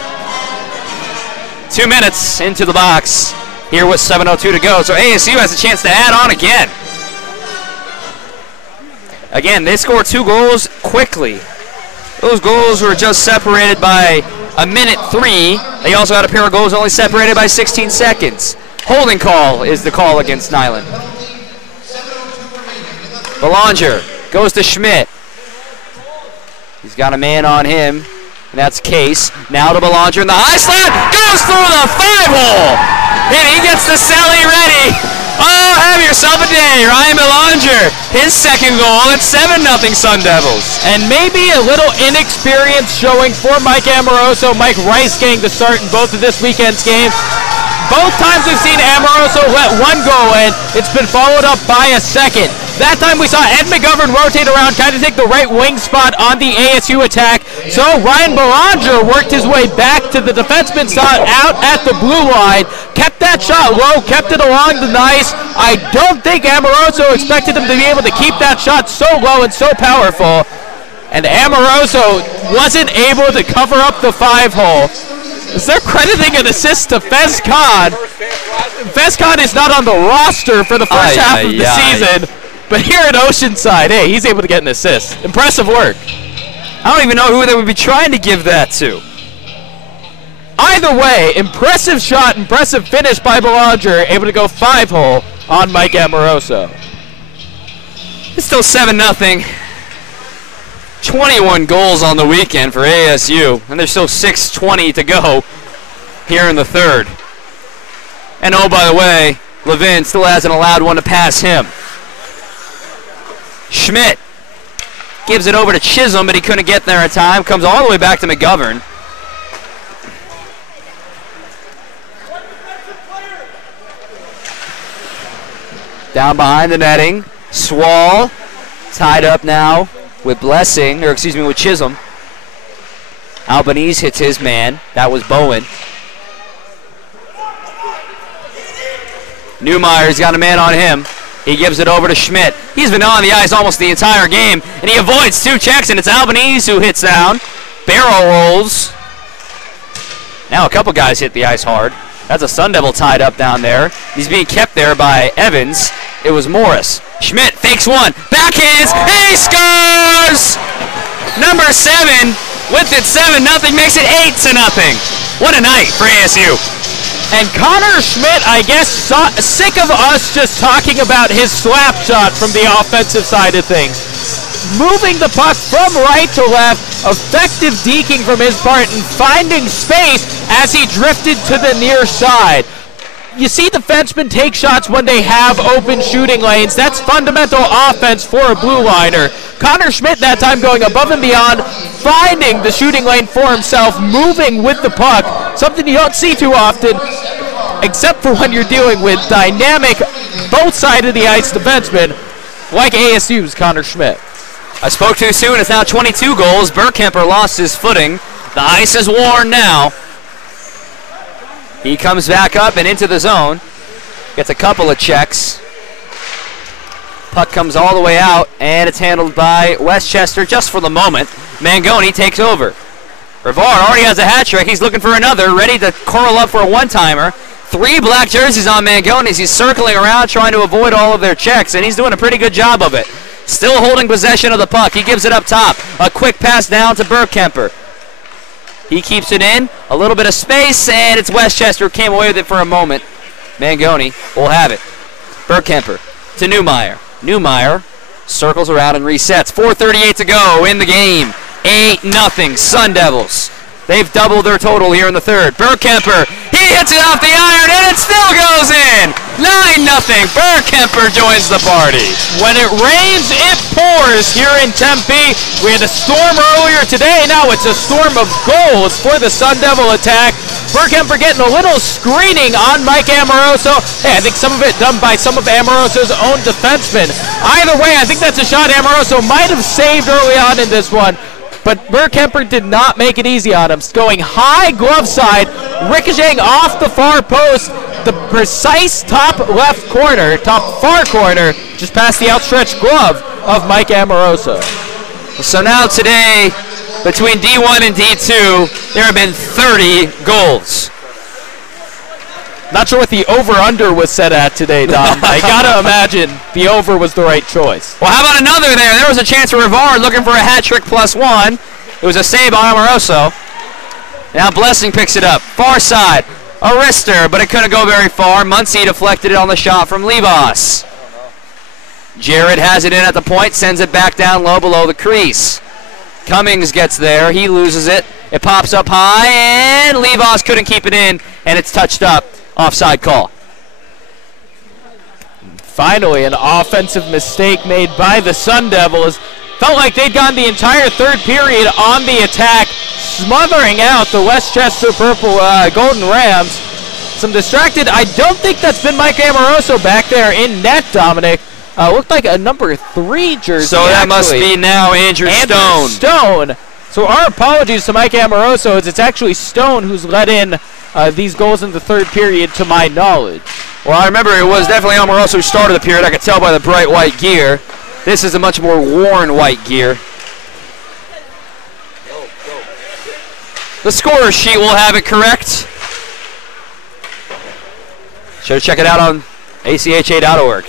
2 minutes into the box here with 7:02 to go. So ASU has a chance to add on again. Again, they scored 2 goals quickly. Those goals were just separated by a minute 3. They also had a pair of goals only separated by 16 seconds. Holding call is the call against Nyland. Belanger goes to Schmidt. He's got a man on him, and that's Case. Now to Belanger in the high slot. Goes through the 5-hole. And he gets the celly ready. Oh, have yourself a day, Ryan Belanger. His second goal. It's 7-0 Sun Devils. And maybe a little inexperience showing for Mike Amoroso. Mike Rice getting the start in both of this weekend's games. Both times we've seen Amoroso let one go in, it's been followed up by a second. That time we saw Ed McGovern rotate around, kind of take the right wing spot on the ASU attack. So Ryan Belanger worked his way back to the defenseman side out at the blue line, kept that shot low, kept it along the ice. I don't think Amoroso expected him to be able to keep that shot so low and so powerful. And Amoroso wasn't able to cover up the 5-hole. Is they're crediting an assist to Fez Khan. Fez Khan is not on the roster for the first half of the season, but here at Oceanside, hey, he's able to get an assist. Impressive work. I don't even know who they would be trying to give that to. Either way, impressive shot, impressive finish by Belanger, able to go 5-hole on Mike Amoroso. It's still 7-0. 21 goals on the weekend for ASU, and there's still 6:20 to go here in the third. And oh, by the way, Levin still hasn't allowed one to pass him. Schmidt gives it over to Chisholm, but he couldn't get there in time. Comes all the way back to McGovern. Down behind the netting, Swall tied up now with Blessing, or excuse me, with Chisholm. Albanese hits his man. That was Bowen. Newmeyer's got a man on him. He gives it over to Schmidt. He's been on the ice almost the entire game, and he avoids 2 checks, and it's Albanese who hits down. Barrel rolls. Now a couple guys hit the ice hard. That's a Sun Devil tied up down there. He's being kept there by Evans. It was Morris. Schmidt fakes one. Backhands. He scores! Number 7 with it 7-0. Makes it 8-0. What a night for ASU. And Connor Schmidt, I guess, sick of us just talking about his slap shot from the offensive side of things. Moving the puck from right to left, effective deking from his part, and finding space as he drifted to the near side. You see defensemen take shots when they have open shooting lanes. That's fundamental offense for a blue liner. Connor Schmidt that time going above and beyond, finding the shooting lane for himself, moving with the puck, something you don't see too often, except for when you're dealing with dynamic, both sides of the ice defensemen, like ASU's Connor Schmidt. I spoke too soon. It's now 22 goals. Bergkemper lost his footing. The ice is worn now. He comes back up and into the zone. Gets a couple of checks. Puck comes all the way out, and it's handled by Westchester just for the moment. Mangoni takes over. Rivard already has a hat trick. He's looking for another, ready to curl up for a one-timer. 3 black jerseys on Mangoni. He's circling around trying to avoid all of their checks, and he's doing a pretty good job of it. Still holding possession of the puck. He gives it up top. A quick pass down to Bergkemper. He keeps it in. A little bit of space, and it's Westchester. Came away with it for a moment. Mangoni will have it. Bergkemper to Newmeyer. Newmeyer circles around and resets. 4:38 to go in the game. 8-0 Sun Devils. They've doubled their total here in the third. Bergkemper, he hits it off the iron, and it still goes in. 9-0. Bergkemper joins the party. When it rains, it pours here in Tempe. We had a storm earlier today. Now it's a storm of goals for the Sun Devil attack. Bergkemper getting a little screening on Mike Amoroso. Hey, I think some of it done by some of Amoroso's own defensemen. Either way, I think that's a shot Amoroso might have saved early on in this one. But Bergkemper did not make it easy on him. Going high glove side, ricocheting off the far post, the precise top left corner, top far corner, just past the outstretched glove of Mike Amoroso. So now today, between D1 and D2, there have been 30 goals. Not sure what the over-under was set at today, Dom. I gotta imagine the over was the right choice. Well, how about another there? There was a chance for Rivard looking for a hat trick +1. It was a save by Amoroso. Now Blessing picks it up. Far side. A wrister, but it couldn't go very far. Muncie deflected it on the shot from Levas. Jared has it in at the point, sends it back down low below the crease. Cummings gets there. He loses it. It pops up high, and Levas couldn't keep it in, and it's touched up. Offside call. Finally, an offensive mistake made by the Sun Devils. Felt like they'd gone the entire third period on the attack, smothering out the Westchester Purple Golden Rams. Some distracted. I don't think that's been Mike Amoroso back there in net, Dominic. Looked like a number 3 jersey. So that must be now Andrew Stone. So our apologies to Mike Amoroso, as it's actually Stone who's let in these goals in the third period, to my knowledge. Well, I remember it was definitely Amoroso who started the period. I could tell by the bright white gear. This is a much more worn white gear. The scorer sheet will have it correct. Sure to check it out on ACHA.org.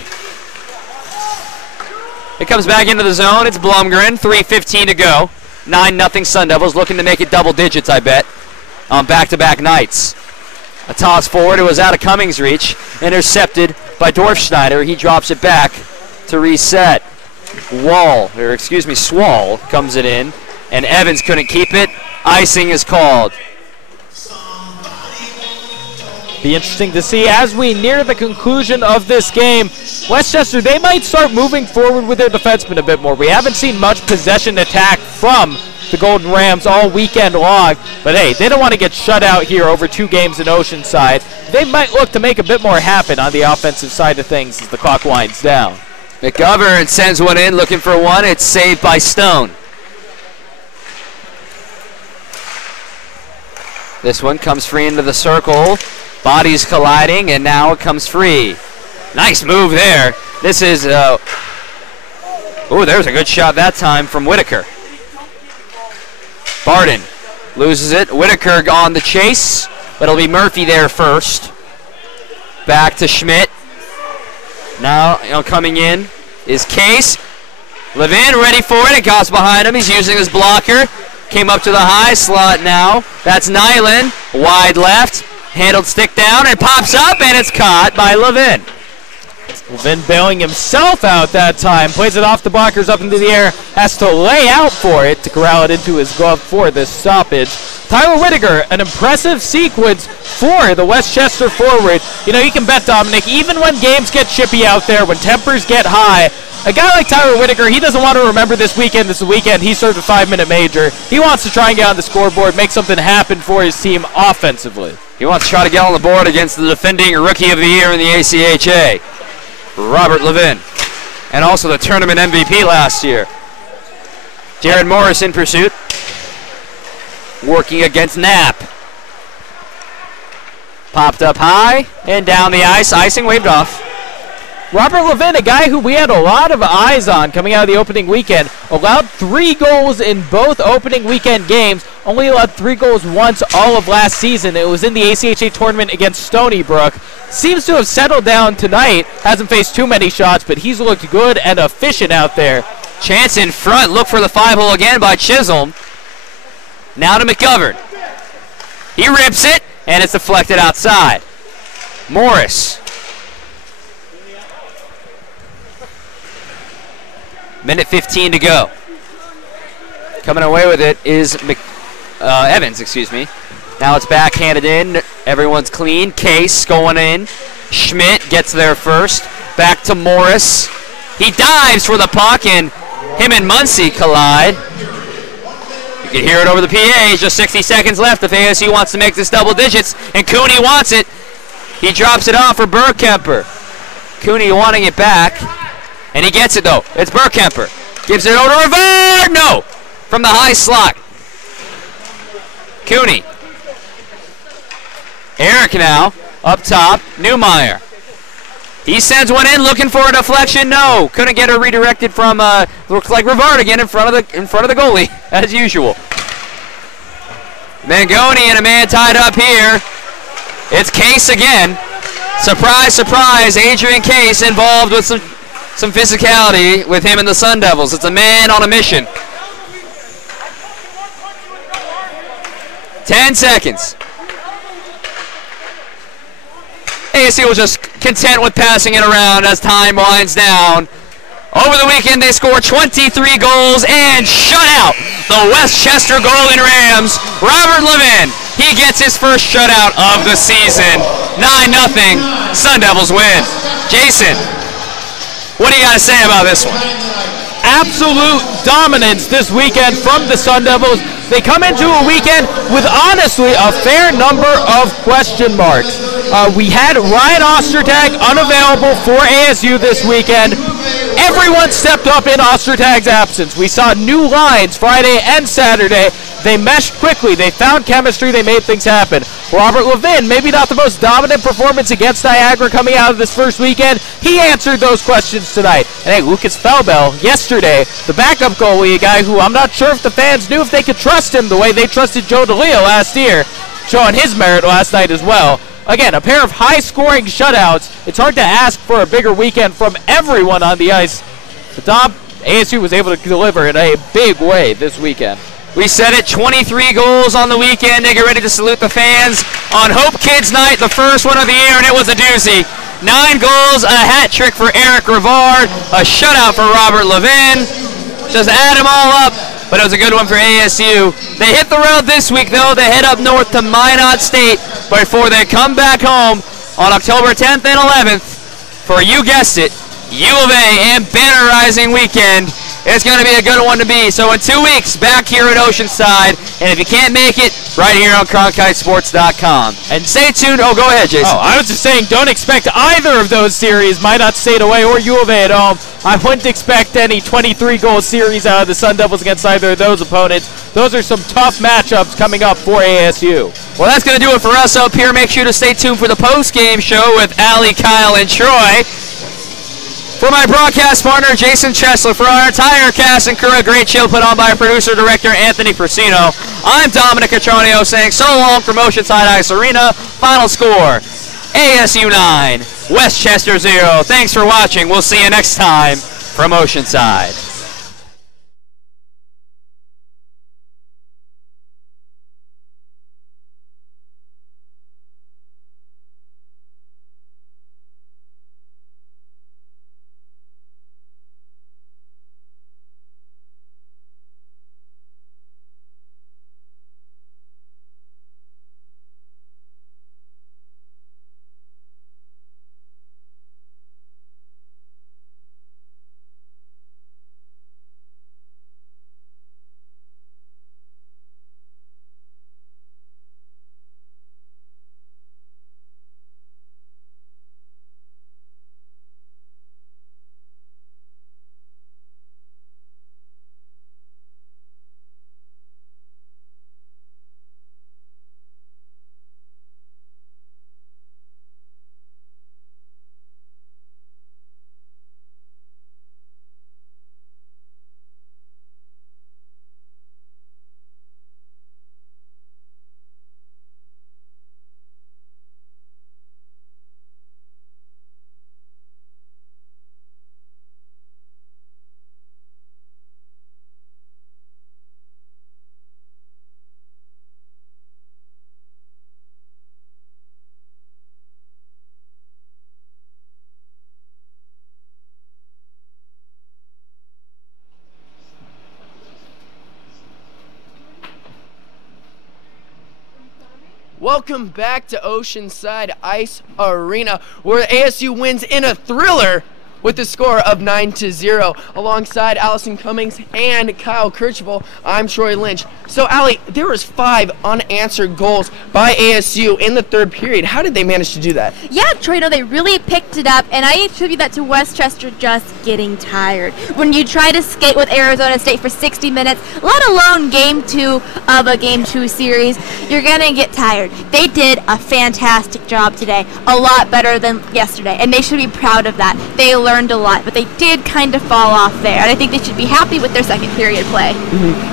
It comes back into the zone. It's Blumgren. 3:15 to go. 9-0 Sun Devils, looking to make it double digits, I bet, on back-to-back nights. A toss forward. It was out of Cummings' reach. Intercepted by Dorfschneider. He drops it back to reset. Swall comes it in, and Evans couldn't keep it. Icing is called. Be interesting to see as we near the conclusion of this game. Westchester, they might start moving forward with their defensemen a bit more. We haven't seen much possession attack from the Golden Rams all weekend long. But hey, they don't want to get shut out here over 2 games in Oceanside. They might look to make a bit more happen on the offensive side of things as the clock winds down. McGovern sends one in, looking for one. It's saved by Stone. This one comes free into the circle. Bodies colliding, and now it comes free. Nice move there. This is, there's a good shot that time from Whitaker. Barden loses it. Whitaker on the chase. but it'll be Murphy there first. Back to Schmidt. Now, coming in is Case. Levin ready for it. It goes behind him. He's using his blocker. Came up to the high slot now. That's Nyland. Wide left. Handled stick down and pops up, and it's caught by Levin. Levin bailing himself out that time. Plays it off the blockers up into the air. Has to lay out for it to corral it into his glove for this stoppage. Tyler Whittaker, an impressive sequence for the Westchester forward. You know, you can bet, Dominic, even when games get chippy out there, when tempers get high, a guy like Tyler Whittaker, he doesn't want to remember this weekend. This is the weekend he served a 5-minute major. He wants to try and get on the scoreboard, make something happen for his team offensively. He wants to try to get on the board against the defending Rookie of the Year in the ACHA, Robert Levin, and also the tournament MVP last year. Jared Morris in pursuit, working against Knapp. Popped up high and down the ice. Icing waved off. Robert Levin, a guy who we had a lot of eyes on coming out of the opening weekend, allowed 3 goals in both opening weekend games, only allowed 3 goals once all of last season. It was in the ACHA tournament against Stony Brook. Seems to have settled down tonight, hasn't faced too many shots, but he's looked good and efficient out there. Chance in front, look for the 5-hole again by Chisholm. Now to McGovern. He rips it, and it's deflected outside. Morris. Minute 15 to go. Coming away with it is Evans, excuse me. Now it's backhanded in. Everyone's clean. Case going in. Schmidt gets there first. Back to Morris. He dives for the puck, and him and Muncie collide. You can hear it over the PA. Just 60 seconds left if ASU wants to make this double digits, and Cooney wants it. He drops it off for Burkemper. Cooney wanting it back. And he gets it, though. It's Burkemper. Gives it over to Rivard. No! From the high slot. Cooney. Eric now. Up top. Newmeyer. He sends one in, looking for a deflection. No. Couldn't get it redirected from, looks like Rivard again in front of the goalie, as usual. Mangoni and a man tied up here. It's Case again. Surprise, surprise. Adrian Case involved with some physicality with him and the Sun Devils. It's a man on a mission. 10 seconds. ASU was just content with passing it around as time winds down. Over the weekend, they scored 23 goals and shut out the Westchester Golden Rams. Robert Levin, he gets his first shutout of the season. 9-0, Sun Devils win. Jason, what do you got to say about this one? Absolute dominance this weekend from the Sun Devils. They come into a weekend with, honestly, a fair number of question marks. We had Ryan Ostertag unavailable for ASU this weekend. Everyone stepped up in Ostertag's absence. We saw new lines Friday and Saturday. They meshed quickly. They found chemistry. They made things happen. Robert Levin, maybe not the most dominant performance against Niagara coming out of this first weekend. He answered those questions tonight. And hey, Lucas Felbel, yesterday, the backup goalie, a guy who I'm not sure if the fans knew if they could trust him the way they trusted Joe DeLeo last year, showing his merit last night as well. Again, a pair of high-scoring shutouts. It's hard to ask for a bigger weekend from everyone on the ice. But Tom, ASU was able to deliver in a big way this weekend. We said it, 23 goals on the weekend. They get ready to salute the fans on Hope Kids Night, the first one of the year, and it was a doozy. 9 goals, a hat trick for Eric Rivard, a shutout for Robert Levin. Just add them all up, but it was a good one for ASU. They hit the road this week, though. They head up north to Minot State before they come back home on October 10th and 11th for, you guessed it, U of A and Banner Rising weekend. It's going to be a good one to be. So in 2 weeks, back here at Oceanside. And if you can't make it, right here on CronkiteSports.com. And stay tuned. Oh, go ahead, Jason. Oh, I was just saying, don't expect either of those series, Minot State away or U of A at home. I wouldn't expect any 23-goal series out of the Sun Devils against either of those opponents. Those are some tough matchups coming up for ASU. Well, that's going to do it for us up here. Make sure to stay tuned for the post-game show with Allie, Kyle, and Troy. For my broadcast partner, Jason Chesler, for our entire cast and crew, a great show put on by our producer-director, Anthony Prosceno, I'm Dominic Catronio saying so long from Oceanside Ice Arena. Final score, ASU 9, Westchester 0. Thanks for watching. We'll see you next time from Oceanside. Welcome back to Oceanside Ice Arena, where ASU wins in a thriller with the score of 9-0. Alongside Allyson Cummings and Kyle Kerchaval, I'm Troy Lynch. So, Allie, there was 5 unanswered goals by ASU in the third period. How did they manage to do that? Yeah, Troy, no, they really picked it up, and I attribute that to Westchester just getting tired. When you try to skate with Arizona State for 60 minutes, let alone Game 2 of a Game 2 series, you're going to get tired. They did a fantastic job today, a lot better than yesterday, and they should be proud of that. They learned a lot, but they did kind of fall off there, and I think they should be happy with their second period play.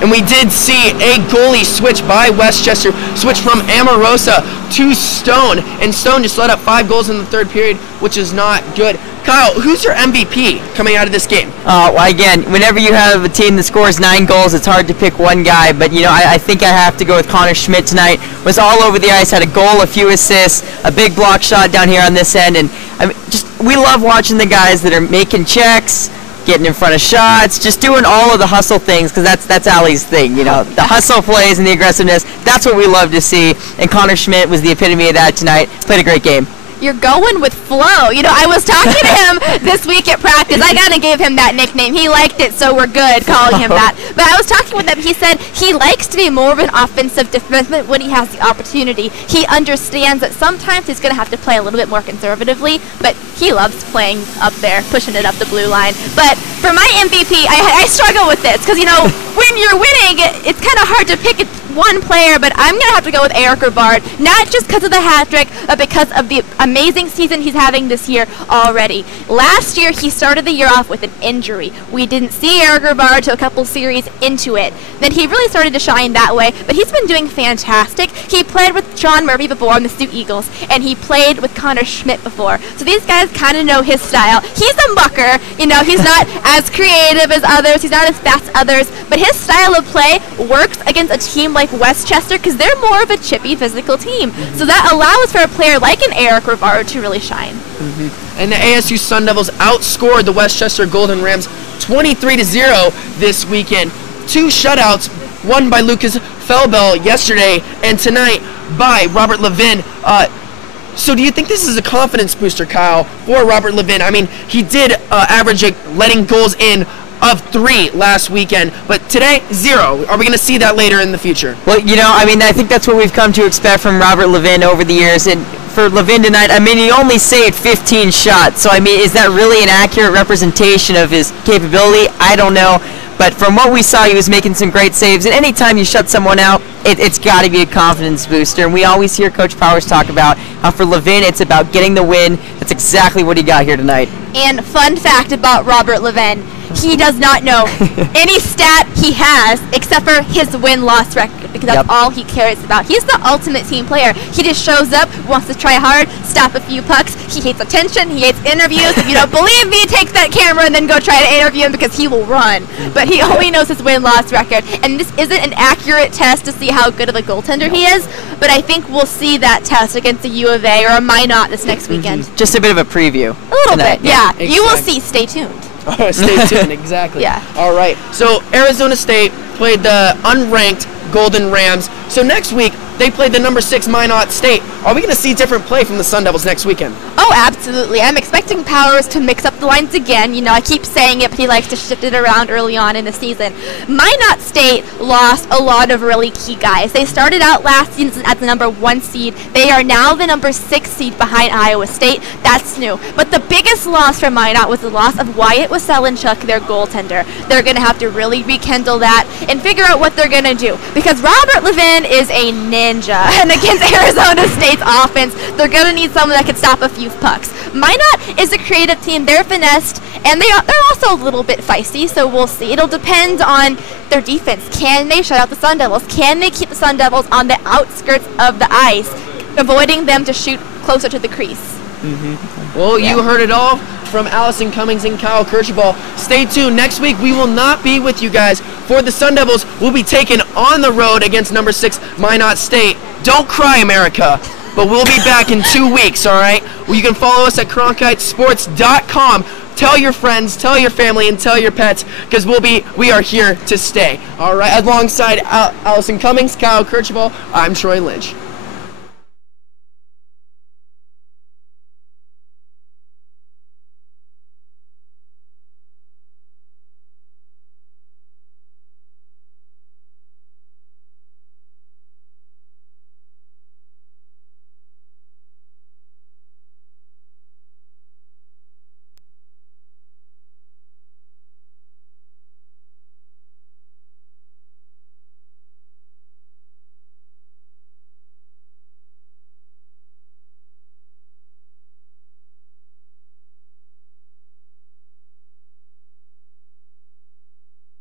And we did see a goalie switch by Westchester, switch from Amorosa to Stone, and Stone just let up 5 goals in the third period, which is not good. Kyle, who's your MVP coming out of this game? Well, again, whenever you have a team that scores 9 goals, it's hard to pick one guy. But, you know, I think I have to go with Connor Schmidt tonight. Was all over the ice, had a goal, a few assists, a big block shot down here on this end. And I mean, we love watching the guys that are making checks, getting in front of shots, just doing all of the hustle things, because that's Allie's thing, you know, the hustle plays and the aggressiveness. That's what we love to see. And Connor Schmidt was the epitome of that tonight. Played a great game. You're going with flow. You know, I was talking to him this week at practice. I gotta give him that nickname. He liked it, so we're good calling him that. But I was talking with him. He said he likes to be more of an offensive defenseman when he has the opportunity. He understands that sometimes he's going to have to play a little bit more conservatively, but he loves playing up there, pushing it up the blue line. But for my MVP, I struggle with this because, you know, when you're winning, it's kind of hard to pick one player, but I'm going to have to go with Eric Rivard, not just because of the hat trick, but because of the amazing season he's having this year already. Last year, he started the year off with an injury. We didn't see Eric Rivard till a couple series into it. Then he really started to shine that way, but he's been doing fantastic. He played with Sean Murphy before on the Sioux Eagles, and he played with Connor Schmidt before. So these guys kind of know his style. He's a mucker. You know, he's not as creative as others. He's not as fast as others, but his style of play works against a team like Westchester because they're more of a chippy, physical team. So that allows for a player like an Eric Rivard to really shine. And the ASU Sun Devils outscored the Westchester Golden Rams 23-0 this weekend. 2 shutouts, one by Lucas Felbel yesterday, and tonight by Robert Levin. So do you think this is a confidence booster, Kyle, for Robert Levin? I mean, he did average letting goals in of 3 last weekend, but today, 0. Are we going to see that later in the future? Well, you know, I mean, I think that's what we've come to expect from Robert Levin over the years. And for Levin tonight, I mean, he only saved 15 shots. So, I mean, is that really an accurate representation of his capability? I don't know. But from what we saw, he was making some great saves. And anytime you shut someone out, it's got to be a confidence booster. And we always hear Coach Powers talk about how for Levin, it's about getting the win. That's exactly what he got here tonight. And fun fact about Robert Levin, he does not know any stat he has except for his win-loss record, because that's all he cares about. He's the ultimate team player. He just shows up, wants to try hard, stop a few pucks. He hates attention. He hates interviews. If you don't believe me, take that camera and then go try to interview him, because he will run. But he only knows his win-loss record. And this isn't an accurate test to see how good of a goaltender he is, but I think we'll see that test against the U of A or a Minot this next weekend. Just a bit of a preview. A little bit, yeah. Exactly. You will see. Stay tuned. Stay tuned, exactly. Yeah. All right. So Arizona State played the unranked Golden Rams. So next week, they played the number 6 Minot State. Are we going to see different play from the Sun Devils next weekend? Oh, absolutely. I'm expecting Powers to mix up the lines again. You know, I keep saying it, but he likes to shift it around early on in the season. Minot State lost a lot of really key guys. They started out last season as the number 1 seed. They are now the number 6 seed behind Iowa State. That's new. But the biggest loss for Minot was the loss of Wyatt Waselenchuk, their goaltender. They're going to have to really rekindle that and figure out what they're going to do, because Robert Levin is a ninja. And against Arizona State's offense, they're going to need someone that can stop a few pucks. Minot is a creative team. They're finessed, and they're also a little bit feisty, so we'll see. It'll depend on their defense. Can they shut out the Sun Devils? Can they keep the Sun Devils on the outskirts of the ice, avoiding them to shoot closer to the crease? Well, you heard it all from Allyson Cummings and Kyle Kerchaval. Stay tuned. Next week, we will not be with you guys. For the Sun Devils, we'll be taken on the road against number 6 Minot State. Don't cry, America. But we'll be back in 2 weeks, all right? Well, you can follow us at cronkitesports.com. Tell your friends, tell your family, and tell your pets, because we are here to stay. All right, alongside Allyson Cummings, Kyle Kerchaval, I'm Troy Lynch.